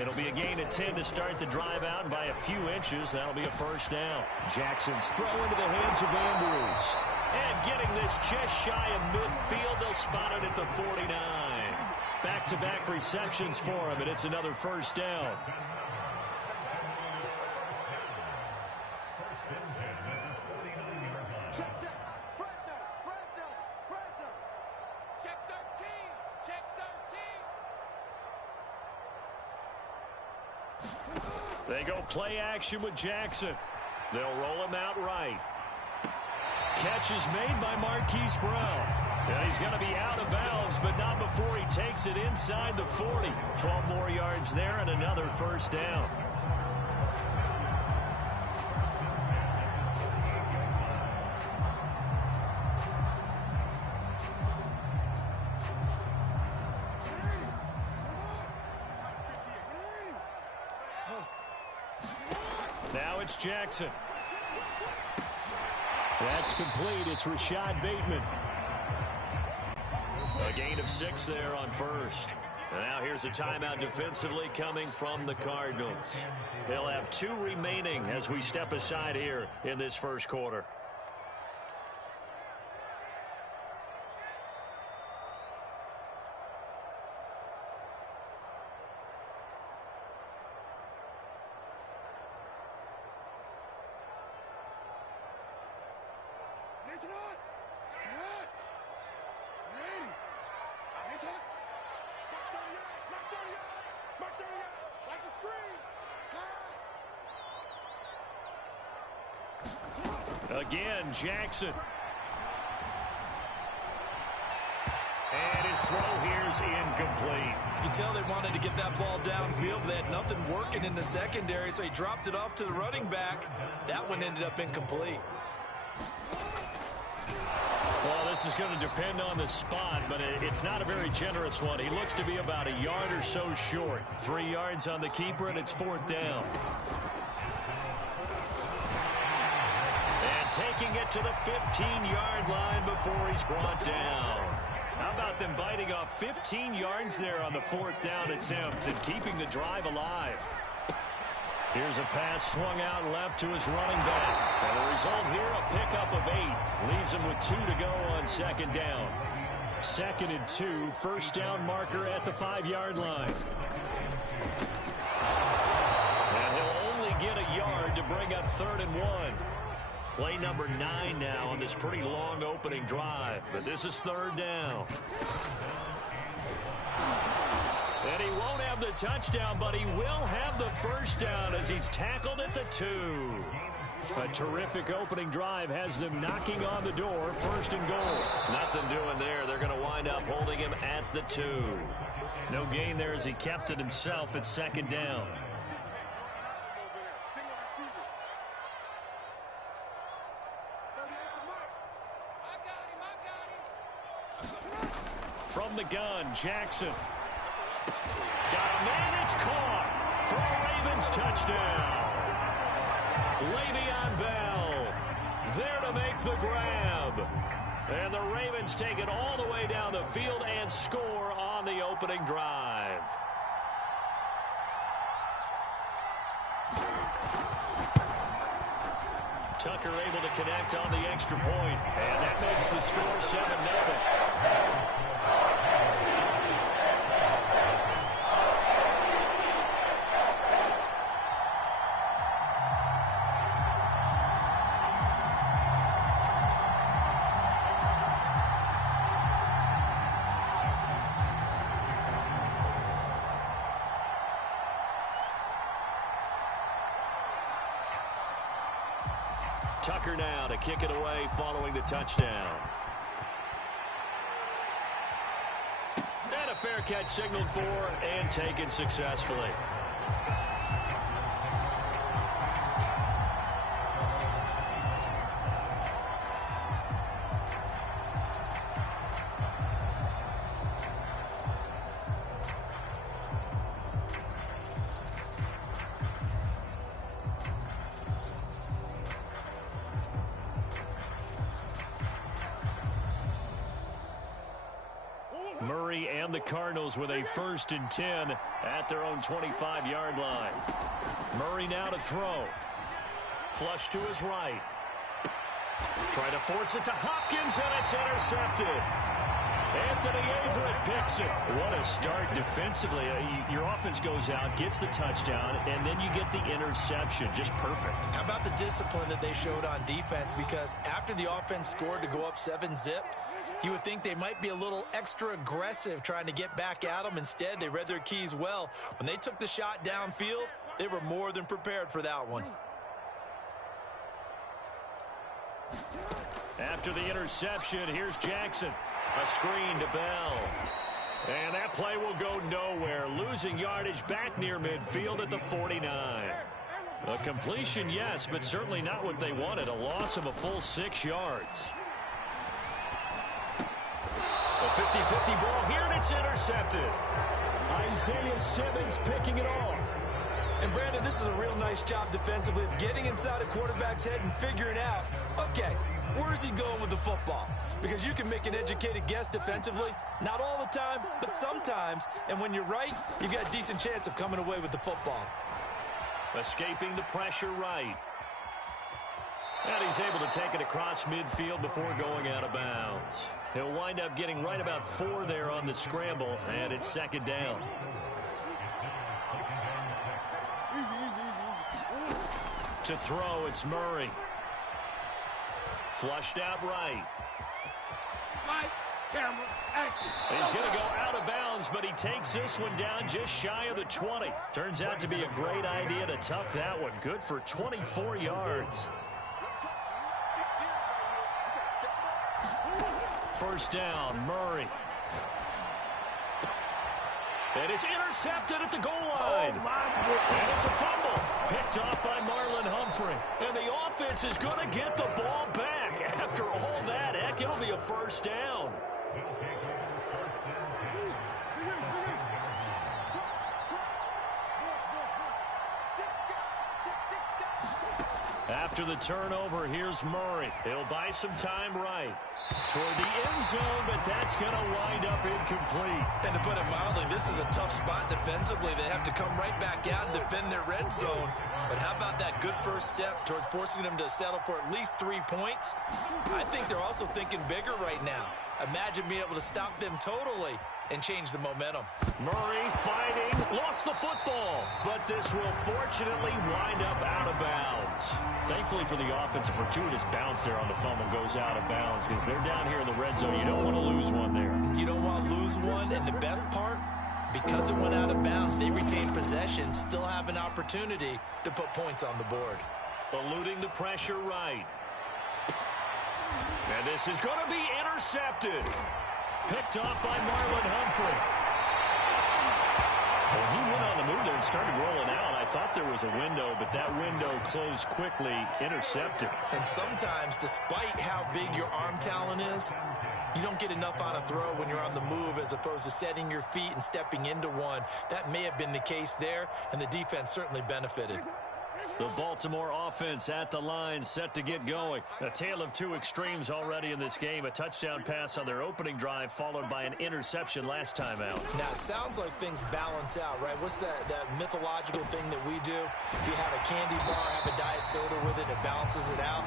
It'll be a gain of 10 to start the drive out by a few inches. That'll be a first down. Jackson's throw into the hands of Andrews. And getting this just shy of midfield. They'll spot it at the 49. Back-to-back receptions for him, and it's another first down. They go play action with Jackson. They'll roll him out right. Catch is made by Marquise Brown. And he's going to be out of bounds, but not before he takes it inside the 40. 12 more yards there and another first down. Now it's Jackson. That's complete. It's Rashad Bateman. A gain of 6 there on first. And now here's a timeout defensively coming from the Cardinals. They'll have 2 remaining as we step aside here in this first quarter. Again, Jackson. And his throw here's incomplete. You can tell they wanted to get that ball downfield, but they had nothing working in the secondary, so he dropped it off to the running back. That one ended up incomplete. Well, this is going to depend on the spot, but it's not a very generous one. He looks to be about a yard or so short. 3 yards on the keeper, and it's 4th down. Taking it to the 15-yard line before he's brought down. How about them biting off 15 yards there on the 4th down attempt and keeping the drive alive? Here's a pass swung out left to his running back. And the result here, a pickup of 8. Leaves him with 2 to go on 2nd down. 2nd and 2, 1st down marker at the 5-yard line. And he'll only get a yard to bring up 3rd and 1. Play number 9 now on this pretty long opening drive. But this is 3rd down. And he won't have the touchdown, but he will have the 1st down as he's tackled at the 2. A terrific opening drive has them knocking on the door. 1st and goal. Nothing doing there. They're going to wind up holding him at the 2. No gain there as he kept it himself at 2nd down. From the gun, Jackson. Got a man, it's caught for a Ravens touchdown. Le'Veon Bell there to make the grab. And the Ravens take it all the way down the field and score on the opening drive. Tucker able to connect on the extra point, and that makes the score 7-0. Tucker now to kick it away following the touchdown. And a fair catch signaled for and taken successfully. Murray and the Cardinals with a 1st and 10 at their own 25-yard line. Murray now to throw. Flush to his right. Trying to force it to Hopkins, and it's intercepted. Anthony Averett picks it. What a start defensively. Your offense goes out, gets the touchdown, and then you get the interception. Just perfect. How about the discipline that they showed on defense? Because after the offense scored to go up 7-zip, you would think they might be a little extra aggressive trying to get back at them. Instead, they read their keys well. When they took the shot downfield, they were more than prepared for that one. After the interception, here's Jackson. A screen to Bell. And that play will go nowhere. Losing yardage back near midfield at the 49. A completion, yes, but certainly not what they wanted. A loss of a full 6 yards. A 50-50 ball here, and it's intercepted. Isaiah Simmons picking it off. And Brandon, this is a real nice job defensively of getting inside a quarterback's head and figuring out, okay, where's he going with the football? Because you can make an educated guess defensively, not all the time, but sometimes. And when you're right, you've got a decent chance of coming away with the football. Escaping the pressure right. And he's able to take it across midfield before going out of bounds. He'll wind up getting right about 4 there on the scramble, and it's second down. To throw, it's Murray. Flushed out right. He's going to go out of bounds, but he takes this one down just shy of the 20. Turns out to be a great idea to tuck that one. Good for 24 yards. First down, Murray. And it's intercepted at the goal line. And it's a fumble. Picked off by Marlon Humphrey. And the offense is going to get the ball back. After all that, heck, it'll be a first down. After the turnover, here's Murray. He'll buy some time right. Toward the end zone, but that's going to wind up incomplete. And to put it mildly, this is a tough spot defensively. They have to come right back out and defend their red zone. But how about that good first step towards forcing them to settle for at least 3 points? I think they're also thinking bigger right now. Imagine being able to stop them totally and change the momentum. Murray fighting, lost the football, but this will fortunately wind up out of bounds. Thankfully for the offense, a fortuitous bounce there on the fumble goes out of bounds because they're down here in the red zone. You don't want to lose one there. You don't want to lose one, and the best part, because it went out of bounds, they retain possession, still have an opportunity to put points on the board. Eluding the pressure right. And this is going to be intercepted. Picked off by Marlon Humphrey. Well, he went on the move there and started rolling out. I thought there was a window, but that window closed quickly, intercepted. And sometimes, despite how big your arm talent is, you don't get enough on a throw when you're on the move as opposed to setting your feet and stepping into one. That may have been the case there, and the defense certainly benefited. The Baltimore offense at the line, set to get going. A tale of two extremes already in this game. A touchdown pass on their opening drive, followed by an interception last time out. Now, it sounds like things balance out, right? What's that mythological thing that we do? If you have a candy bar, have a diet soda with it, it balances it out.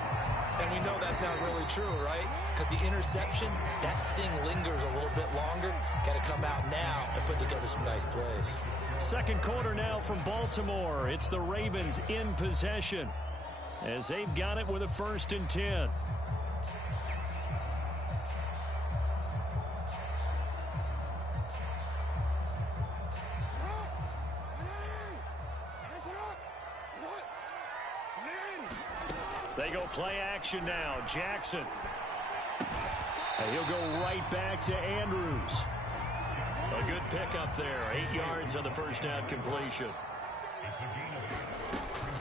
And we know that's not really true, right? Because the interception, that sting lingers a little bit longer. Got to come out now and put together some nice plays. Second quarter now from Baltimore. It's the Ravens in possession as they've got it with a 1st and 10. They go play action now. Jackson. And he'll go right back to Andrews. A good pickup there. 8 yards on the first down completion.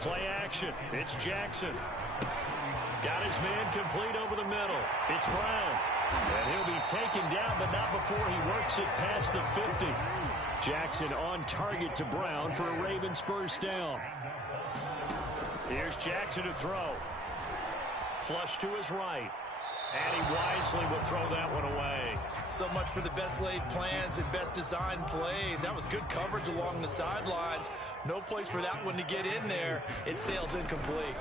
Play action. It's Jackson. Got his man complete over the middle. It's Brown. And he'll be taken down, but not before he works it past the 50. Jackson on target to Brown for a Ravens 1st down. Here's Jackson to throw. Flush to his right. And he wisely will throw that one away. So much for the best laid plans and best designed plays. That was good coverage along the sidelines. No place for that one to get in there. It sails incomplete.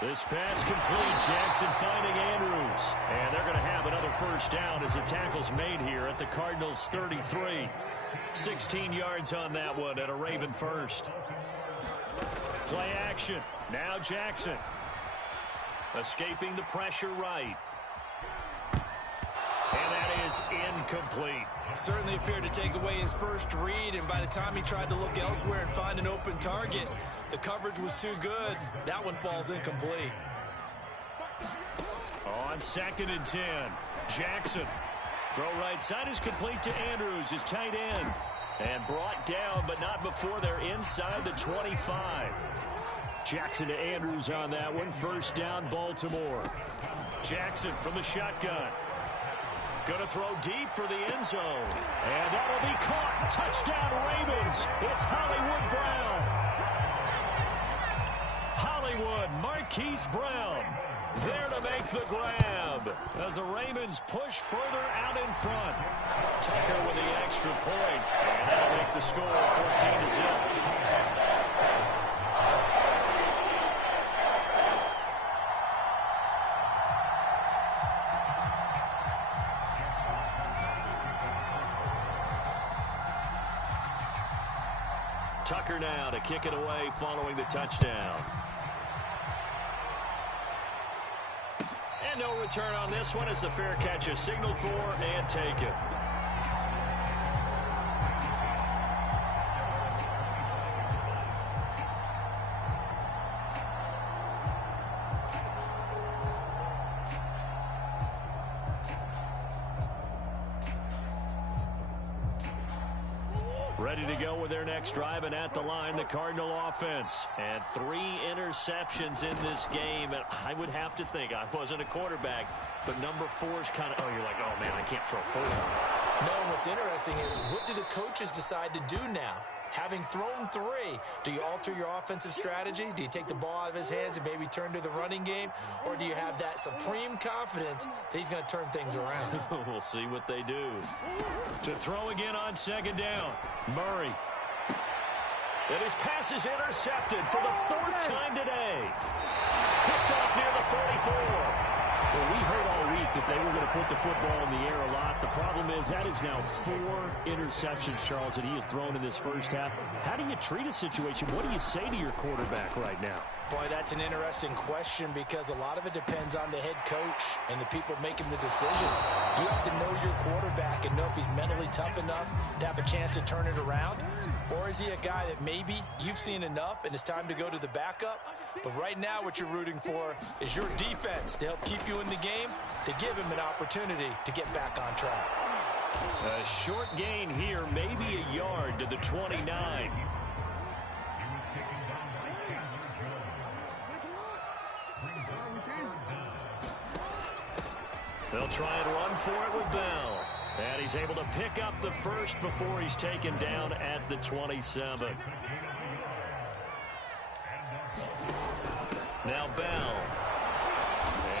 This pass complete. Jackson finding Andrews. And they're going to have another 1st down as the tackle's made here at the Cardinals' 33. 16 yards on that one at a Raven 1st. Play action. Now Jackson. Escaping the pressure right. And that is incomplete. Certainly appeared to take away his first read, and by the time he tried to look elsewhere and find an open target, the coverage was too good. That one falls incomplete. On 2nd and 10, Jackson. Throw right side is complete to Andrews, his tight end. And brought down, but not before they're inside the 25. Jackson to Andrews on that one. 1st down, Baltimore. Jackson from the shotgun. Going to throw deep for the end zone. And that'll be caught. Touchdown, Ravens. It's Hollywood Brown. Hollywood Marquise Brown there to make the grab as the Ravens push further out in front. Tucker with the extra point, and that'll make the score 14-0. Tucker now to kick it away following the touchdown. And no return on this one as the fair catch is signaled for and taken. Ready to go with their next drive, and at the line, the Cardinal offense. And 3 interceptions in this game. And I would have to think, I wasn't a quarterback, but number 4 is kind of, you're like, oh, man, I can't throw 4. No, what's interesting is, what do the coaches decide to do now? Having thrown 3, do you alter your offensive strategy? Do you take the ball out of his hands and maybe turn to the running game? Or do you have that supreme confidence that he's going to turn things around? We'll see what they do. To throw again on second down, Murray. And his pass is intercepted for the 4th time today. Picked off near the 44. Well, we heard all week that they were going to put the football in the air a lot. The problem is that is now 4 interceptions, Charles, that he has thrown in this first half. How do you treat a situation? What do you say to your quarterback right now? Boy, that's an interesting question because a lot of it depends on the head coach and the people making the decisions. You have to know your quarterback and know if he's mentally tough enough to have a chance to turn it around. Or is he a guy that maybe you've seen enough and it's time to go to the backup? But right now what you're rooting for is your defense to help keep you in the game, to give him an opportunity to get back on track. A short gain here, maybe a yard to the 29. They'll try and run for it with Bell. And he's able to pick up the first before he's taken down at the 27. Now Bell.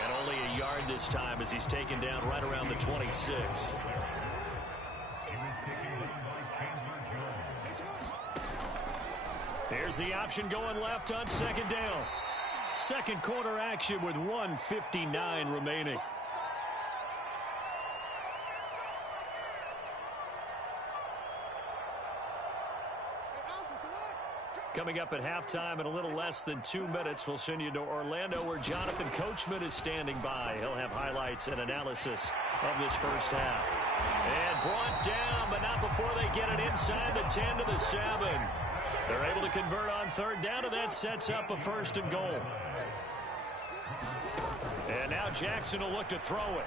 And only a yard this time as he's taken down right around the 26. Here's the option going left on second down. Second quarter action with 1:59 remaining. Coming up at halftime in a little less than 2 minutes, we'll send you to Orlando where Jonathan Coachman is standing by. He'll have highlights and analysis of this first half. And brought down, but not before they get it inside the 10 to the 7. They're able to convert on third down, and that sets up a 1st and goal. And now Jackson will look to throw it.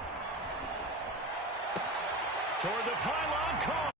Toward the pylon, caught.